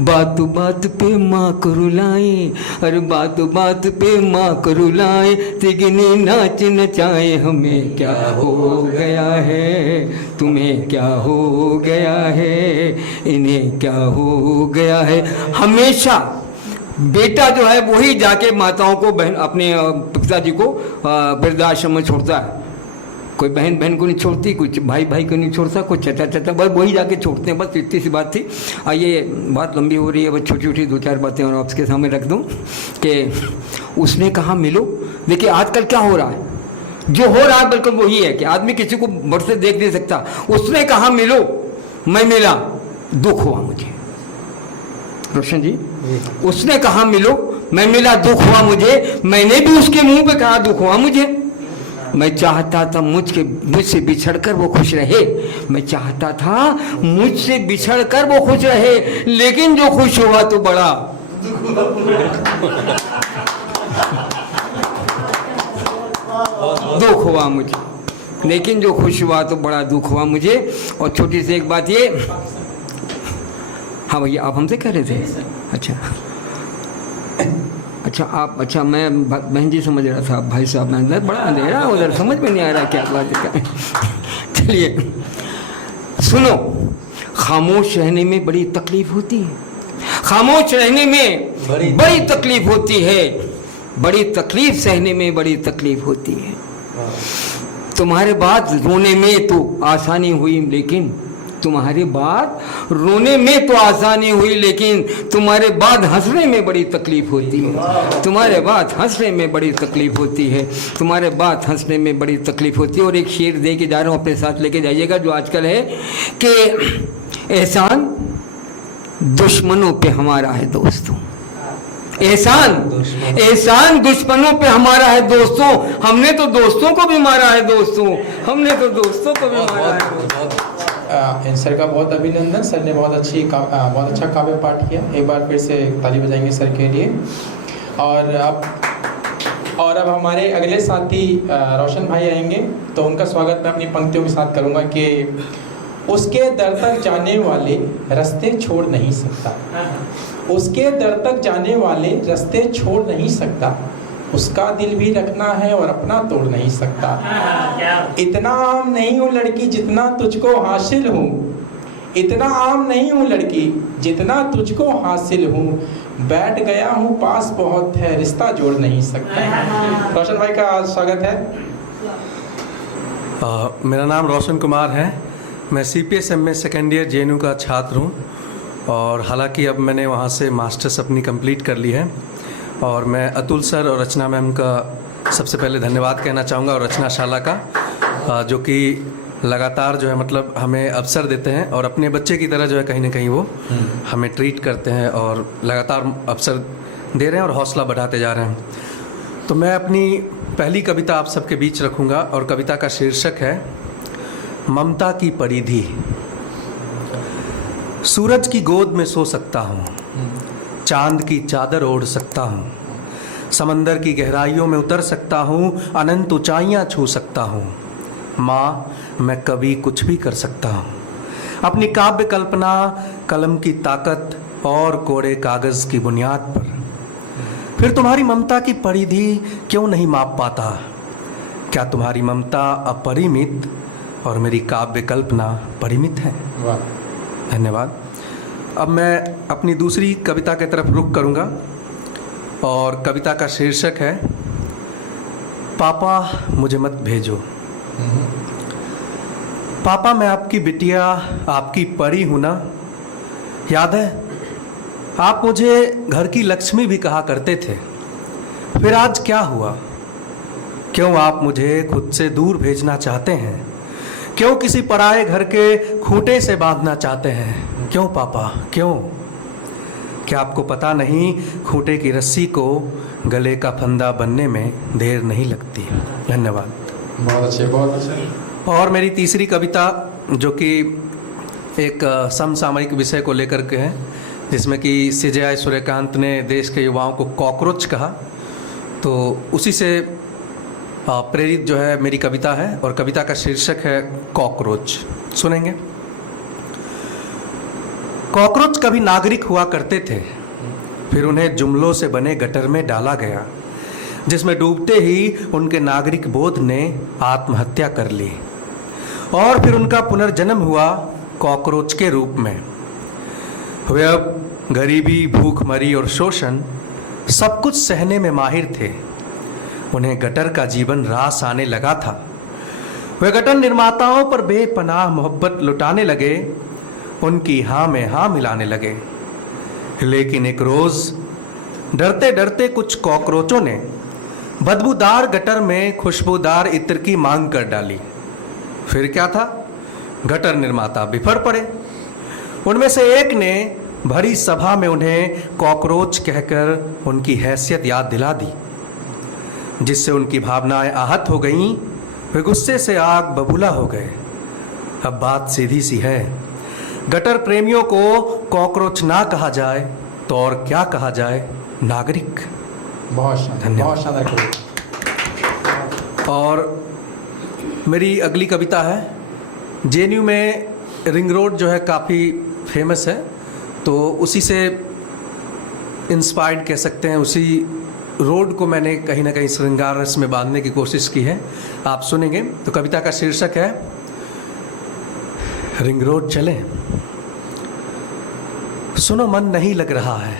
बात बात पे माँ को रुलाए, अरे बात बात पे माँ को रुलाए, तिगनी नाच नचाए। हमें क्या हो गया है, तुम्हें क्या हो गया है, इन्हें क्या हो गया है। हमेशा बेटा जो है वही जाके माताओं को, बहन अपने पिताजी को वृद्धाश्रम में छोड़ता है। कोई बहन बहन को नहीं छोड़ती, कोई भाई भाई को नहीं छोड़ता, कोई चचा चचा, बस वही जाके छोड़ते हैं। बस इतनी सी बात थी। ये बात लंबी हो रही है, बस छोटी छोटी 2-4 बातें और आपके सामने रख दूं कि उसने कहा मिलो। देखिए आजकल क्या हो रहा है, जो हो रहा है बिल्कुल वही है कि आदमी किसी को बढ़ से देख नहीं सकता। उसने कहा मिलो, मैं मिला, दुख हुआ मुझे। रोशन जी, उसने कहा मिलो, मैं मिला, दुख हुआ मुझे। मैंने भी उसके मुंह पे कहा दुख हुआ मुझे। मैं चाहता था मुझसे बिछड़कर वो खुश रहे, मैं चाहता था मुझसे बिछड़कर वो खुश रहे, लेकिन जो खुश हुआ तो बड़ा दुख हुआ मुझे, लेकिन जो खुश हुआ तो बड़ा दुख हुआ मुझे। और छोटी सी एक बात ये, हाँ भैया आप हमसे कह रहे थे? अच्छा आप, अच्छा मैं बहन जी समझ रहा था, भाई साहब मैं बड़ा अंधेरा उधर, समझ में नहीं आ रहा क्या बात है। चलिए सुनो, खामोश रहने में बड़ी तकलीफ होती है, खामोश रहने में बड़ी तकलीफ होती है, बड़ी तकलीफ सहने में बड़ी तकलीफ होती है। तुम्हारे बाद रोने में तो आसानी हुई, लेकिन तुम्हारे बाद रोने में तो आसानी हुई, लेकिन तुम्हारे बाद हंसने में बड़ी तकलीफ होती है। तुम्हारे बाद हंसने में बड़ी तकलीफ होती है, तुम्हारे बाद हंसने में बड़ी तकलीफ होती है। और एक शेर दे के जा रहा हूँ, अपने साथ लेके जाइएगा, जो आजकल है कि एहसान दुश्मनों पे हमारा है दोस्तों, एहसान दुश्मनों पे हमारा है दोस्तों। हमने तो दोस्तों को भी मारा है दोस्तों, हमने तो दोस्तों को भी मारा है। सर का बहुत अभिनंदन, सर ने बहुत अच्छा काव्य पाठ किया। एक बार फिर से ताली बजाएंगे सर के लिए। और अब हमारे अगले साथी रोशन भाई आएंगे, तो उनका स्वागत मैं अपनी पंक्तियों के साथ करूंगा कि उसके दर तक जाने वाले रास्ते छोड़ नहीं सकता, उसके दर तक जाने वाले रास्ते छोड़ नहीं सकता, उसका दिल भी रखना है और अपना तोड़ नहीं सकता। इतना आम नहीं हूँ लड़की जितना तुझको हासिल हूँ, इतना आम नहीं हूँ लड़की जितना तुझको हासिल हूँ, बैठ गया हूँ पास बहुत है रिश्ता जोड़ नहीं सकता। रोशन भाई का स्वागत है। मेरा नाम रोशन कुमार है, मैं CPSM में सेकेंड ईयर JNU का छात्र हूँ और हालांकि अब मैंने वहाँ से मास्टर्स अपनी कंप्लीट कर ली है। और मैं अतुल सर और रचना मैम का सबसे पहले धन्यवाद कहना चाहूँगा, और रचना शाला का, जो कि लगातार जो है मतलब हमें अवसर देते हैं और अपने बच्चे की तरह जो है कहीं ना कहीं वो हमें ट्रीट करते हैं और लगातार अवसर दे रहे हैं और हौसला बढ़ाते जा रहे हैं। तो मैं अपनी पहली कविता आप सबके बीच रखूँगा और कविता का शीर्षक है ममता की परिधि। सूरज की गोद में सो सकता हूँ, चांद की चादर ओढ़ सकता हूँ, समंदर की गहराइयों में उतर सकता हूँ, अनंत ऊंचाइयाँ छू सकता हूँ। माँ, मैं कभी कुछ भी कर सकता हूँ। अपनी काव्य कल्पना, कलम की ताकत और कोरे कागज़ की बुनियाद पर। फिर तुम्हारी ममता की परिधि क्यों नहीं माप पाता? क्या तुम्हारी ममता अपरिमित और मेरी काव्य कल्पना परिमित है? धन्यवाद। अब मैं अपनी दूसरी कविता की तरफ रुख करूँगा और कविता का शीर्षक है पापा मुझे मत भेजो। पापा, मैं आपकी बिटिया, आपकी परी हूँ ना? याद है, आप मुझे घर की लक्ष्मी भी कहा करते थे। फिर आज क्या हुआ? क्यों आप मुझे खुद से दूर भेजना चाहते हैं? क्यों किसी पराए घर के खूंटे से बांधना चाहते हैं? क्यों पापा, क्यों? क्या आपको पता नहीं, खूंटे की रस्सी को गले का फंदा बनने में देर नहीं लगती। धन्यवाद। बहुत अच्छे, बहुत अच्छे। और मेरी तीसरी कविता जो कि एक समसामयिक विषय को लेकर के है, जिसमें कि CJI सूर्यकांत ने देश के युवाओं को कॉकरोच कहा, तो उसी से प्रेरित जो है मेरी कविता है और कविता का शीर्षक है कॉकरोच। सुनेंगे? कॉकरोच कभी नागरिक हुआ करते थे, फिर उन्हें जुमलों से बने गटर में डाला गया, जिसमें डूबते ही उनके नागरिक बोध ने आत्महत्या कर ली और फिर उनका पुनर्जन्म हुआ कॉकरोच के रूप में। वे अब गरीबी, भूखमरी और शोषण सब कुछ सहने में माहिर थे। उन्हें गटर का जीवन रास आने लगा था। वे गटर निर्माताओं पर बेपनाह मोहब्बत लुटाने लगे, उनकी हाँ में हाँ मिलाने लगे। लेकिन एक रोज डरते डरते कुछ कॉकरोचों ने बदबूदार गटर में खुशबूदार इत्र की मांग कर डाली। फिर क्या था? गटर निर्माता बिफर पड़े। उनमें से एक ने भरी सभा में उन्हें कॉकरोच कहकर उनकी हैसियत याद दिला दी, जिससे उनकी भावनाएं आहत हो गईं। वे गुस्से से आग बबूला हो गए। अब बात सीधी सी है, गटर प्रेमियों को कॉकरोच ना कहा जाए तो और क्या कहा जाए? नागरिक। बहुत शानदार, धन्यवाद। बहुत शानदार। और मेरी अगली कविता है, JNU में रिंग रोड जो है काफ़ी फेमस है, तो उसी से इंस्पायर्ड कह सकते हैं। उसी रोड को मैंने कहीं ना कहीं श्रृंगार रस में बांधने की कोशिश की है। आप सुनेंगे। तो कविता का शीर्षक है रिंग रोड चले। सुनो, मन नहीं लग रहा है,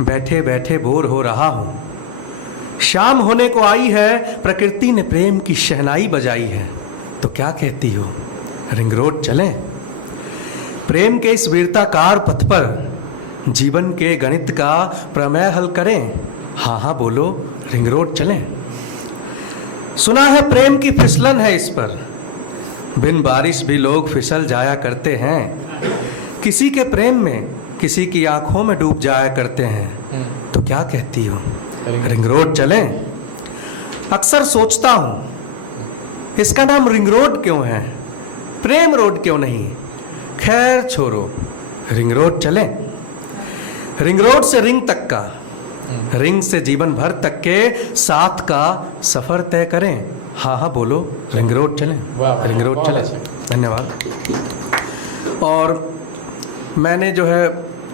बैठे बैठे बोर हो रहा हूँ। शाम होने को आई है, प्रकृति ने प्रेम की शहनाई बजाई है। तो क्या कहती हो, रिंग रोड चलें? प्रेम के इस वीरताकार पथ पर जीवन के गणित का प्रमेय हल करें। हाँ हाँ बोलो, रिंग रोड चलें। सुना है प्रेम की फिसलन है इस पर, बिन बारिश भी लोग फिसल जाया करते हैं। किसी के प्रेम में किसी की आंखों में डूब जाया करते हैं। तो क्या कहती हो, रिंग रोड चलें? अक्सर सोचता हूँ, इसका नाम रिंग रोड क्यों है, प्रेम रोड क्यों नहीं? खैर छोड़ो, रिंग रोड चलें। रिंग रोड से रिंग तक का, रिंग से जीवन भर तक के साथ का सफर तय करें। हाँ हाँ बोलो, रिंग रोड चलें। रिंग रोड चलें। धन्यवाद। और मैंने जो है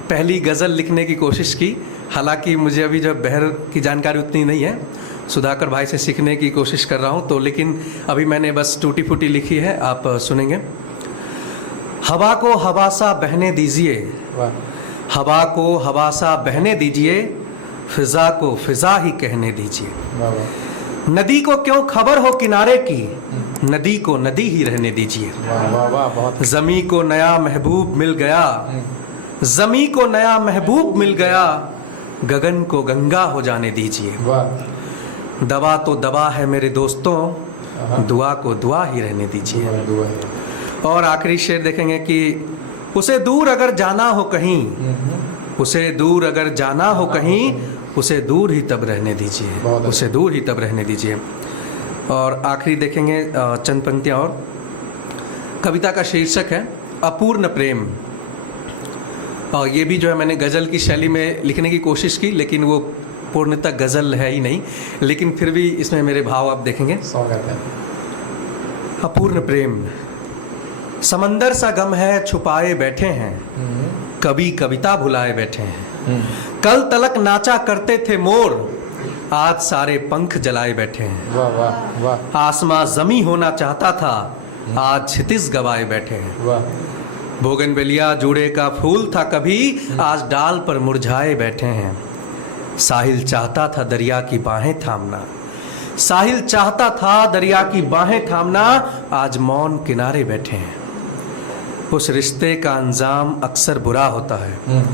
पहली गज़ल लिखने की कोशिश की, हालांकि मुझे अभी जब बहर की जानकारी उतनी नहीं है, सुधाकर भाई से सीखने की कोशिश कर रहा हूँ, तो लेकिन अभी मैंने बस टूटी फूटी लिखी है, आप सुनेंगे। हवा को हवा सा बहने दीजिए, हवा को हवा सा बहने दीजिए, फिजा को फिजा ही कहने दीजिए। नदी को क्यों खबर हो किनारे की, नदी को नदी ही रहने दीजिए। जमी को नया महबूब मिल गया, जमी को नया महबूब मिल गया, गगन को गंगा हो जाने दीजिए। दवा तो दवा है मेरे दोस्तों, दुआ को दुआ ही रहने दीजिए। और आखिरी शेर देखेंगे कि उसे दूर अगर जाना हो कहीं, उसे दूर अगर जाना हो कहीं, उसे दूर ही तब रहने दीजिए, उसे दूर ही तब रहने दीजिए। और आखिरी देखेंगे चंद पंक्तियाँ और। कविता का शीर्षक है अपूर्ण प्रेम। और ये भी जो है मैंने गज़ल की शैली में लिखने की कोशिश की, लेकिन वो पूर्णतः गज़ल है ही नहीं, लेकिन फिर भी इसमें मेरे भाव आप देखेंगे। अपूर्ण प्रेम। समंदर सा गम है छुपाए बैठे हैं, कभी कविता भुलाए बैठे हैं। कल तलक नाचा करते थे मोर, आज सारे पंख जलाए बैठे हैं। आसमां जमी होना चाहता था, आज क्षितिज गवाए बैठे हैं। बोगनवेलिया जूड़े का फूल था कभी, आज डाल पर मुरझाए बैठे हैं। साहिल चाहता था दरिया की बाहें थामना, साहिल चाहता था दरिया की बाहें थामना, आज मौन किनारे बैठे हैं। उस रिश्ते का अंजाम अक्सर बुरा होता है,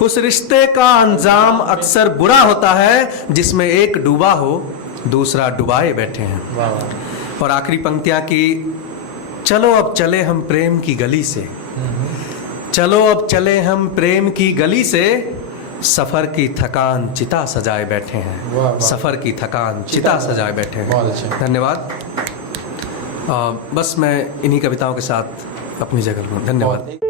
उस रिश्ते का अंजाम अक्सर बुरा होता है, जिसमें एक डूबा हो दूसरा डुबाए बैठे हैं। और आखिरी पंक्तियां की, चलो अब चले हम प्रेम की गली से, चलो अब चले हम प्रेम की गली से, सफर की थकान चिता सजाए बैठे हैं। सफर की थकान चिता सजाए बैठे हैं। धन्यवाद। बस मैं इन्हीं कविताओं के साथ अपनी जगह लूँ। धन्यवाद।